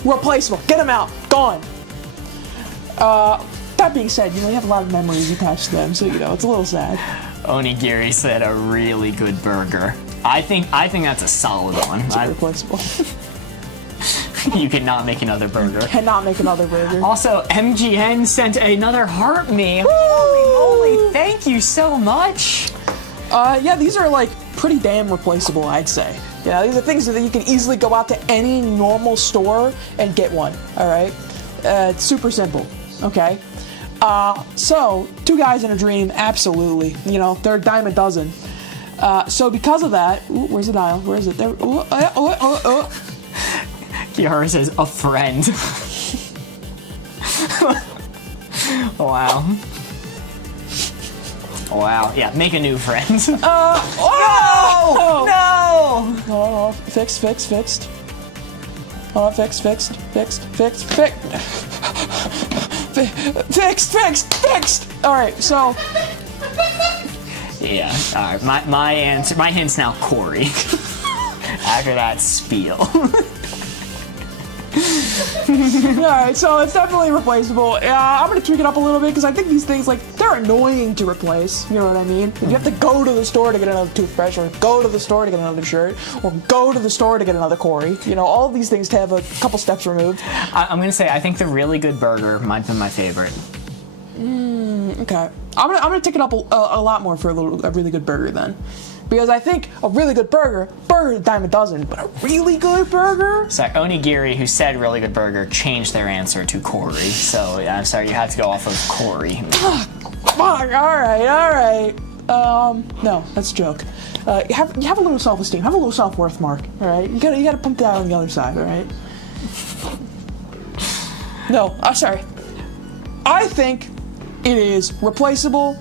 Replaceable. Get him out. Gone. That being said, you have a lot of memories attached to them, so it's a little sad. Onigiri said a really good burger. I think that's a solid one. It's irreplaceable. You cannot make another burger. Cannot make another burger. Also, MGN sent another heart me. Holy moly, thank you so much. Yeah, these are pretty damn replaceable, I'd say. Yeah, these are things that you can easily go out to any normal store and get one, all right? It's super simple, okay? So, 2 guys in a dream, absolutely. They're a dime a dozen. So because of that, ooh, where's the dial? Where is it? There. Kiara says, a friend. Wow. Wow. Yeah, make a new friend. Oh! No! Oh, fixed. Oh, fixed. All right, so. Yeah. All right. My answer. My hint's now Corey. After that spiel. Alright, so it's definitely replaceable. I'm gonna tweak it up a little bit because I think these things, they're annoying to replace. You know what I mean? You have to go to the store to get another toothbrush, or go to the store to get another shirt, or go to the store to get another Corey. All of these things to have a couple steps removed. I'm gonna say I think the really good burger might be my favorite. Okay. I'm gonna take it up a lot more for a really good burger then. Because I think a really good burger is a dime a dozen, but a really good burger? So Onigiri, who said really good burger, changed their answer to Corey. So yeah, I'm sorry, you had to go off of Corey. Fuck, alright. No, that's a joke. You have a little self-esteem, have a little self-worth, Mark, alright? You gotta pump that on the other side, alright? No, I'm sorry. I think it is replaceable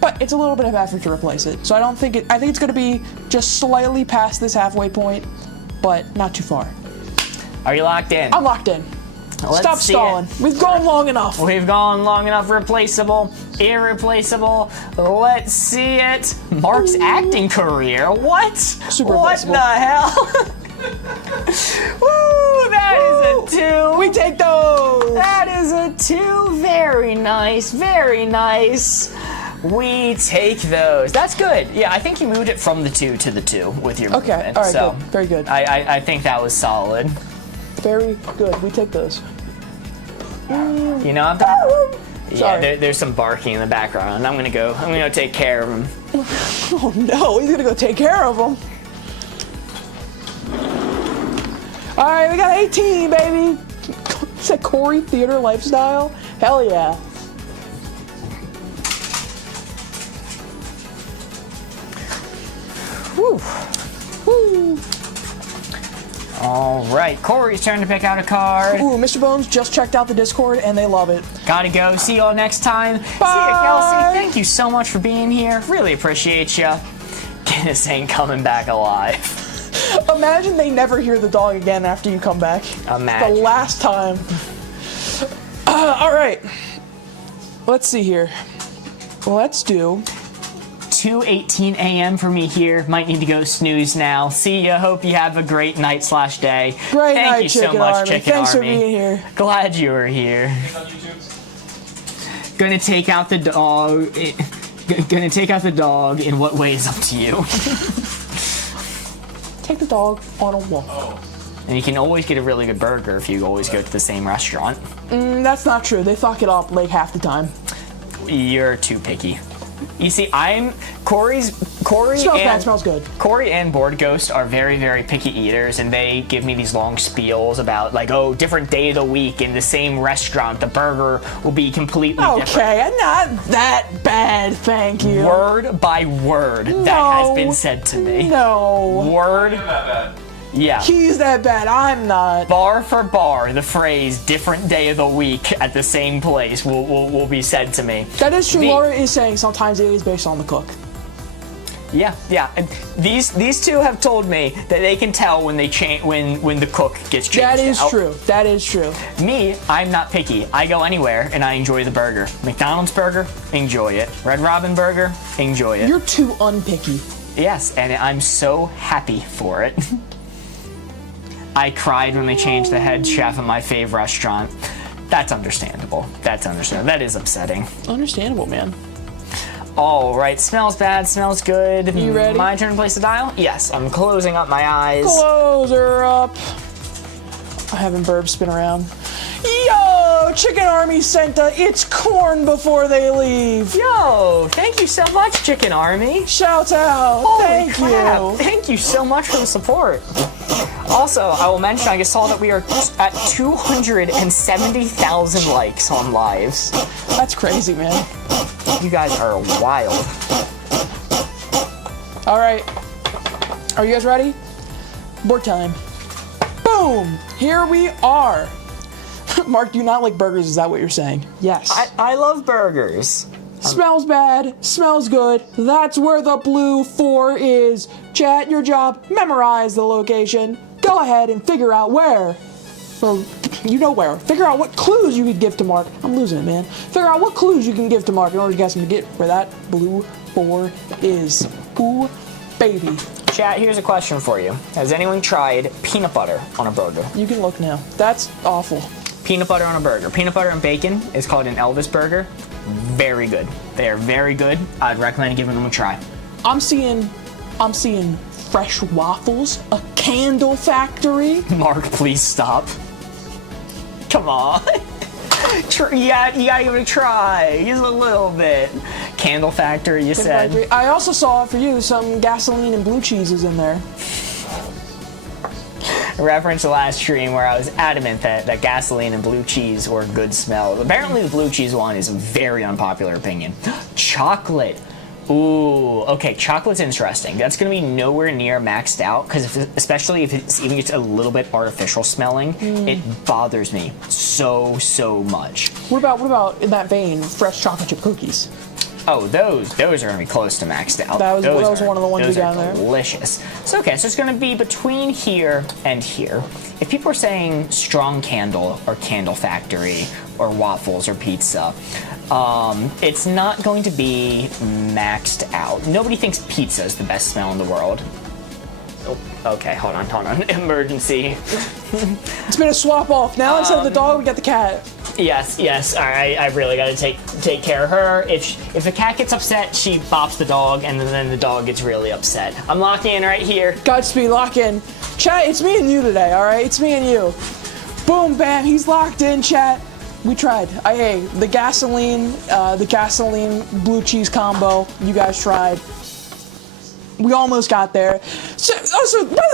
but it's a little bit of effort to replace it. So I don't think I think it's going to be just slightly past this halfway point, but not too far. Are you locked in? I'm locked in. Let's Stop see stalling. it. We've gone long enough. We've gone long enough. Replaceable, irreplaceable. Let's see it. Mark's acting career. What? Super What replaceable. the hell? Woo! That is a 2. We take those. That is a 2. Very nice. Very nice. We take those. That's good. Yeah, I think you moved it from the 2 to the 2 with your Okay. movement. All right. So Good. Very good. I think that was solid. Very good. We take those. You know, yeah, Sorry. there's some barking in the background. I'm gonna go take care of him. Oh no, he's gonna go take care of them. All right, we got 18, baby. Is that Corey Theater Lifestyle? Hell yeah. Woo. Woo. All right, Corey's turn to pick out a card. Ooh, Mr. Bones just checked out the Discord and they love it. Gotta go. See you all next time. See Bye. you, Kelsey. Thank you so much for being here. Really appreciate you. Guinness ain't coming back alive. Imagine they never hear the dog again after you come back. Imagine. The last time. All right. Let's see here. Let's do 2:18 a.m. for me here. Might need to go snooze now. See ya. Hope you have a great night/day. great Thank night, you Chicken so much, Army. Chicken Thanks Army. for being here. Glad you were here. Gonna take out the dog. Gonna take out the dog. In what way is up to you. Take the dog on a walk. And you can always get a really good burger if you always go to the same restaurant. That's not true. They fuck it up like half the time. You're too picky. You see, Corey Smells bad, smells good. Corey and Board Ghost are very, very picky eaters, and they give me these long spiels about, like, oh, different day of the week in the same restaurant, the burger will be completely different. Okay, not that bad, thank you. Word by word, that has been said to me. No. Word. Yeah. He's that bad, I'm not. Bar for bar, the phrase "different day of the week at the same place" will be said to me. That is true. Me. Laura is saying sometimes it is based on the cook. Yeah. And these two have told me that they can tell when they change when the cook gets changed. That is out. true. That is true. Me, I'm not picky. I go anywhere and I enjoy the burger. McDonald's burger, enjoy it. Red Robin burger, enjoy it. You're too unpicky. Yes, and I'm so happy for it. I cried when they changed the head chef at my fave restaurant. That's understandable. That is upsetting. Understandable, man. All right, smells bad, smells good. You ready? My turn to place the dial? Yes, I'm closing up my eyes. Close her up. I haven't burp spin around. Yo, Chicken Army sent it's corn before they leave. Yo, thank you so much, Chicken Army. Shouts out. Holy Thank crap. you. Thank you so much for the support. Also, I will mention, I just saw that we are at 270,000 likes on lives. That's crazy, man. You guys are wild. All right. Are you guys ready? Board time. Boom. Here we are. Mark, do you not like burgers? Is that what you're saying? Yes. I love burgers. Smells bad, smells good. That's where the blue 4 is. Chat, your job, memorize the location. Go ahead and figure out where. Or, you know where. Figure out what clues you could give to Mark. I'm losing it, man. Figure out what clues you can give to Mark in order to guess him to get where that blue 4 is. Ooh, baby. Chat, here's a question for you. Has anyone tried peanut butter on a burger? You can look now. That's awful. Peanut butter on a burger. Peanut butter and bacon is called an Elvis burger. Very good. They are very good. I'd recommend giving them a try. I'm seeing fresh waffles, a candle factory. Mark, please stop. Come on. You gotta give it a try. Just a little bit. Candle factory, you said. I also saw for you some gasoline and blue cheeses in there. Reference the last stream where I was adamant that gasoline and blue cheese were a good smell. Apparently the blue cheese one is a very unpopular opinion. Chocolate. Ooh, okay, chocolate's interesting. That's gonna be nowhere near maxed out, because especially if it's even gets a little bit artificial smelling, it bothers me so much. What about in that vein, fresh chocolate chip cookies? Oh, those are gonna be close to maxed out. That was one of the ones we those got are there. delicious. So okay, so it's gonna be between here and here. If people are saying strong candle or candle factory or waffles or pizza, it's not going to be maxed out. Nobody thinks pizza is the best smell in the world. Oh, okay, hold on. Emergency. It's been a swap off. Now instead of the dog, we got the cat. Yes. All right, I really got to take care of her. If the cat gets upset, she bops the dog, and then the dog gets really upset. I'm locking in right here. Godspeed, lock in. Chat, it's me and you today, all right? It's me and you. Boom, bam, he's locked in, chat. We tried. Hey, the gasoline blue cheese combo. You guys tried. We almost got there. So by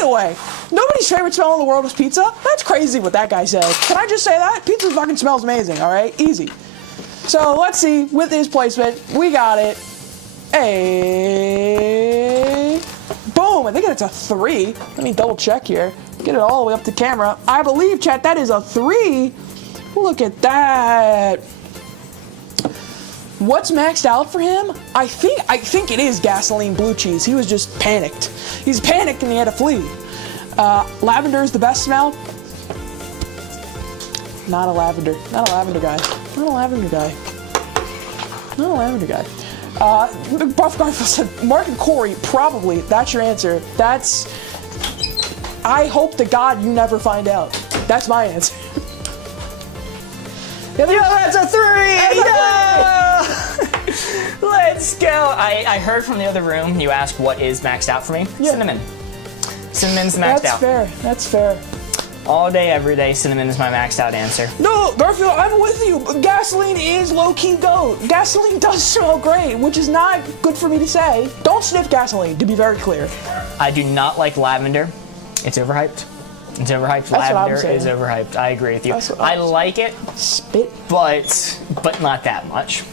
the way, nobody's favorite smell in the world is pizza. That's crazy what that guy said. Can I just say that? Pizza fucking smells amazing, all right? Easy. So let's see, with his placement, we got it. Boom, I think it's a 3. Let me double check here. Get it all the way up to camera. I believe, chat, that is a 3. Look at that. What's maxed out for him? I think it is gasoline blue cheese. He was just panicked. He's panicked and he had to flee. Lavender is the best smell. Not a lavender guy. Buff Garfield said, Mark and Corey, probably. That's your answer. I hope to God you never find out. That's my answer. Yeah, that's a 3! Yeah! Let's go! I heard from the other room, you asked what is maxed out for me. Yeah. Cinnamon. Cinnamon's maxed out. That's fair. All day, every day, cinnamon is my maxed out answer. No, Garfield, I'm with you. Gasoline is low-key goat. Gasoline does smell great, which is not good for me to say. Don't sniff gasoline, to be very clear. I do not like lavender. It's overhyped. Lavender is overhyped. I agree with you. I like it, Spit. but not that much.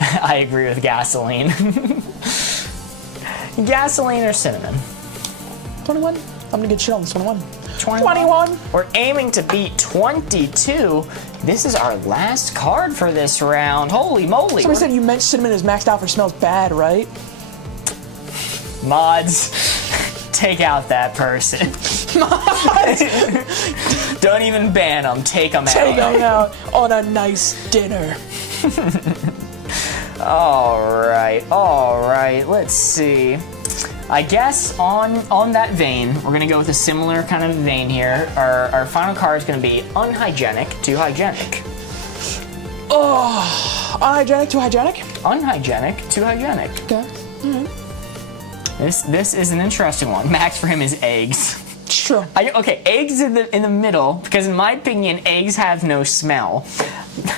I agree with gasoline. Gasoline or cinnamon? 21? I'm gonna get shit on this 21. 21. We're aiming to beat 22. This is our last card for this round. Holy moly. Somebody said you meant cinnamon is maxed out for smells bad, right? Mods, take out that person. Don't even ban them. Take them out. Take them out on a nice dinner. All right. Let's see. I guess on that vein, we're gonna go with a similar kind of vein here. Our final card is gonna be unhygienic to hygienic. Oh, unhygienic to hygienic? Unhygienic to hygienic. Okay. This is an interesting one. Max for him is eggs. Sure. Okay, eggs in the middle, because in my opinion, eggs have no smell.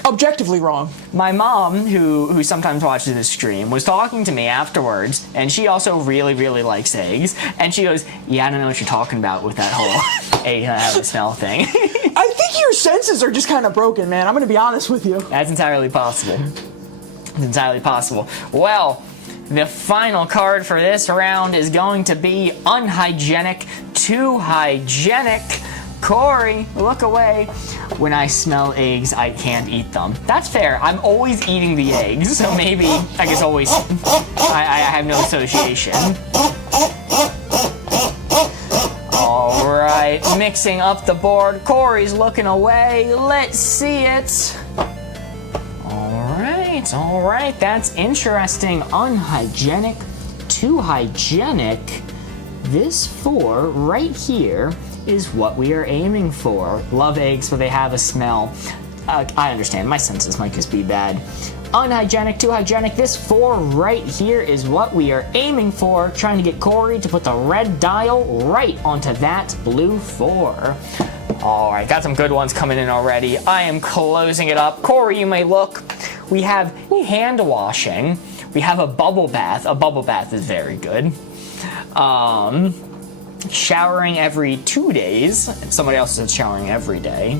Objectively wrong. My mom, who sometimes watches this stream, was talking to me afterwards, and she also really, really likes eggs. And she goes, yeah, I don't know what you're talking about with that whole egg have a smell thing. I think your senses are just kind of broken, man. I'm gonna be honest with you. That's entirely possible. Well, the final card for this round is going to be unhygienic to hygienic. Corey, look away. When I smell eggs, I can't eat them. That's fair. I'm always eating the eggs, so maybe I guess always I have no association. All right, mixing up the board. Corey's looking away. Let's see it. All right, that's interesting. Unhygienic to hygienic. This 4 right here is what we are aiming for. Love eggs, but they have a smell. I understand, my senses might just be bad. Unhygienic to hygienic. This 4 right here is what we are aiming for. Trying to get Corey to put the red dial right onto that blue 4. All right, got some good ones coming in already. I am closing it up. Corey, you may look. We have hand washing. We have a bubble bath. A bubble bath is very good. Showering every 2 days. Somebody else said showering every day.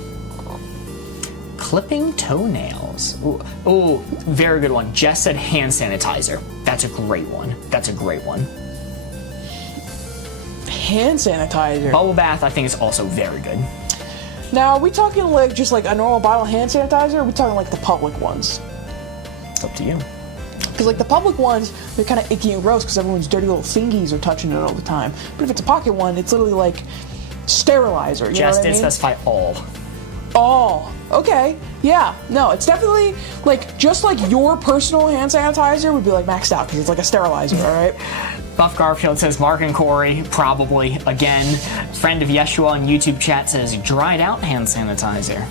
Clipping toenails. Ooh, very good one. Jess said hand sanitizer. That's a great one. Hand sanitizer. Bubble bath, I think, is also very good. Now, are we talking like just like a normal bottle of hand sanitizer, or are we talking like the public ones? It's up to you. Because like the public ones, they're kind of icky and gross because everyone's dirty little fingies are touching it all the time. But if it's a pocket one, it's literally like sterilizer. You know what I mean? Specify all. Oh, okay. Yeah, no, it's definitely like just like your personal hand sanitizer would be like maxed out because it's like a sterilizer, all right? Buff Garfield says Mark and Corey, probably. Again, friend of Yeshua on YouTube chat says dried out hand sanitizer.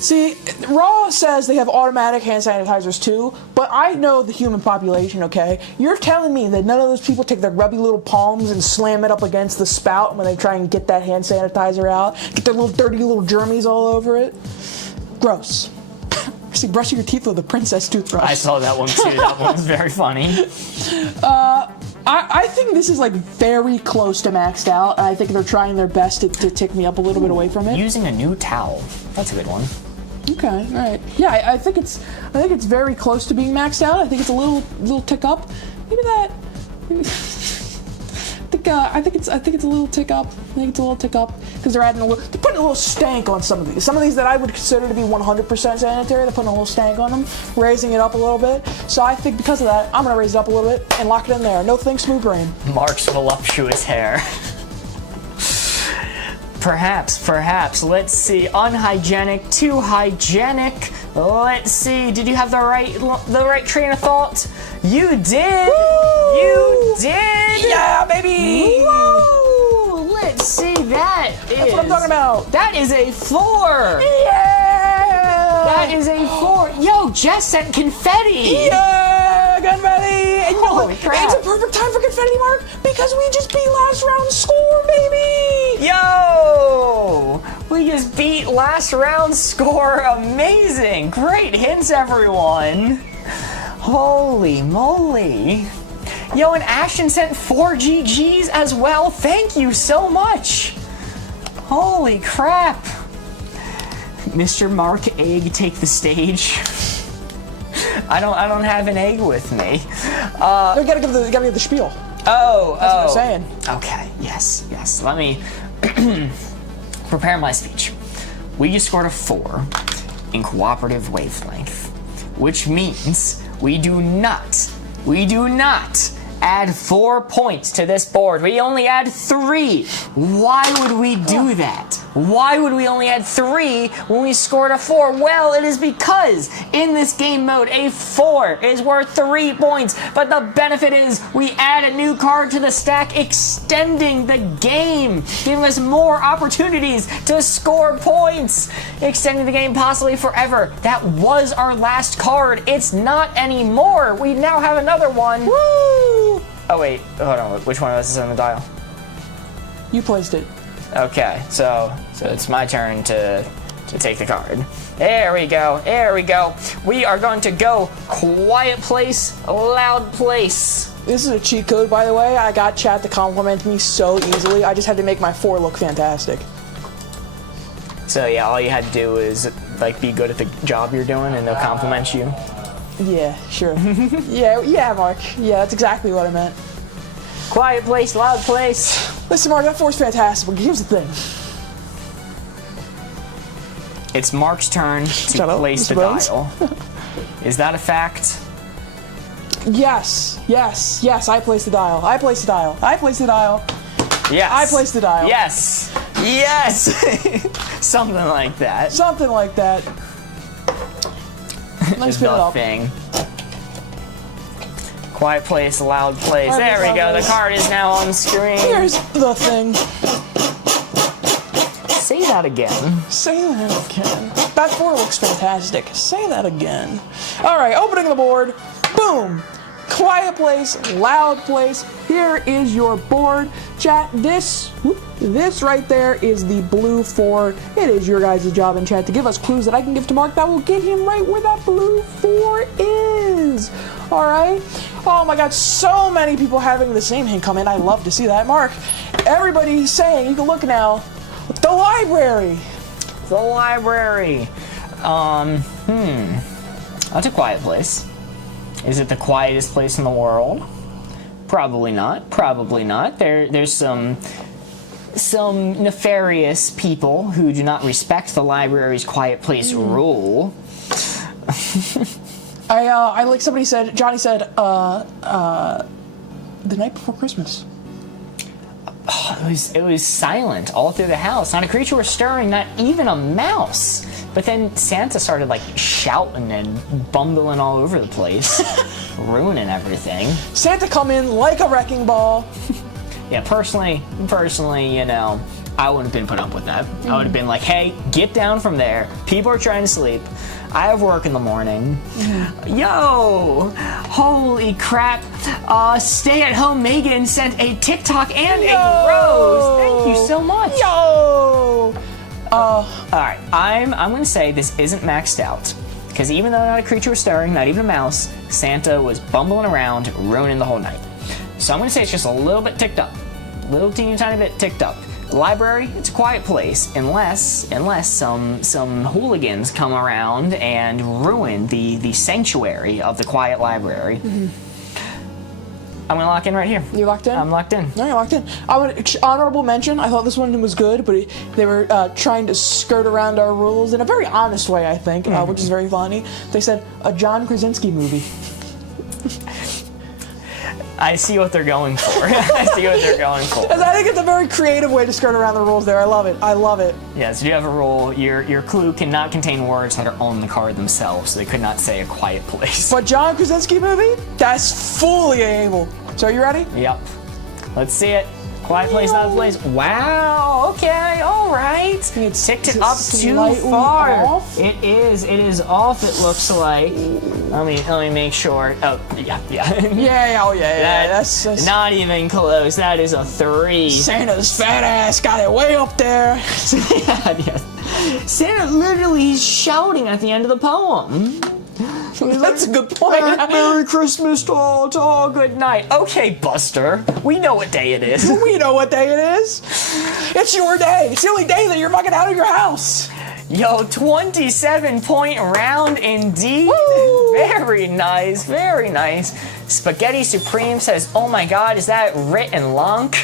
See, Raw says they have automatic hand sanitizers too, but I know the human population, okay? You're telling me that none of those people take their grubby little palms and slam it up against the spout when they try and get that hand sanitizer out? Get their little dirty little germies all over it? Gross. See, brushing your teeth with a princess toothbrush. I saw that one too. That one was very funny. I think this is like very close to maxed out, and I think they're trying their best to tick me up a little bit away from it. Using a new towel. That's a good one. Okay, all right. Yeah, I think it's very close to being maxed out. I think it's a little tick up. Maybe that. I think it's a little tick up. Because they're putting a little stank on some of these. Some of these that I would consider to be 100% sanitary, they're putting a little stank on them, raising it up a little bit. So I think because of that, I'm gonna raise it up a little bit and lock it in there. No thanks, smooth brain. Mark's voluptuous hair. Perhaps. Let's see. Unhygienic, too hygienic. Let's see. Did you have the right train of thought? You did. Woo! You did. Yeah, baby. Woo! Let's see. That's what I'm talking about. That is a 4. Yeah. That is a 4. Yo, Jess sent confetti. Yeah, confetti. And you know Holy what? crap. It's a perfect time for confetti, Mark, because we just beat last round score, baby. Yo! We just beat last round's score. Amazing. Great hints, everyone. Holy moly. Yo, and Ashton sent 4 GGs as well. Thank you so much. Holy crap. Mr. Mark Egg, take the stage. I don't have an egg with me. We gotta give the spiel. Oh, That's what I'm saying. Okay, yes. Let me prepare my speech. We just scored a 4 in cooperative wavelength, which means we do not add 4 points to this board. We only add 3. Why would we do that? Why would we only add 3 when we scored a 4? Well, it is because in this game mode, a 4 is worth 3 points. But the benefit is we add a new card to the stack, extending the game, giving us more opportunities to score points, extending the game possibly forever. That was our last card. It's not anymore. We now have another one. Woo! Oh wait, hold on. Which one of us is on the dial? You placed it. Okay, so it's my turn to take the card. There we go. We are going to go quiet place, loud place. This is a cheat code, by the way. I got chat to compliment me so easily. I just had to make my 4 look fantastic. So yeah, all you had to do is like be good at the job you're doing, and they'll compliment you. Yeah, sure. yeah, Mark. Yeah, that's exactly what I meant. Quiet place, loud place. Listen, Mark, that 4's fantastic, but here's the thing. It's Mark's turn to Shut up, place the Mr. Bones. dial. Is that a fact? Yes, I placed the dial. Yes. I placed the dial. Yes. Something like that. Let's spin it up. Thing. Quiet place, loud place. Quiet There place, we go. loud The place. card is now on screen. Here's the thing. Say that again. Say that again. That 4 looks fantastic. Say that again. All right, opening the board. Boom. Quiet place, loud place. Here is your board. Chat, this right there is the blue 4. It is your guys' job in chat to give us clues that I can give to Mark that will get him right where that blue 4 is. All right? Oh my God, so many people having the same hint come in. I love to see that. Mark, everybody's saying, you can look now, the library. That's a quiet place. Is it the quietest place in the world? Probably not. There's some some nefarious people who do not respect the library's quiet place rule. I like somebody said, Johnny said, the night before Christmas. It was silent all through the house. Not a creature was stirring, not even a mouse. But then Santa started like shouting and bumbling all over the place, ruining everything. Santa come in like a wrecking ball. Yeah, personally, you know, I wouldn't have been put up with that. I would have been like, hey, get down from there. People are trying to sleep. I have work in the morning. Yo, holy crap. Stay-at-home Megan sent a TikTok and a rose. Thank you so much. Yo! All right, I'm going to say this isn't maxed out. Because even though not a creature was stirring, not even a mouse, Santa was bumbling around, ruining the whole night. So I'm going to say it's just a little bit ticked up. Little teeny tiny bit ticked up. The library, it's a quiet place, unless some hooligans come around and ruin the sanctuary of the quiet library. I'm gonna lock in right here. You locked in? I'm locked in. No, you're locked in. I would honorable mention. I thought this one was good, but they were trying to skirt around our rules in a very honest way. I think, which is very funny. They said a John Krasinski movie. I see what they're going for. I see what they're going for. I think it's a very creative way to skirt around the rules there. I love it. I love it. Yes, you have a rule. Your clue cannot contain words that are on the card themselves, so they could not say a quiet place. But John Krasinski movie, that's fully able. So are you ready? Yep. Let's see it. Quiet place, not a place. Wow. Okay. All right. It's ticked it up too far. Off? It is off. It looks like. Let me make sure. Oh, yeah. Yeah. That's not even close. That is a 3. Santa's fat ass got it way up there. Yeah. Santa literally is shouting at the end of the poem. That's a good point. Merry Christmas to all, good night. Okay, Buster, we know what day it is. We know what day it is. It's your day. It's the only day that you're fucking out of your house. Yo, 27-point round indeed. Woo! Very nice, very nice. Spaghetti Supreme says, oh my god, is that Rit and Lunk?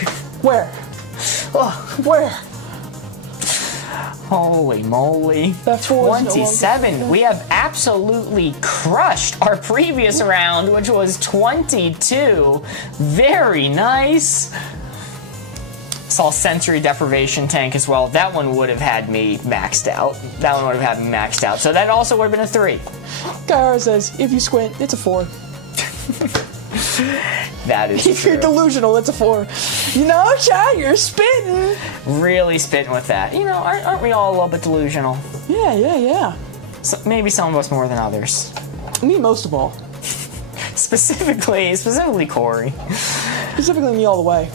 Where? Where? Holy moly. That's 27. We have absolutely crushed our previous round, which was 22. Very nice. Saw sensory deprivation tank as well. That one would have had me maxed out. So that also would have been a 3. Kyra says, if you squint, it's a 4. That is If true. you're delusional, it's a 4. You know, Chad, you're spitting. Really spitting with that. You know, aren't we all a little bit delusional? Yeah. So maybe some of us more than others. Me most of all. Specifically Corey. Specifically me all the way.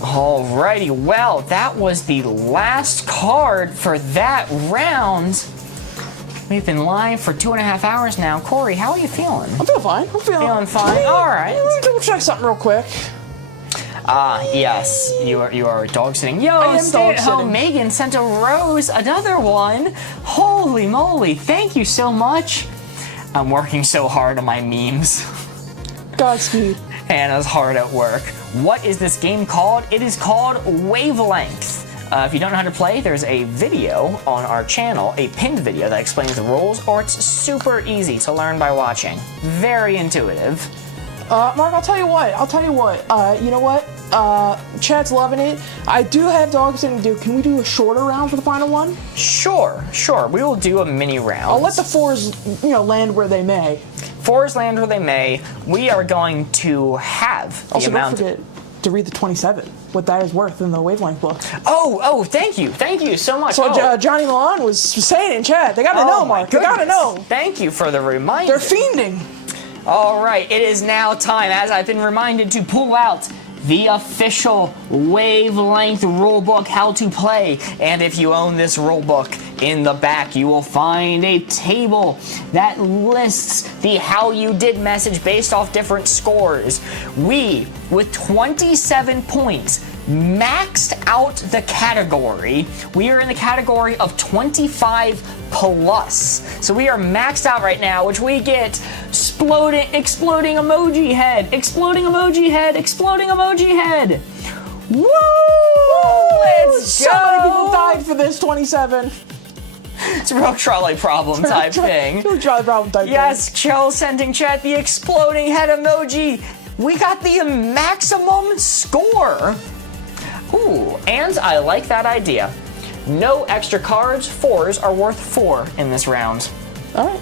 Alrighty, well, that was the last card for that round. We've been live for 2.5 hours now. Corey, how are you feeling? I'm feeling fine. Feeling fine? Alright. Let me double check something real quick. Yes, you are dog sitting. I Yo, am stay at dog home. sitting. Megan sent a rose, another one. Holy moly, thank you so much. I'm working so hard on my memes. Godspeed. Hannah's hard at work. What is this game called? It is called Wavelength. If you don't know how to play, there's a video on our channel, a pinned video that explains the rules, or it's super easy to learn by watching. Very intuitive. Mark, I'll tell you what. You know what? Chad's loving it. I do have dog sitting to do. Can we do a shorter round for the final one? Sure. We will do a mini round. I'll let the 4s, land where they may. 4s land where they may. We are going to have the Also, amount. don't forget to read the 27, what that is worth in the Wavelength book. Oh, thank you so much. So Johnny Milan was saying in chat, they gotta know, Mark. They gotta know. Thank you for the reminder. They're fiending. All right, it is now time, as I've been reminded, to pull out the official Wavelength rulebook, how to play. And if you own this rulebook, in the back you will find a table that lists the how you did message based off different scores. We, with 27 points, maxed out the category. We are in the category of 25 plus. So we are maxed out right now, which we get exploding emoji head, exploding emoji head, exploding emoji head. Woo! Let's So many people go! died for this 27. It's a real trolley problem type thing. Really try the problem type Yes, Joe sending chat the exploding head emoji. We got the maximum score. Ooh, and I like that idea. No extra cards. 4s are worth 4 in this round. thing. All right.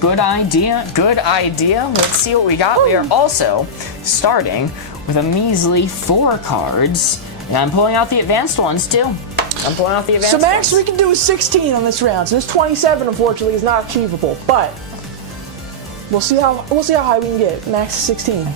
Good idea. Good idea. Let's see what we got. We are also starting with a measly 4 cards. And I'm pulling out the advanced ones too. I'm pulling out the advanced So max ones. we can do is 16 on this round. So this 27 unfortunately is not achievable, but we'll see how high we can get. Max is 16.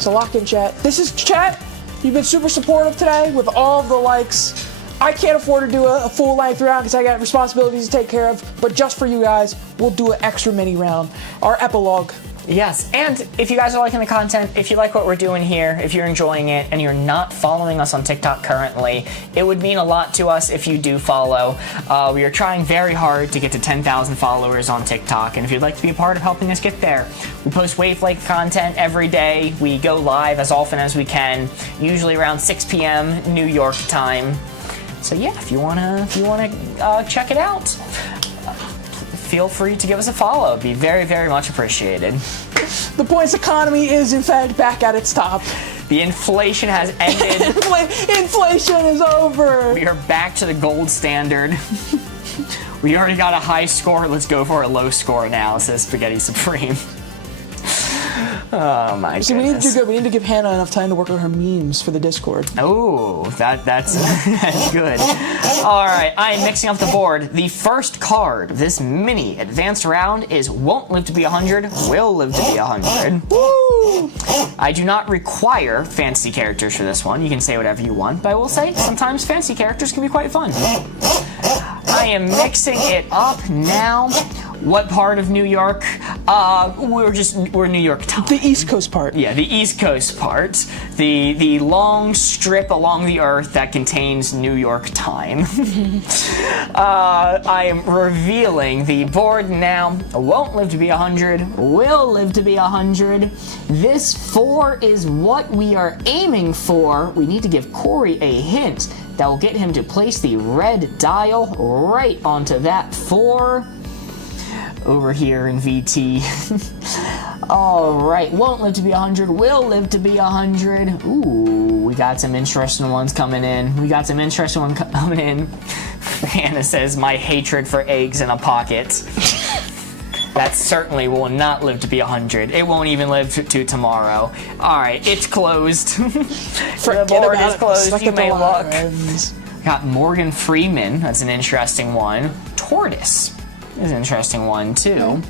So lock in chat. This is chat. You've been super supportive today with all of the likes. I can't afford to do a full length round because I got responsibilities to take care of, but just for you guys, we'll do an extra mini round. Our epilogue. Yes, and if you guys are liking the content, if you like what we're doing here, if you're enjoying it, and you're not following us on TikTok currently, it would mean a lot to us if you do follow. We are trying very hard to get to 10,000 followers on TikTok, and if you'd like to be a part of helping us get there, we post Wavelength content every day. We go live as often as we can, usually around 6 p.m. New York time. So yeah, if you wanna check it out, feel free to give us a follow. It'd be very, very much appreciated. The points economy is in fact back at its top. The inflation has ended. Inflation is over. We are back to the gold standard. We already got a high score. Let's go for a low score now, says Spaghetti Supreme. Oh my See, we need to do goodness. good. We need to give Hannah enough time to work on her memes for the Discord. Oh, that's that's good. All right, I am mixing up the board. The first card, this mini advanced round, is won't live to be 100, will live to be 100. Woo! I do not require fancy characters for this one. You can say whatever you want, but I will say sometimes fancy characters can be quite fun. I am mixing it up now. What part of New York? We're New York time. The East Coast part. Yeah, the East Coast part. The long strip along the earth that contains New York time. I am revealing the board now. Won't live to be 100. Will live to be 100. This 4 is what we are aiming for. We need to give Corey a hint that will get him to place the red dial right onto that 4. Over here in VT. Alright, won't live to be 100, will live to be 100. Ooh, we got some interesting ones coming in. Hannah says, my hatred for eggs in a pocket. That certainly will not live to be 100. It won't even live to tomorrow. Alright, it's closed. The board is closed, you may look. Got Morgan Freeman, that's an interesting one. Tortoise. Is an interesting one too.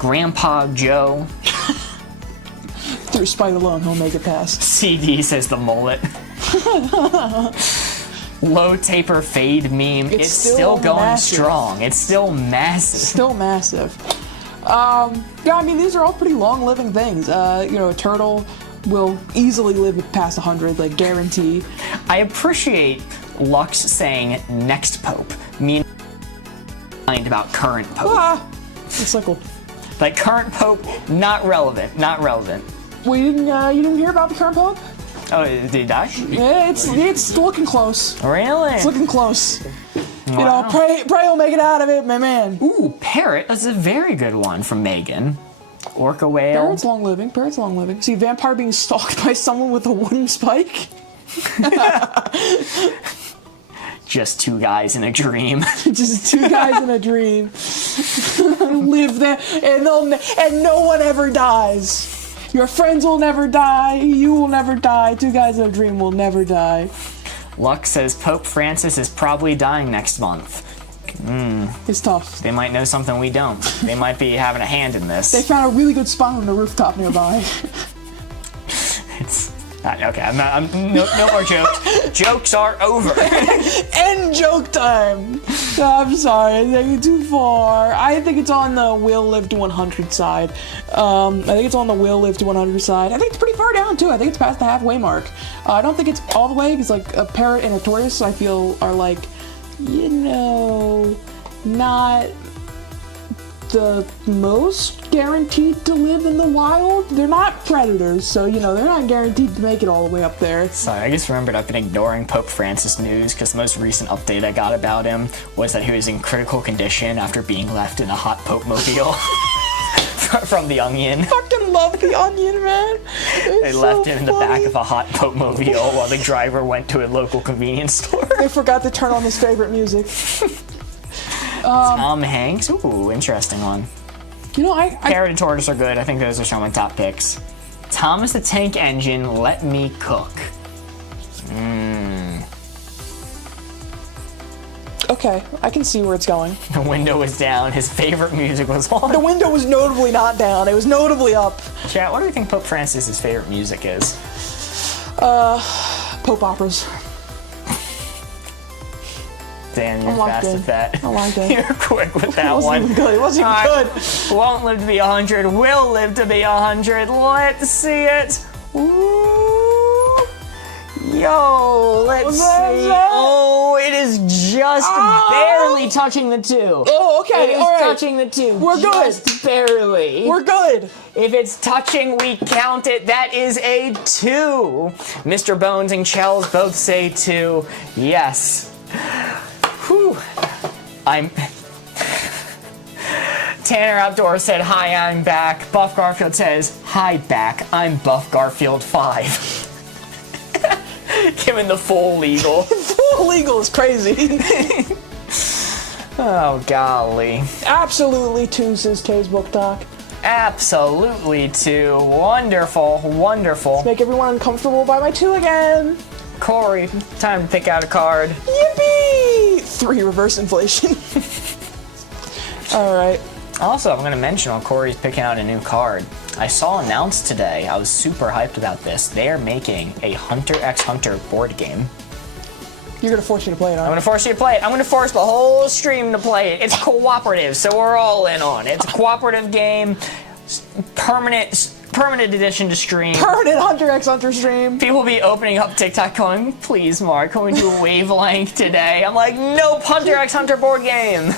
Grandpa Joe. Through spite alone, he'll make it past. CD says the mullet. Low taper fade meme. It's still going massive. strong. It's still massive. Still massive. Yeah, I mean, these are all pretty long-living things. A turtle will easily live past 100, like guarantee. I appreciate Lux saying next Pope, meaning about current Pope. It's Like current Pope, not relevant. well, you didn't hear about the current pope? Oh, did he die? Yeah, it's looking close. Really? It's looking close. Wow. Pray he'll make it out of it, my man. Ooh, Parrot. That's a very good one from Megan. Orca whale. Parrot's long living. See, vampire being stalked by someone with a wooden spike. Just 2 guys in a dream. Just 2 guys in a dream. Live there, and no one ever dies. Your friends will never die. You will never die. 2 guys in a dream will never die. Lux says Pope Francis is probably dying next month. It's tough. They might know something we don't. They might be having a hand in this. They found a really good spot on the rooftop nearby. It's okay. No more jokes. Jokes are over. End joke time. I'm sorry, I think it's too far. I think it's on the will live to 100 side. I think it's on the will live to 100 side. I think it's pretty far down too. I think it's past the halfway mark. I don't think it's all the way because like a parrot and a tortoise, I feel are like, not the most guaranteed to live in the wild. They're not predators, so they're not guaranteed to make it all the way up there. Sorry, I just remembered I've been ignoring Pope Francis news because the most recent update I got about him was that he was in critical condition after being left in a hot Pope mobile from The Onion. I fucking love The Onion, man. They left him in the back of a hot Pope mobile while the driver went to a local convenience store. They forgot to turn on his favorite music. Tom Hanks? Ooh, interesting one. Carrot and tortoise are good. I think those are some of my top picks. Thomas the Tank Engine, Let Me Cook. Okay, I can see where it's going. The window was down. His favorite music was on. The window was notably not down. It was notably up. Chat, what do you think Pope Francis's favorite music is? Pope operas. Dan, you're fast at that. I like it. You're quick with that It wasn't even good. It wasn't even good. Won't live to be 100. Will live to be 100. Let's see it. Ooh. Yo, let's see. Oh, it is just barely touching the 2. Oh, okay. It is all right. touching the 2. We're good. Just barely. We're good. If it's touching, we count it. That is a 2. Mr. Bones and Chells both say 2. Yes. Whew. Tanner Outdoor said, hi, I'm back. Buff Garfield says, hi, back. I'm Buff Garfield 5. Given the full legal. Full legal is crazy. Oh, golly. Absolutely 2, says K's Book Talk. Absolutely 2. Wonderful, wonderful. Make everyone uncomfortable by my 2 again. Corey, time to pick out a card. Yippee! 3 reverse inflation. All right. Also, I'm going to mention while Corey's picking out a new card, I saw announced today, I was super hyped about this, they are making a Hunter x Hunter board game. You're going to force you to play it, I'm going to force you to play it. I'm going to force the whole stream to play it. It's cooperative, so we're all in on it. It's a cooperative game, permanent addition to stream. Permanent Hunter x Hunter stream. People will be opening up TikTok going, please, Mark, can we do a Wavelength today? I'm like, nope, Hunter x Hunter board game.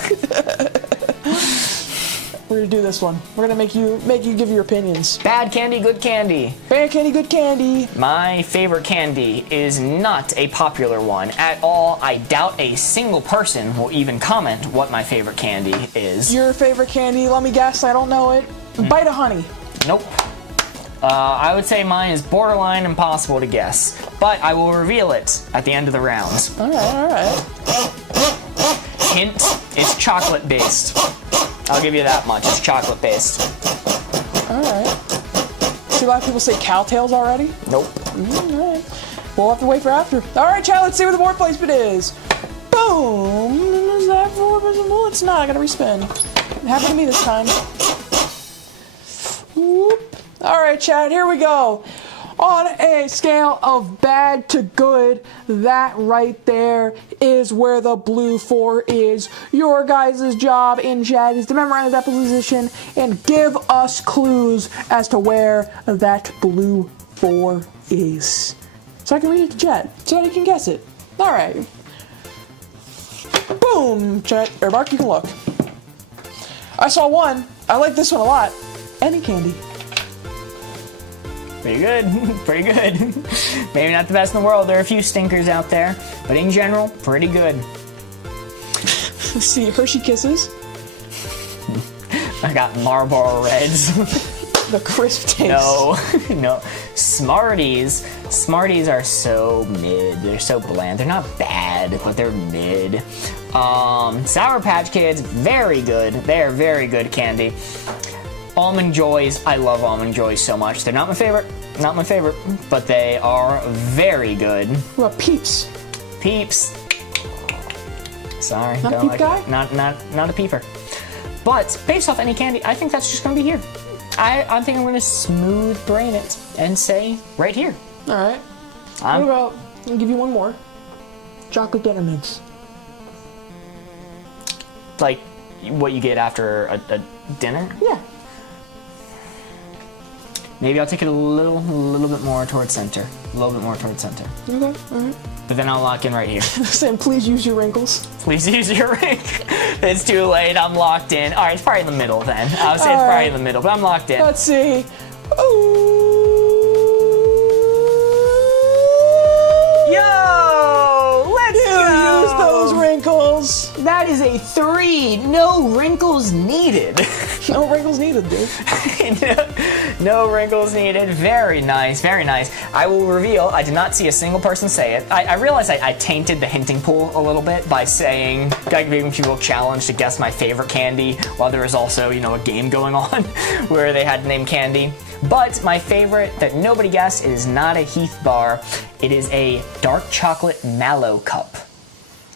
We're gonna do this one. We're gonna make you give your opinions. Bad candy, good candy. Bad candy, good candy. My favorite candy is not a popular one at all. I doubt a single person will even comment what my favorite candy is. Your favorite candy, let me guess, I don't know it. Bite of honey. Nope. I would say mine is borderline impossible to guess, but I will reveal it at the end of the round. All right. Hint, it's chocolate based. I'll give you that much, it's chocolate based. All right. See a lot of people say cowtails already? Nope. All right. We'll have to wait for after. All right, Chad, let's see where the board placement is. Boom. Is that for visible? It's not, I gotta respin. It happened to me this time. Whoop. All right, Chad, here we go. On a scale of bad to good, that right there is where the blue 4 is. Your guys' job in chat is to memorize that position and give us clues as to where that blue 4 is. So I can read it to chat, so you can guess it. All right. Boom, chat. Or Mark, you can look. I saw one. I like this one a lot. Any candy. Pretty good, pretty good. Maybe not the best in the world, there are a few stinkers out there, but in general, pretty good. Let's see, Hershey Kisses. I got Marlboro Reds. The crisp taste. No. Smarties. Smarties are so mid, they're so bland. They're not bad, but they're mid. Sour Patch Kids, very good. They're very good candy. Almond Joys, I love Almond Joys so much. They're not my favorite, but they are very good. What about Peeps? Peeps. Sorry, Not a don't peep like guy? it. Not a peeper. But based off any candy, I think that's just gonna be here. I think I'm gonna smooth brain it and say right here. All right. What about, I'll give you one more. Chocolate dinner mints. Like what you get after a dinner? Yeah. Maybe I'll take it a little bit more towards center. A little bit more towards center. Okay, alright. But then I'll lock in right here. Saying, please use your wrinkles. Please use your ring. It's too late. I'm locked in. All right, it's probably in the middle then. I would say it's probably in the middle, but I'm locked in. Let's see. Ooh. Yo, let's go. Use those wrinkles. That is a 3. No wrinkles needed. No wrinkles needed, dude. No wrinkles needed. Very nice, very nice. I will reveal, I did not see a single person say it. I realized I tainted the hinting pool a little bit by saying, giving people a challenge to guess my favorite candy, while there was also, a game going on where they had to name candy. But my favorite that nobody guessed is not a Heath bar. It is a dark chocolate mallow cup.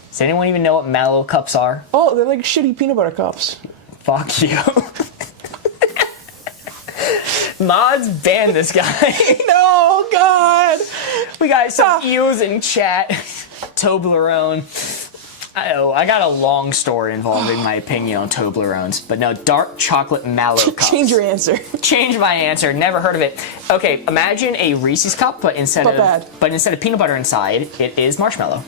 Does anyone even know what mallow cups are? Oh, they're like shitty peanut butter cups. Fuck you. Mods, ban this guy. No, God. We got some eels in chat. Toblerone. I got a long story involving my opinion on Toblerones, but no, dark chocolate mallow cups. Change your answer. Change my answer. Never heard of it. Okay, imagine a Reese's cup, but instead of peanut butter inside, it is marshmallow.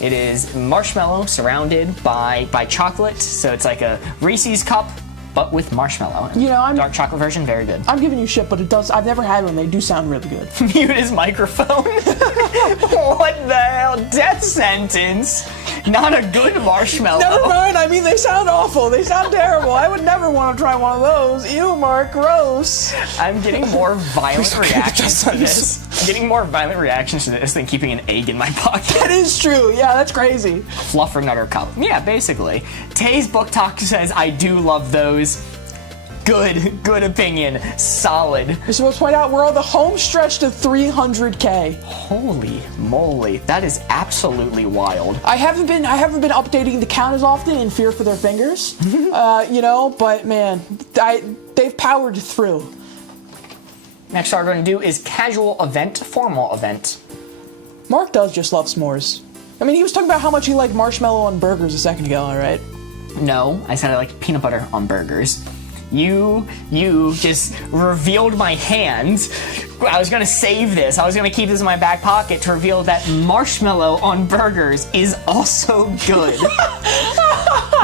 It is marshmallow surrounded by chocolate, so it's like a Reese's cup, but with marshmallow. Dark chocolate version, very good. I'm giving you shit, but I've never had one. They do sound really good. Mute his microphone. What the hell? Death sentence. Not a good marshmallow. Never mind. I mean, they sound awful. They sound terrible. I would never want to try one of those. Ew, Mark, gross. I'm getting more violent reactions to this. I'm getting more violent reactions to this than keeping an egg in my pocket. That is true. Yeah, that's crazy. Fluffernutter cup. Yeah, basically. Tay's Book Talk says, I do love those. Good opinion. Solid. You're supposed to point out we're on the home stretch to 300K. Holy moly, that is absolutely wild. I haven't been updating the count as often in fear for their fingers. But man, they've powered through. Next art we're going to do is casual event, formal event. Mark does just love s'mores. I mean, he was talking about how much he liked marshmallow on burgers a second ago, all right? No, I said I like peanut butter on burgers. You just revealed my hand. I was gonna save this. I was gonna keep this in my back pocket to reveal that marshmallow on burgers is also good.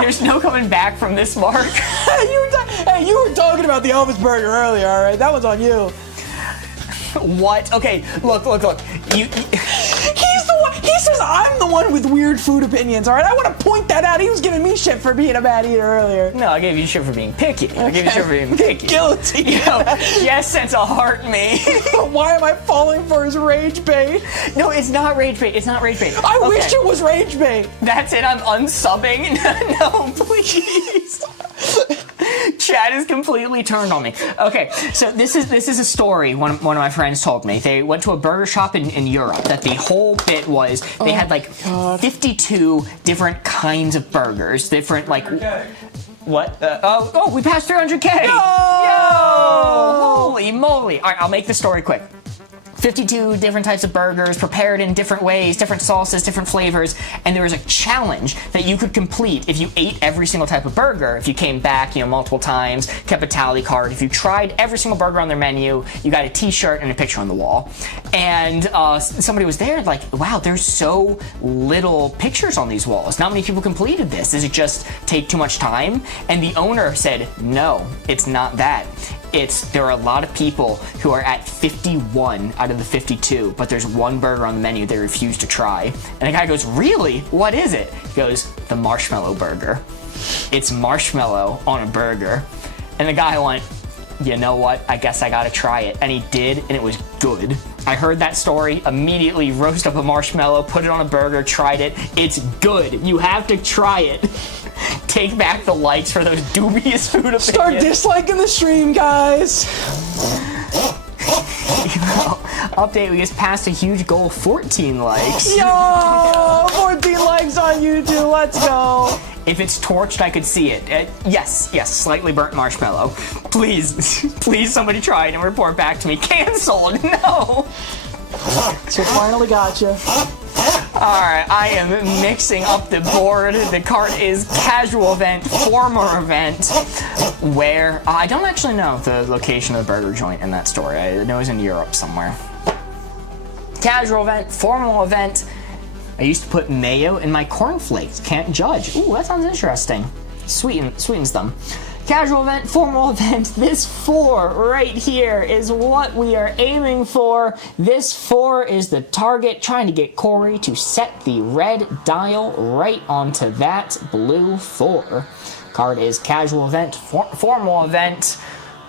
There's no coming back from this, Mark. You were talking about the Elvis burger earlier, all right? That was on you. What? Okay, look. He's the one. He says I'm the one with weird food opinions. All right, I want to point that out. He was giving me shit for being a bad eater earlier. No, I gave you shit for being picky. I gave you shit for being picky. Guilty. Yes, sense of heart, me. Why am I falling for his rage bait? No, it's not rage bait. It's not rage bait. I wish it was rage bait. That's it. I'm unsubbing. No, please. Chat is completely turned on me. Okay, so this is a story one of my friends told me. They went to a burger shop in Europe that the whole bit was they had like 52 different kinds of burgers, different like what? We passed 300K. Yo! Holy moly! All right, I'll make the story quick. 52 different types of burgers prepared in different ways, different sauces, different flavors, and there was a challenge that you could complete if you ate every single type of burger. If you came back, multiple times, kept a tally card. If you tried every single burger on their menu, you got a t-shirt and a picture on the wall. And somebody was there like, wow, there's so little pictures on these walls. Not many people completed this. Does it just take too much time? And the owner said, no, it's not that. There are a lot of people who are at 51 out of the 52, but there's one burger on the menu they refuse to try. And the guy goes, really? What is it? He goes, the marshmallow burger. It's marshmallow on a burger. And the guy went, you know what? I guess I gotta try it. And he did, and it was good. I heard that story, immediately roast up a marshmallow, put it on a burger, tried it. It's good. You have to try it. Take back the likes for those dubious food opinions. Start disliking the stream, guys. Update, we just passed a huge goal of 14 likes. Yo, 14 likes on YouTube, let's go. If it's torched, I could see it. Yes, slightly burnt marshmallow. Please somebody try it and report back to me. Canceled, no. So finally got you. Alright, I am mixing up the board. The card is casual event, formal event, where I don't actually know the location of the burger joint in that story. I know it's in Europe somewhere. Casual event, formal event. I used to put mayo in my cornflakes. Can't judge. Ooh, that sounds interesting. Sweetens them. Casual event, formal event. This 4 right here is what we are aiming for. This 4 is the target, trying to get Corey to set the red dial right onto that blue 4. Card is casual event, formal event.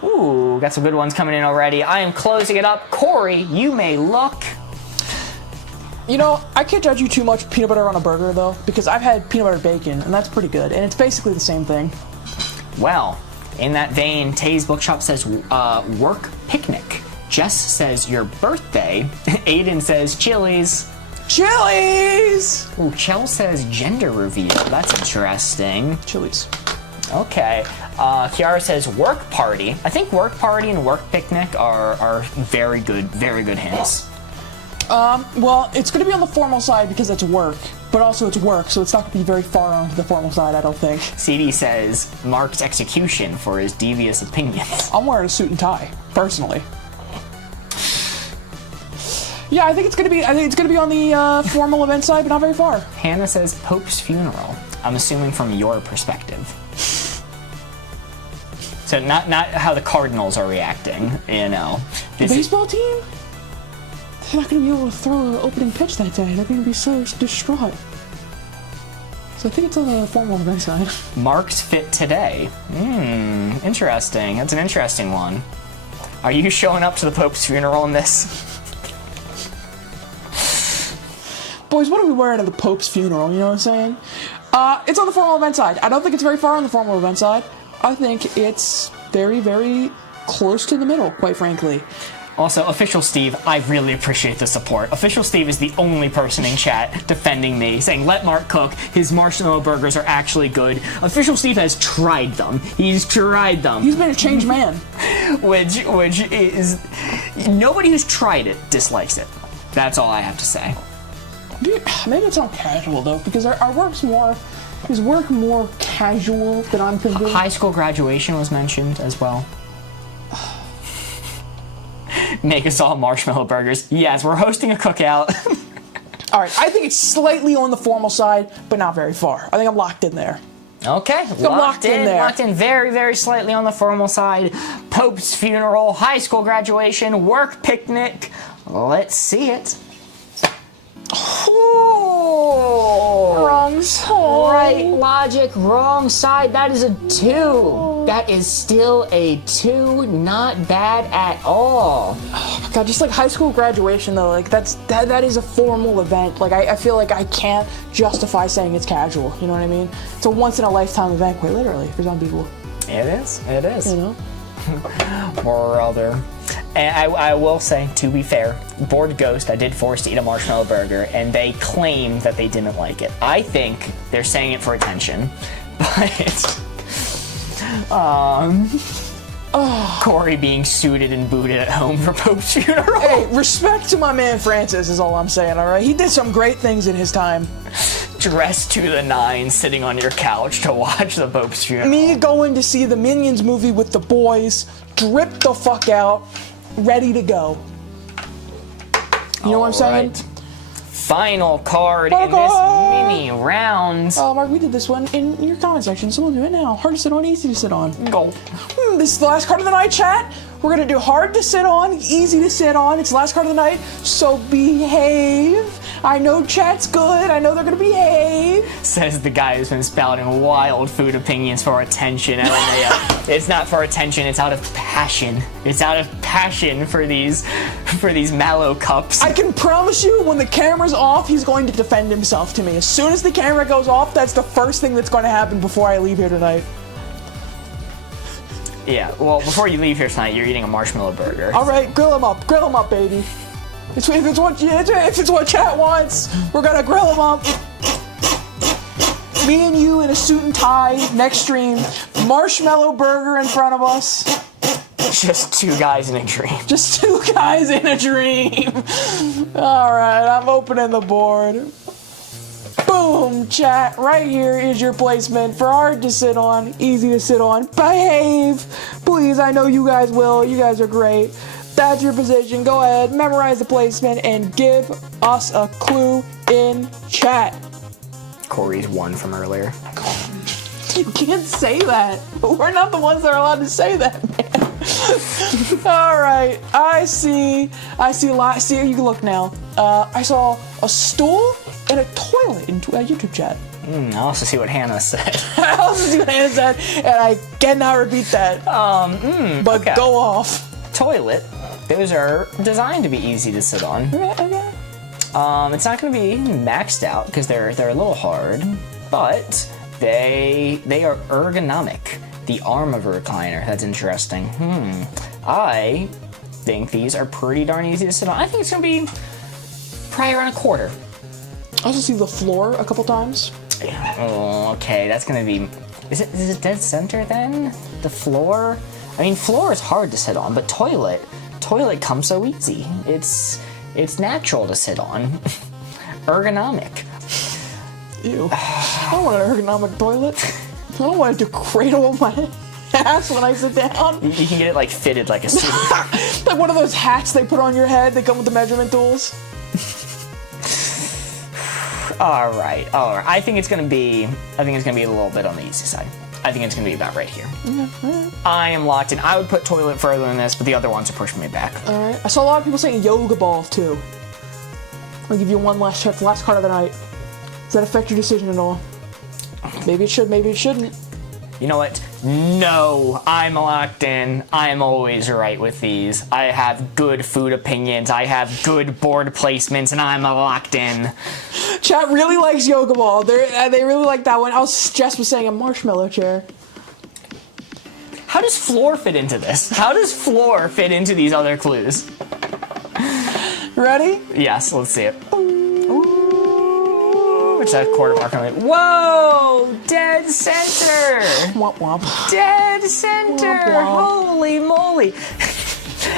Ooh, got some good ones coming in already. I am closing it up. Corey, you may look. You know, I can't judge you too much peanut butter on a burger, though, because I've had peanut butter bacon, and that's pretty good, and it's basically the same thing. Well, in that vein, Tay's Bookshop says work picnic. Jess says your birthday. Aiden says Chili's. Chili's! Ooh, Chell says gender reveal. That's interesting. Chili's. Okay. Kiara says work party. I think work party and work picnic are very good hints. Well, it's going to be on the formal side because it's work, but also it's work, so it's not going to be very far on the formal side, I don't think. CD says Mark's execution for his devious opinions. I'm wearing a suit and tie, personally. Yeah, I think it's going to be on the formal event side, but not very far. Hannah says Pope's funeral. I'm assuming from your perspective. So not how the Cardinals are reacting, you know. The baseball team? They're not going to be able to throw an opening pitch that day. They're going to be so distraught. So I think it's on the formal event side. Mark's fit today. Interesting. That's an interesting one. Are you showing up to the Pope's funeral in this? Boys, what are we wearing at the Pope's funeral? You know what I'm saying? It's on the formal event side. I don't think it's very far on the formal event side. I think it's very, very close to the middle, quite frankly. Also, Official Steve, I really appreciate the support. Official Steve is the only person in chat defending me, saying let Mark cook. His marshmallow burgers are actually good. Official Steve has tried them. He's tried them. He's been a changed man. which is... Nobody who's tried it dislikes it. That's all I have to say. Dude, maybe it's not casual, though, because our work's more... Is work more casual than I'm thinking? High school graduation was mentioned as well. Make us all marshmallow burgers. Yes, we're hosting a cookout. All right, I think it's slightly on the formal side, but not very far. I think I'm locked in there. Okay, locked in there. Locked in very, very slightly on the formal side. Pope's funeral, high school graduation, work picnic. Let's see it. Oh, Wrong side. Right logic, wrong side. That is a 2. That is still a 2. Not bad at all. Oh my God, just like high school graduation though, like that is a formal event. Like I feel like I can't justify saying it's casual. You know what I mean? It's a once in a lifetime event, quite literally, for some people. It is. It is. You know. Or other. And I will say, to be fair, Bored Ghost, I did force to eat a marshmallow burger, and they claim that they didn't like it. I think they're saying it for attention, but Corey being suited and booted at home for Pope's funeral. Hey, respect to my man Francis is all I'm saying. All right, he did some great things in his time. Dressed to the nines, sitting on your couch to watch the Pope's funeral. Me going to see the Minions movie with the boys, dripped the fuck out, ready to go. You know what I'm saying? Final card in this mini round. Oh, Mark, we did this one in your comment section, so we'll do it now. Hard to sit on, easy to sit on. Go. This is the last card of the night, chat. We're gonna do hard to sit on, easy to sit on. It's the last card of the night, so behave. I know chat's good. I know they're gonna behave. Says the guy who's been spouting wild food opinions for attention. It's not for attention. It's out of passion. It's out of passion for these mallow cups. I can promise you, when the camera's off, he's going to defend himself to me. As soon as the camera goes off, that's the first thing that's going to happen before I leave here tonight. Yeah. Well, before you leave here tonight, you're eating a marshmallow burger. All right, grill him up, baby. If it's what chat wants, we're gonna grill him up. Me and you in a suit and tie, next stream, marshmallow burger in front of us. Just two guys in a dream. Just two guys in a dream. All right, I'm opening the board. Boom, chat. Right here is your placement for hard to sit on, easy to sit on. Behave. Please, I know you guys will. You guys are great. That's your position. Go ahead, memorize the placement, and give us a clue in chat. Corey's one from earlier. You can't say that. We're not the ones that are allowed to say that, man. All right, I see a lot. See, you can look now. I saw a stool and a toilet in YouTube chat. I also see what Hannah said. I also see what Hannah said, and I cannot repeat that. But okay. Go off. Toilet. Those are designed to be easy to sit on. Okay. It's not going to be maxed out because they're a little hard, but they are ergonomic. The arm of a recliner. That's interesting. I think these are pretty darn easy to sit on. I think it's going to be probably around a quarter. I also see the floor a couple times. Oh, okay. That's going to be... Is it dead center then? The floor? I mean, floor is hard to sit on, but toilet comes so easy. It's natural to sit on. Ergonomic. Ew. I don't want an ergonomic toilet. I don't want it to cradle my ass when I sit down. You can get it like fitted like a suit. Like one of those hats they put on your head. They come with the measurement tools. All right. I think it's gonna be a little bit on the easy side. I think it's gonna be about right here. I am locked in. I would put toilet further than this, but the other ones are pushing me back. All right. I saw a lot of people saying yoga ball too. I'll give you one last check. The last card of the night. Does that affect your decision at all? Maybe it should. Maybe it shouldn't. You know what? No, I'm locked in. I'm always right with these. I have good food opinions. I have good board placements, and I'm locked in. Chat really likes yoga ball. They really like that one. Jess was saying a marshmallow chair. How does floor fit into this? How does floor fit into these other clues? Ready? Yes, let's see it. Which that quarter mark on it. Whoa! Dead center! Womp womp. Dead center! Womp womp. Holy moly!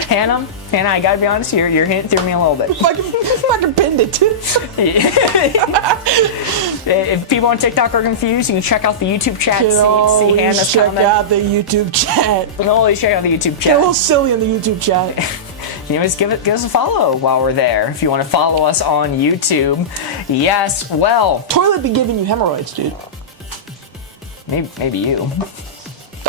Hannah, I gotta be honest, your hint threw me a little bit. Fucking pinned it. If people on TikTok are confused, you can check out the YouTube chat. See Hannah's check comment. out the YouTube chat. Always check out the YouTube Get chat. a little silly in the YouTube chat. You know, just give us a follow while we're there. If you want to follow us on YouTube. Yes, well. Toilet be giving you hemorrhoids, dude. Maybe you.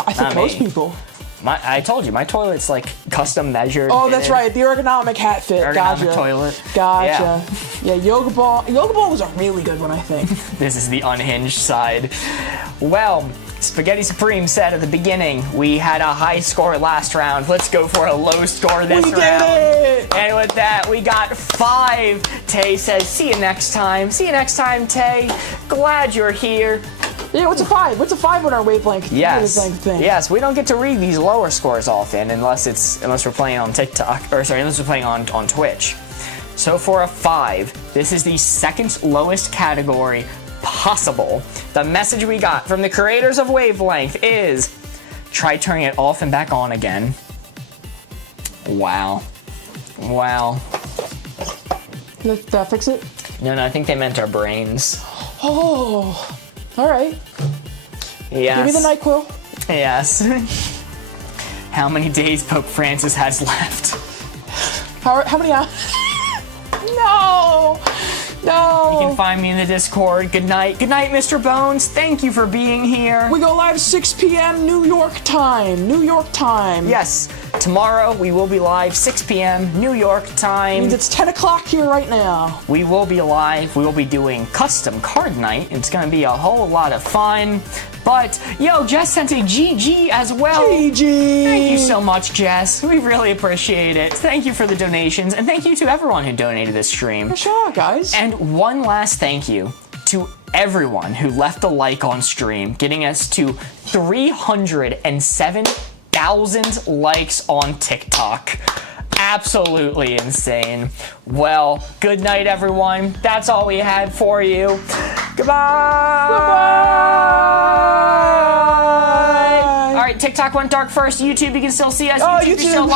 I think most people. I told you, my toilet's like custom measured. Oh, that's right. The ergonomic hat fit. Ergonomic Gotcha. toilet. Gotcha. Yeah, yoga ball. Yoga ball was a really good one, I think. This is the unhinged side. Well, Spaghetti Supreme said at the beginning, we had a high score last round. Let's go for a low score this round. We did it! And with that, we got 5. Tay says, see you next time. See you next time, Tay. Glad you're here. Yeah, what's a 5? What's a 5 on our wavelength? Yes. Thing? Yes, we don't get to read these lower scores often unless we're playing on TikTok, unless we're playing on Twitch. So for a 5, this is the second lowest category possible. The message we got from the creators of Wavelength is, try turning it off and back on again. Wow. Did I fix it? No, I think they meant our brains. Oh, all right. Yes. Give me the NyQuil. Yes. How many days Pope Francis has left? How many hours? No. You can find me in the Discord. Good night. Good night, Mr. Bones. Thank you for being here. We go live 6 p.m. New York time. Yes. Tomorrow we will be live 6 p.m. New York time. Means it's 10 o'clock here right now. We will be live. We will be doing custom card night. It's going to be a whole lot of fun. But, yo, Jess sent a GG as well. GG. Thank you so much, Jess. We really appreciate it. Thank you for the donations, and thank you to everyone who donated this stream. For sure, guys. And one last thank you to everyone who left a like on stream, getting us to 307,000 likes on TikTok. Absolutely insane. Well, good night, everyone. That's all we had for you. Goodbye. All right, TikTok went dark first. YouTube, you can still see us. Oh, YouTube is YouTube. still live.